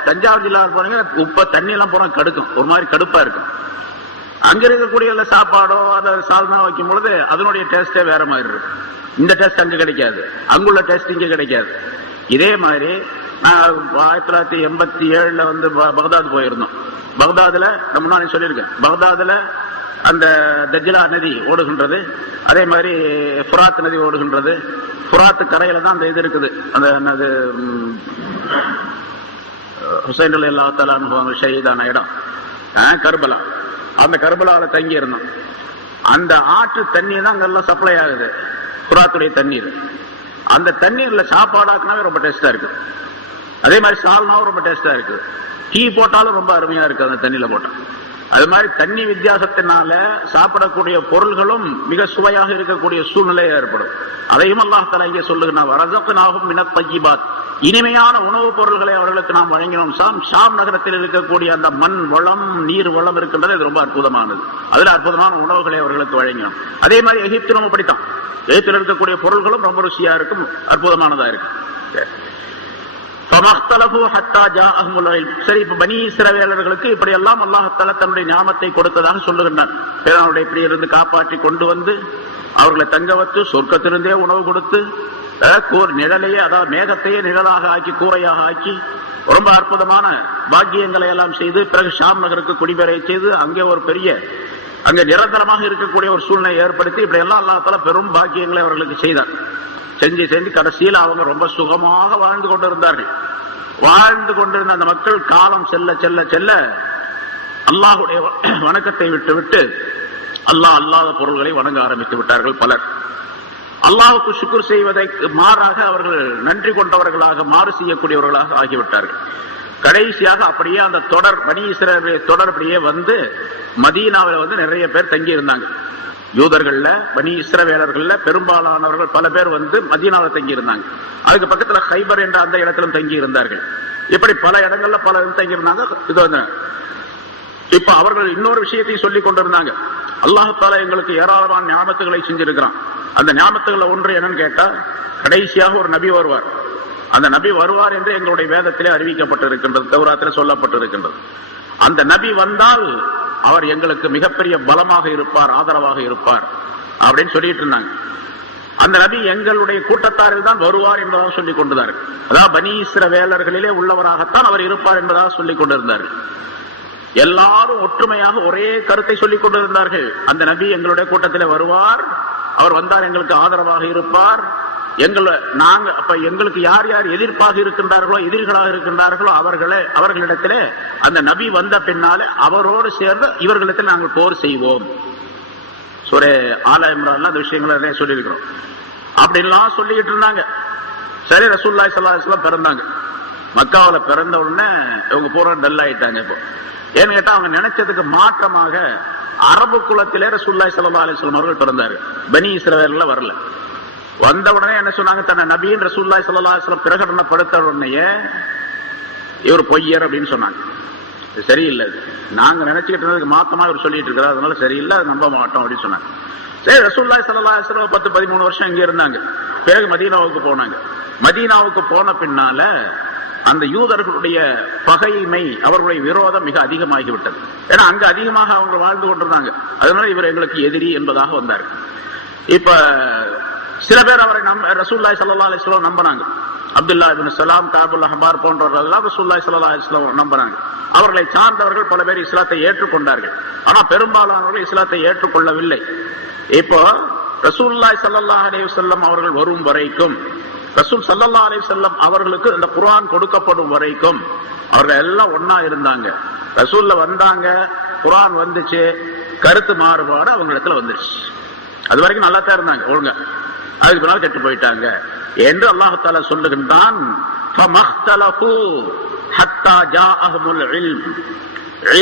தஞ்சாவூர் ஜில்லாவில் போனீங்க, உப்ப தண்ணி எல்லாம் போனா கடுக்கும், ஒரு மாதிரி கடுப்பா இருக்கும். அங்க இருக்கக்கூடிய சாப்பாடோ அதை சால்னா வைக்கும் பொழுது அதனுடைய டேஸ்டே வேற மாதிரி இருக்கும். இந்த டேஸ்ட் அங்க கிடைக்காது, அங்குள்ள டேஸ்ட் இங்க கிடைக்காது. இதே மாதிரி 1987 பகதாத் போயிருந்தோம். பகதாதுல நான் முன்னாடி சொல்லியிருக்கேன், பகதாதுல அந்த தஜ்லா நதி ஓடுகின்றது, அதே மாதிரி ஃபுராத் நதி ஓடுகின்றது. ஃபுராத்து கரையில தான் அந்த இது இருக்குது, அந்த ஹுசைன் ரலியல்லாஹு தஆலா அன்ஹு ஷஹீதான இடம் கர்பலா. அந்த கர்பலாவில் தங்கி இருந்தோம். அந்த ஆற்று தண்ணீர் தான் அங்கெல்லாம் சப்ளை ஆகுது, ஃபுராத்துடைய தண்ணீர். அந்த தண்ணீர்ல சாப்பாடாக்குனாவே ரொம்ப டேஸ்டா இருக்கு. அதே மாதிரி சால்னாவும் ரொம்ப டேஸ்டா இருக்கு. டீ போட்டாலும் ரொம்ப அருமையா இருக்கு அந்த தண்ணியில போட்டா. அது மாதிரி தண்ணி வித்தியாசத்தினால சாப்பிடக்கூடிய பொருள்களும் மிக சுவையாக இருக்கக்கூடிய சூழ்நிலை ஏற்படும். அதையும் அல்லாஹ் தஆலா இங்கே சொல்லுகிறார், வரஸக்னாஹும் மினத் தய்யிபாத், இனிமையான உணவுப் பொருள்களை அவர்களுக்கு நாம் வழங்கினோம். ஷாம் நகரத்தில் இருக்கக்கூடிய அந்த மண் வளம் நீர் வளம் இருக்கின்றது, இது ரொம்ப அற்புதமானது. அதுல அற்புதமான உணவுகளை அவர்களுக்கு வழங்கினோம். அதே மாதிரி எகிப்திலும் அப்படித்தான். எகிப்தில் இருக்கக்கூடிய பொருள்களும் ரொம்ப ருசியா இருக்கும், அற்புதமானதா இருக்கு. சரி, இப்ப பனி இஸ்ரவேலர்களுக்கு இப்படி எல்லாம் அல்லாஹ் தஆலா தன்னுடைய ஞானத்தை கொடுத்ததாக சொல்லுகின்றான். அவருடைய பிரியரிலிருந்து காப்பாற்றி கொண்டு வந்து அவர்களை தங்க வச்சு சொர்க்கத்திலிருந்தே உணவு கொடுத்து நிழலையே, அதாவது மேகத்தையே நிழலாக ஆக்கி கூரையாக ஆக்கி ரொம்ப அற்புதமான பாக்கியங்களை எல்லாம் செய்து பிறகு ஷாம் நகருக்கு குடிபெறை செய்து அங்கே ஒரு பெரிய அங்கே நிரந்தரமாக இருக்கக்கூடிய ஒரு சூழ்நிலை ஏற்படுத்தி இப்படி எல்லாம் அல்லாஹ் தஆலா பெரும் பாக்கியங்களை அவர்களுக்கு செய்தார். செஞ்சு கடைசியில் அவங்க ரொம்ப சுகமாக வாழ்ந்து கொண்டிருந்தார்கள். வாழ்ந்து கொண்டிருந்த அந்த மக்கள் காலம் செல்ல செல்ல செல்ல அல்லாஹுடைய வணக்கத்தை விட்டு அல்லாஹ் அல்லாத பொருள்களை வணங்க ஆரம்பித்து விட்டார்கள். பலர் அல்லாஹுக்கு ஷுக்ர் செய்வதற்கு மாறாக அவர்கள் நன்றி கொண்டவர்களாக மாறு செய்யக்கூடியவர்களாக ஆகிவிட்டார்கள். கடைசியாக அப்படியே அந்த தொடர் பனி இஸ்ரவேல் தொடர் அப்படியே மதீனாவில் நிறைய பேர் தங்கி இருந்தாங்க. யூதர்கள்ல பனி இஸ்ரவேலர்கள்ல பெரும்பாலானவர்கள் பல பேர் மதீனாவில் தங்கி இருந்தாங்க. அதுக்கு பக்கத்துல ஹைபர் என்ற அந்த இடத்திலும் தங்கி இருந்தார்கள். இப்படி பல இடங்கள்ல பல தங்கி இருந்தாங்க. இது இப்ப அவர்கள் இன்னொரு விஷயத்தையும் சொல்லிக் கொண்டிருந்தாங்க. அல்லாஹ் தஆலா எங்களுக்கு ஏராளமான ஞாபகங்களை செஞ்சிருக்கிறான். அந்த ஞாபகத்துல ஒன்று என்னன்னு கேட்டா, கடைசியாக ஒரு நபி வருவார். அந்த நபி வருவார் என்று எங்களுடைய வேதத்திலே அறிவிக்கப்பட்டிருக்கின்றது, தௌராத்திலே சொல்லப்பட்டிருக்கின்றது. அந்த நபி வந்தால் அவர் எங்களுக்கு மிகப்பெரிய பலமாக இருப்பார், ஆதரவாக இருப்பார் அப்படின்னு சொல்லிட்டு இருந்தாங்க. அந்த நபி எங்களுடைய கூட்டத்தாரில் தான் வருவார் என்பதாக சொல்லிக் கொண்டிருந்தார்கள். அதாவது பனி இஸ்ரவேலர்களிலே உள்ளவராகத்தான் அவர் இருப்பார் என்பதாக சொல்லிக் கொண்டிருந்தார்கள். எல்லாரும் ஒற்றுமையாக ஒரே கருத்தை சொல்லிக் கொண்டிருந்தார்கள். அந்த நபி எங்களுடைய கூட்டத்திலே வருவார், அவர் வந்தால் எங்களுக்கு ஆதரவாக இருப்பார். எங்களுக்கு யார் யார் எதிர்ப்பாக இருக்கின்றார்களோ, எதிரிகளாக இருக்கின்றார்களோ அவர்களிடத்திலே அந்த நபி வந்த பின்னாலே அவரோடு சேர்ந்து இவர்களிடத்தில் நாங்கள் போர் செய்வோம். சூரே ஆல இம்ரான்ல அந்த விஷயங்களை சொல்லியிருக்கிறோம். அப்படின்லாம் சொல்லிக்கிட்டு இருந்தாங்க. சரி, ரசூலுல்லாஹி ஸல்லல்லாஹு அலைஹி வஸல்லம் பிறந்தாங்க. மக்காவில் பிறந்த உடனே இவங்க பூரா டல் ஆயிட்டாங்க. இப்போ ஏன்னு கேட்டா, அவங்க நினைச்சதுக்கு மாற்றமாக அரபு குலத்திலே ரசூலுல்லாஹி ஸல்லல்லாஹு அலைஹி வஸல்லம் அவர்கள் பிறந்தாரு. பனி இஸ்ரவேல்ல வரல. வந்த உடனே என்ன சொன்னாங்க, தன்னை நபியின் ரசூலுல்லாஹி ஸல்லல்லாஹு அலைஹி வஸல்லம் பிரகடனப்படுத்த உடனே இவர் பொய்யர் அப்படின்னு சொன்னாங்க. சரியில்லை, நாங்க நினைச்சுக்கிட்டு இருந்ததுக்கு மாத்தமா இவர் சொல்லிட்டு இருக்கிறார், அதனால சரியில்லை, நம்ப மாட்டோம் அப்படின்னு சொன்னாங்க. சரி, ரசூலுல்லாஹி ஸல்லல்லாஹு அலைஹி வஸல்லம் 10-13 வருஷம் இங்க இருந்தாங்க. பிறகு மதீனாவுக்கு போனாங்க. மதீனாவுக்கு போன பின்னால அந்த யூதர்களுடைய பகைமை, அவர்களுடைய விரோதம் மிக அதிகமாகிவிட்டது. ஏன்னா அங்க அதிகமாக அவங்க வாழ்ந்து கொண்டிருந்தாங்க. அதனால இவர் எங்களுக்கு எதிரி என்பதாக வந்தார்கள். இப்ப சில பேர் அவரை ரசூலுல்லாஹி ஸல்லல்லாஹு அலைஹி வஸல்லம் நம்பினாங்க. அப்துல்லா இப்னு சலாம், காபுல் அஹ்பார் போன்றவர்கள் எல்லாம் ரசூலுல்லாஹி ஸல்லல்லாஹு அலைஹி வஸல்லம் நம்பினாங்க. அவர்களை சார்ந்தவர்கள் பல பேர் இஸ்லாத்தை ஏற்றுக்கொண்டார்கள். ஆனா பெரும்பாலானவர்கள் இஸ்லாத்தை ஏற்றுக்கொள்ளவில்லை. இப்போ ரசூலுல்லாஹி ஸல்லல்லாஹு அலைஹி வஸல்லம் அவர்கள் வரும் வரைக்கும், ரசூல் ஸல்லல்லாஹு அலைஹி வஸல்லம் அவர்களுக்கு இந்த குர்ஆன் கொடுக்கப்படும் வரைக்கும் அவர்கள் எல்லாம் ஒன்னா இருந்தாங்க. ரசூல்ல வந்தாங்க, குர்ஆன் வந்துச்சு, கருத்து மாறுபாடு அவங்களிடத்துல வந்துருச்சு. அது வரைக்கும் நல்லா தான் இருந்தாங்க, ஒழுங்க. அதுக்கு பின்னால் கெட்டு போயிட்டாங்க என்று அல்லாஹ் தஆலா சொல்லுகின்றான்.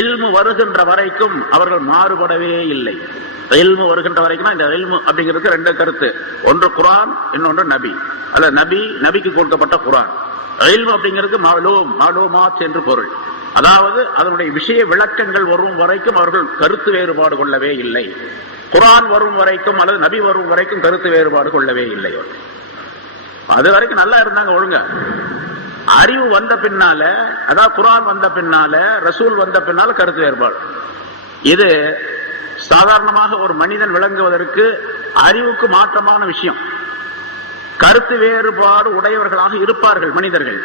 இல்மு வருகின்ற வரைக்கும் அவர்கள் மாறுபடவே இல்லை. இல்மு வருகின்ற வரைக்கும் இந்த இல்மு அப்படிங்கிறதுக்கு ரெண்டு கருத்து, ஒன்று குர்ஆன், இன்னொன்று நபி. அல்ல நபிக்கு கொடுக்கப்பட்ட குர்ஆன். இல்மு அப்படிங்கிறதுக்கு மாலூமாத் என்று பொருள். அதாவது அதனுடைய விஷய விளக்கங்கள் வரும் வரைக்கும் அவர்கள் கருத்து வேறுபாடு கொள்ளவே இல்லை. குர்ஆன் வரும் வரைக்கும் அல்லது நபி வரும் வரைக்கும் கருத்து வேறுபாடு கொள்ளவே இல்லை. அது வரைக்கும் நல்லா இருந்தாங்க, ஒழுங்க. அறிவு வந்த பின்னால, அதாவது குர்ஆன் வந்த பின்னால, ரசூல் வந்த பின்னால கருத்து வேறுபாடு. இது சாதாரணமாக ஒரு மனிதன் விளங்குவதற்கு அறிவுக்கு மாற்றமான விஷயம். கருத்து வேறுபாடு உடையவர்களாக இருப்பார்கள் மனிதர்கள்.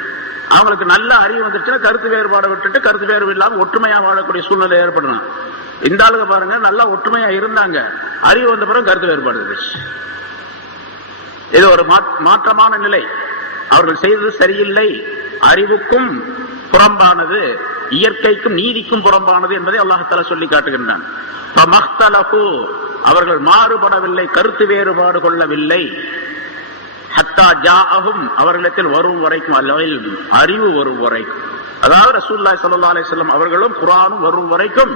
அவங்களுக்கு நல்ல அறிவு வந்துருச்சுன்னா கருத்து வேறுபாடை விட்டுட்டு கருத்து வேறுபாடு இல்லாம ஒற்றுமையா வாழக்கூடிய சூழ்நிலை ஏற்படணும். இந்த ஆளுங்க பாருங்க, நல்லா ஒற்றுமையா இருந்தாங்க, அறிவு வந்த பிறகு கருத்து வேறுபாடு இருந்துச்சு. இது ஒரு மாற்றமான நிலை. அவர்கள் செய்தது சரியில்லை, அறிவுக்கும் புறம்பானது, இயற்கைக்கும் நீதிக்கும் புறம்பானது என்பதை அல்லாஹ் தஆலா சொல்லி காட்டுகின்றான். அவர்கள் மாறுபடவில்லை, கருத்து வேறுபாடு கொள்ளவில்லை. ஹத்தா ஜாஅஹும், அவர்களிடத்தில் வரும் வரைக்கும், அறிவு வரும் வரைக்கும். அதாவது ரசூலுல்லாஹி ஸல்லல்லாஹு அலைஹி வஸல்லம் அவர்களும் குர்ஆனும் வரும் வரைக்கும்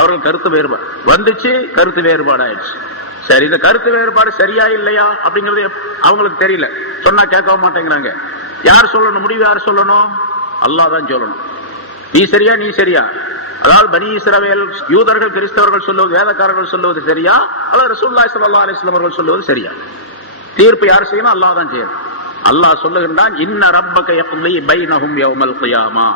அவர்கள் கருத்து வேறுபாடு வந்துச்சு, கருத்து வேறுபாடு ஆயிடுச்சு. சரி, இந்த கருத்து வேறுபாடு சரியா இல்லையா அப்படிங்கறது அவங்களுக்கு தெரியல, சொன்னா கேட்கவும் மாட்டேங்கிறாங்க. யார் சொல்லணும்? முடிவு யார் சொல்லணும்? அல்லாஹ் தான் சொல்லணும். நீ சரியா, நீ சரியா? அதாவது பனி இஸ்ரவேல், யூதர்கள், கிறிஸ்தவர்கள் சொல்லுவது, வேதக்காரர்கள் சொல்லுவது சரியா, அதாவது ரசூலுல்லாஹி ஸல்லல்லாஹு அலைஹி வஸல்லம் அவர்கள் சொல்லுவது சரியா? தீர்ப்பு யார் செய்யணும்? அல்லாஹ் தான் செய்யணும். அல்லாஹ் சொல்லுகின்றான், இன்ன ரப்பக யக்லி பைனஹும் யௌமல் கியாமா.